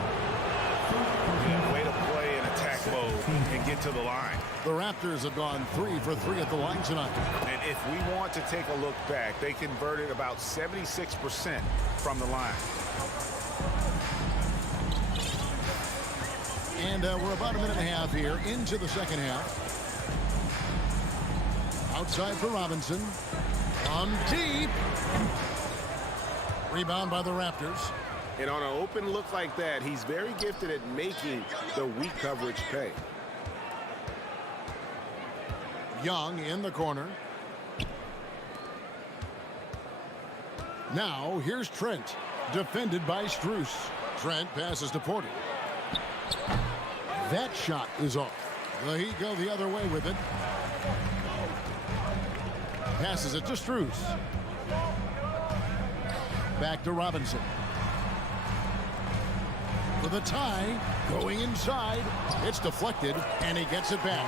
Yeah, way to play in attack mode and get to the line. The Raptors have gone 3 for 3 at the line tonight. And if we want to take a look back, they converted about 76% from the line. And we're about a minute and a half here into the second half. Outside for Robinson. On deep. Rebound by the Raptors. And on an open look like that, he's very gifted at making the weak coverage pay. Young in the corner. Now here's Trent. Defended by Strus. Trent passes to Porter. That shot is off. The Heat go the other way with it. Passes it to Strus. Back to Robinson. For the tie, going inside. It's deflected, and he gets it back.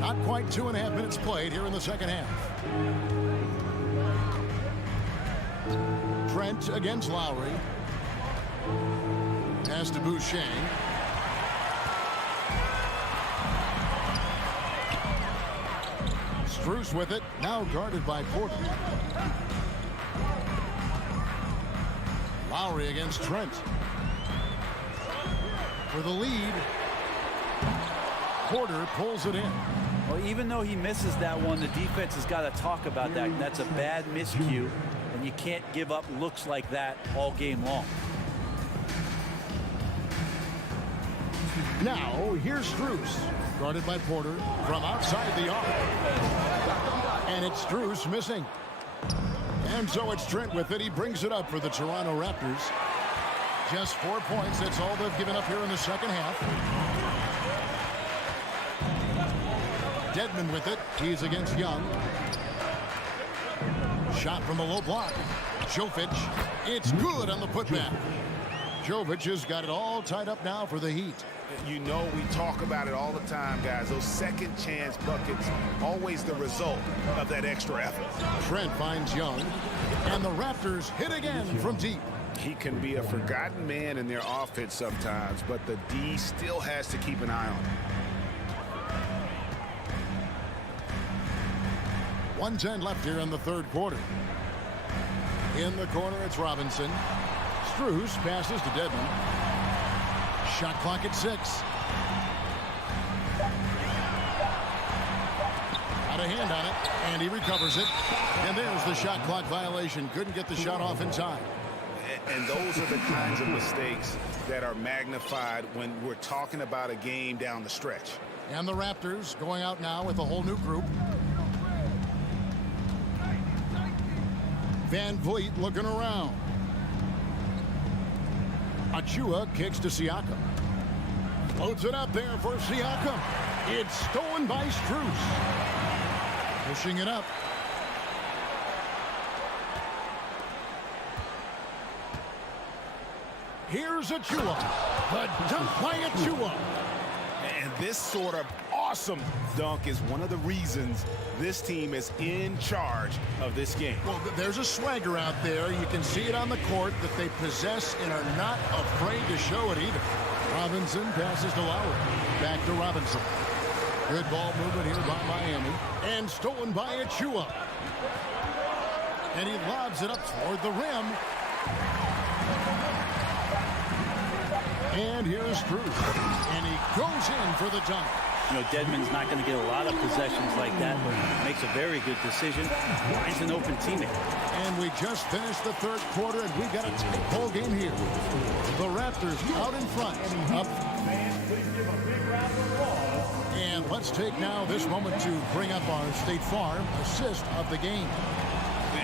Not quite 2.5 minutes played here in the second half. Trent against Lowry. Pass to Boucher. Strus with it, now guarded by Porter. Lowry against Trent. For the lead. Porter pulls it in. Well, even though he misses that one, the defense has got to talk about that. That's a bad miscue, and you can't give up looks like that all game long. Now, here's Strus. Guarded by Porter from outside the arc. And it's Strus missing. And so it's Trent with it. He brings it up for the Toronto Raptors. Just 4 points. That's all they've given up here in the second half. Dedmon with it. He's against Young. Shot from the low block. Jovic. It's good on the putback. Jovic has got it all tied up now for the Heat. You know, we talk about it all the time, guys. Those second chance buckets, always the result of that extra effort. Trent finds Young. And the Raptors hit again from deep. He can be a forgotten man in their offense sometimes, but the D still has to keep an eye on him. 1:10 left here in the third quarter. In the corner, it's Robinson. Strus passes to Dedmon. Shot clock at 6. Got a hand on it, and he recovers it. And there's the shot clock violation. Couldn't get the shot off in time. And those are the kinds of mistakes that are magnified when we're talking about a game down the stretch. And the Raptors going out now with a whole new group. Van Vliet looking around. Achua kicks to Siakam. Floats it up there for Siakam. It's stolen by Strus. Pushing it up. Here's Achua. The dunk by Achua. And this sort of awesome dunk is one of the reasons this team is in charge of this game. Well, there's a swagger out there. You can see it on the court that they possess and are not afraid to show it either. Robinson passes to Lowry. Back to Robinson. Good ball movement here by Miami. And stolen by Achua. And he lobs it up toward the rim. And here's Strus. And he goes in for the dunk. You know, Dedmon's not going to get a lot of possessions like that, but makes a very good decision. Finds an open teammate. And we just finished the third quarter, and we got a tight ball game here. The Raptors out in front. Up. And let's take now this moment to bring up our State Farm assist of the game.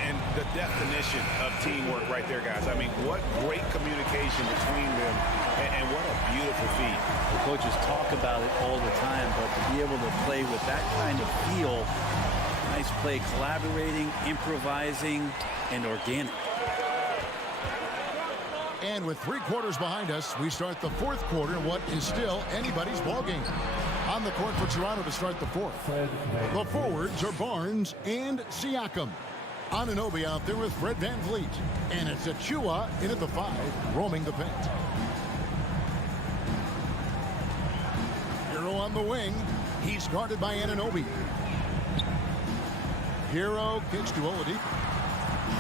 And the definition of teamwork right there, guys. I mean, what great communication between them, and what a beautiful feat. The coaches talk about it all the time, but to be able to play with that kind of feel, nice play, collaborating, improvising, and organic. And with 3 quarters behind us, we start the fourth quarter in what is still anybody's ball game. On the court for Toronto to start the fourth. The forwards are Barnes and Siakam. Anunoby out there with Fred Van Vliet. And it's Achua in at the 5, roaming the paint. Hero on the wing. He's guarded by Anunoby. Hero kicks to Oladipo.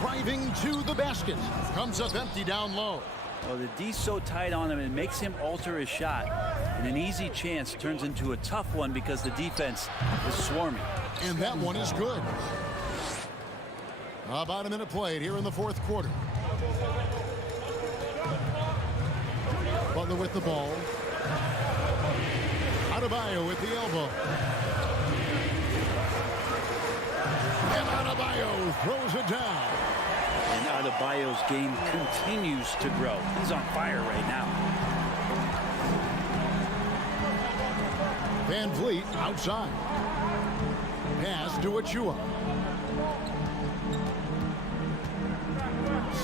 Driving to the basket. Comes up empty down low. Well, the D's so tight on him, it makes him alter his shot. And an easy chance turns into a tough one because the defense is swarming. And that one is good. About a minute played here in the fourth quarter. Butler with the ball. Adebayo with the elbow. And Adebayo throws it down. And Adebayo's game continues to grow. He's on fire right now. Van Vliet outside. Pass to Achua.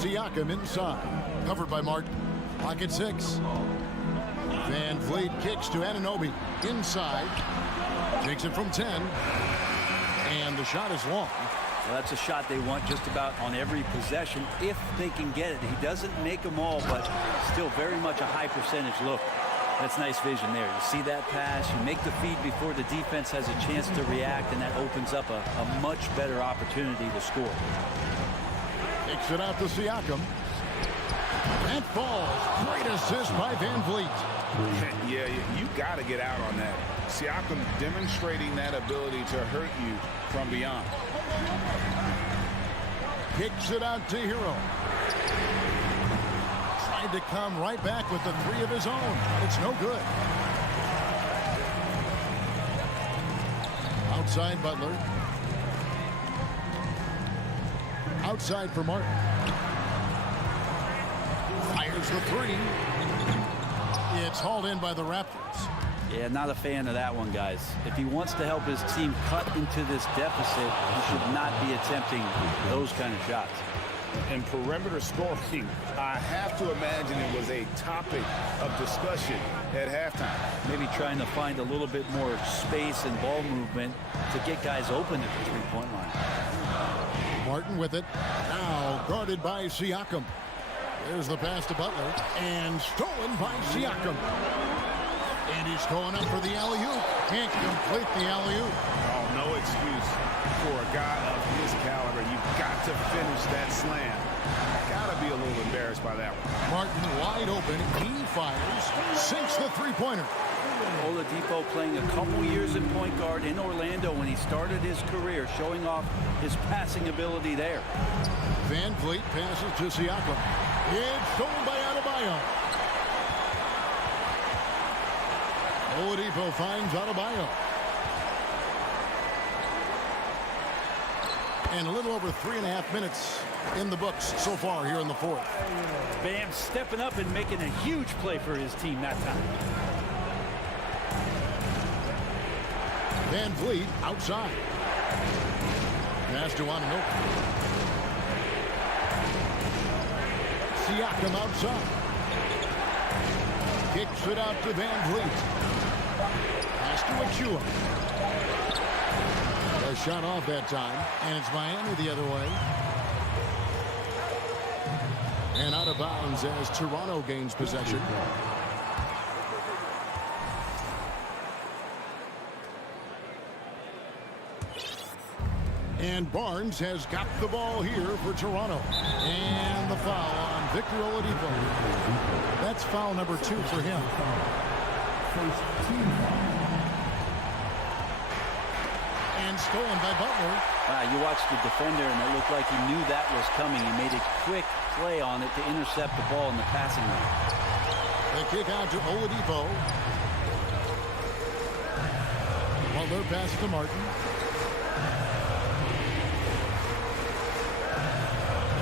Siakam inside. Covered by Martin. Pocket 6. Van Vliet kicks to Anunoby. Inside. Takes it from 10. And the shot is long. Well, that's a shot they want just about on every possession if they can get it. He doesn't make them all, but still very much a high percentage look. That's nice vision there. You see that pass, you make the feed before the defense has a chance to react, and that opens up a much better opportunity to score. Takes it out to Siakam. That falls. Great assist by Van Vliet. Yeah, you got to get out on that. Siakam demonstrating that ability to hurt you from beyond. Kicks it out to Hero. Tried to come right back with the 3 of his own. It's no good. Outside Butler. Outside for Martin. Fires the 3. It's hauled in by the Raptors. Yeah, not a fan of that one, guys. If he wants to help his team cut into this deficit, he should not be attempting those kind of shots. And perimeter scoring, I have to imagine it was a topic of discussion at halftime. Maybe trying to find a little bit more space and ball movement to get guys open at the three-point line. Martin with it. Now guarded by Siakam. There's the pass to Butler. And stolen by Siakam. And he's going up for the alley-oop. Can't complete the alley-oop. Oh, no excuse for a guy of his caliber. You've got to finish that slam. Got to be a little embarrassed by that one. Martin wide open. He fires. Sinks the three-pointer. Oladipo playing a couple years in point guard in Orlando when he started his career, showing off his passing ability there. Van Vliet passes to Siakam. It's stolen by Adebayo. Oladipo finds Adebayo. And a little over 3.5 minutes in the books so far here in the fourth. Bam stepping up and making a huge play for his team that time. Van Vliet outside. Pass to Anunoby. Siakam outside. Kicks it out to Van Vliet. Pass to Achua. A shot off that time, and it's Miami the other way. And out of bounds as Toronto gains possession. And Barnes has got the ball here for Toronto. And the foul on Victor Oladipo. That's foul number 2 for him. And stolen by Butler. You watched the defender, and it looked like he knew that was coming. He made a quick play on it to intercept the ball in the passing lane. The kick out to Oladipo. Butler pass to Martin.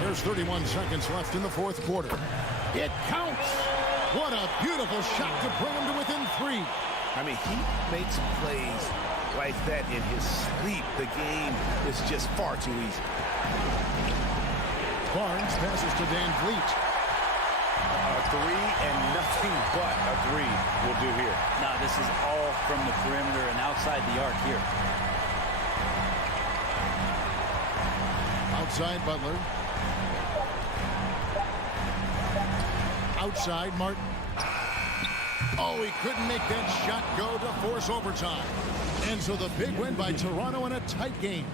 There's 31 seconds left in the fourth quarter. It counts. What a beautiful shot to bring him to within 3. I mean, he makes plays like that in his sleep. The game is just far too easy. Barnes passes to Van Vliet. A 3 and nothing but a 3 will do here. Now, this is all from the perimeter and outside the arc here. Outside Butler. Outside Martin. Oh, he couldn't make that shot go to force overtime. And so the big win by Toronto in a tight game.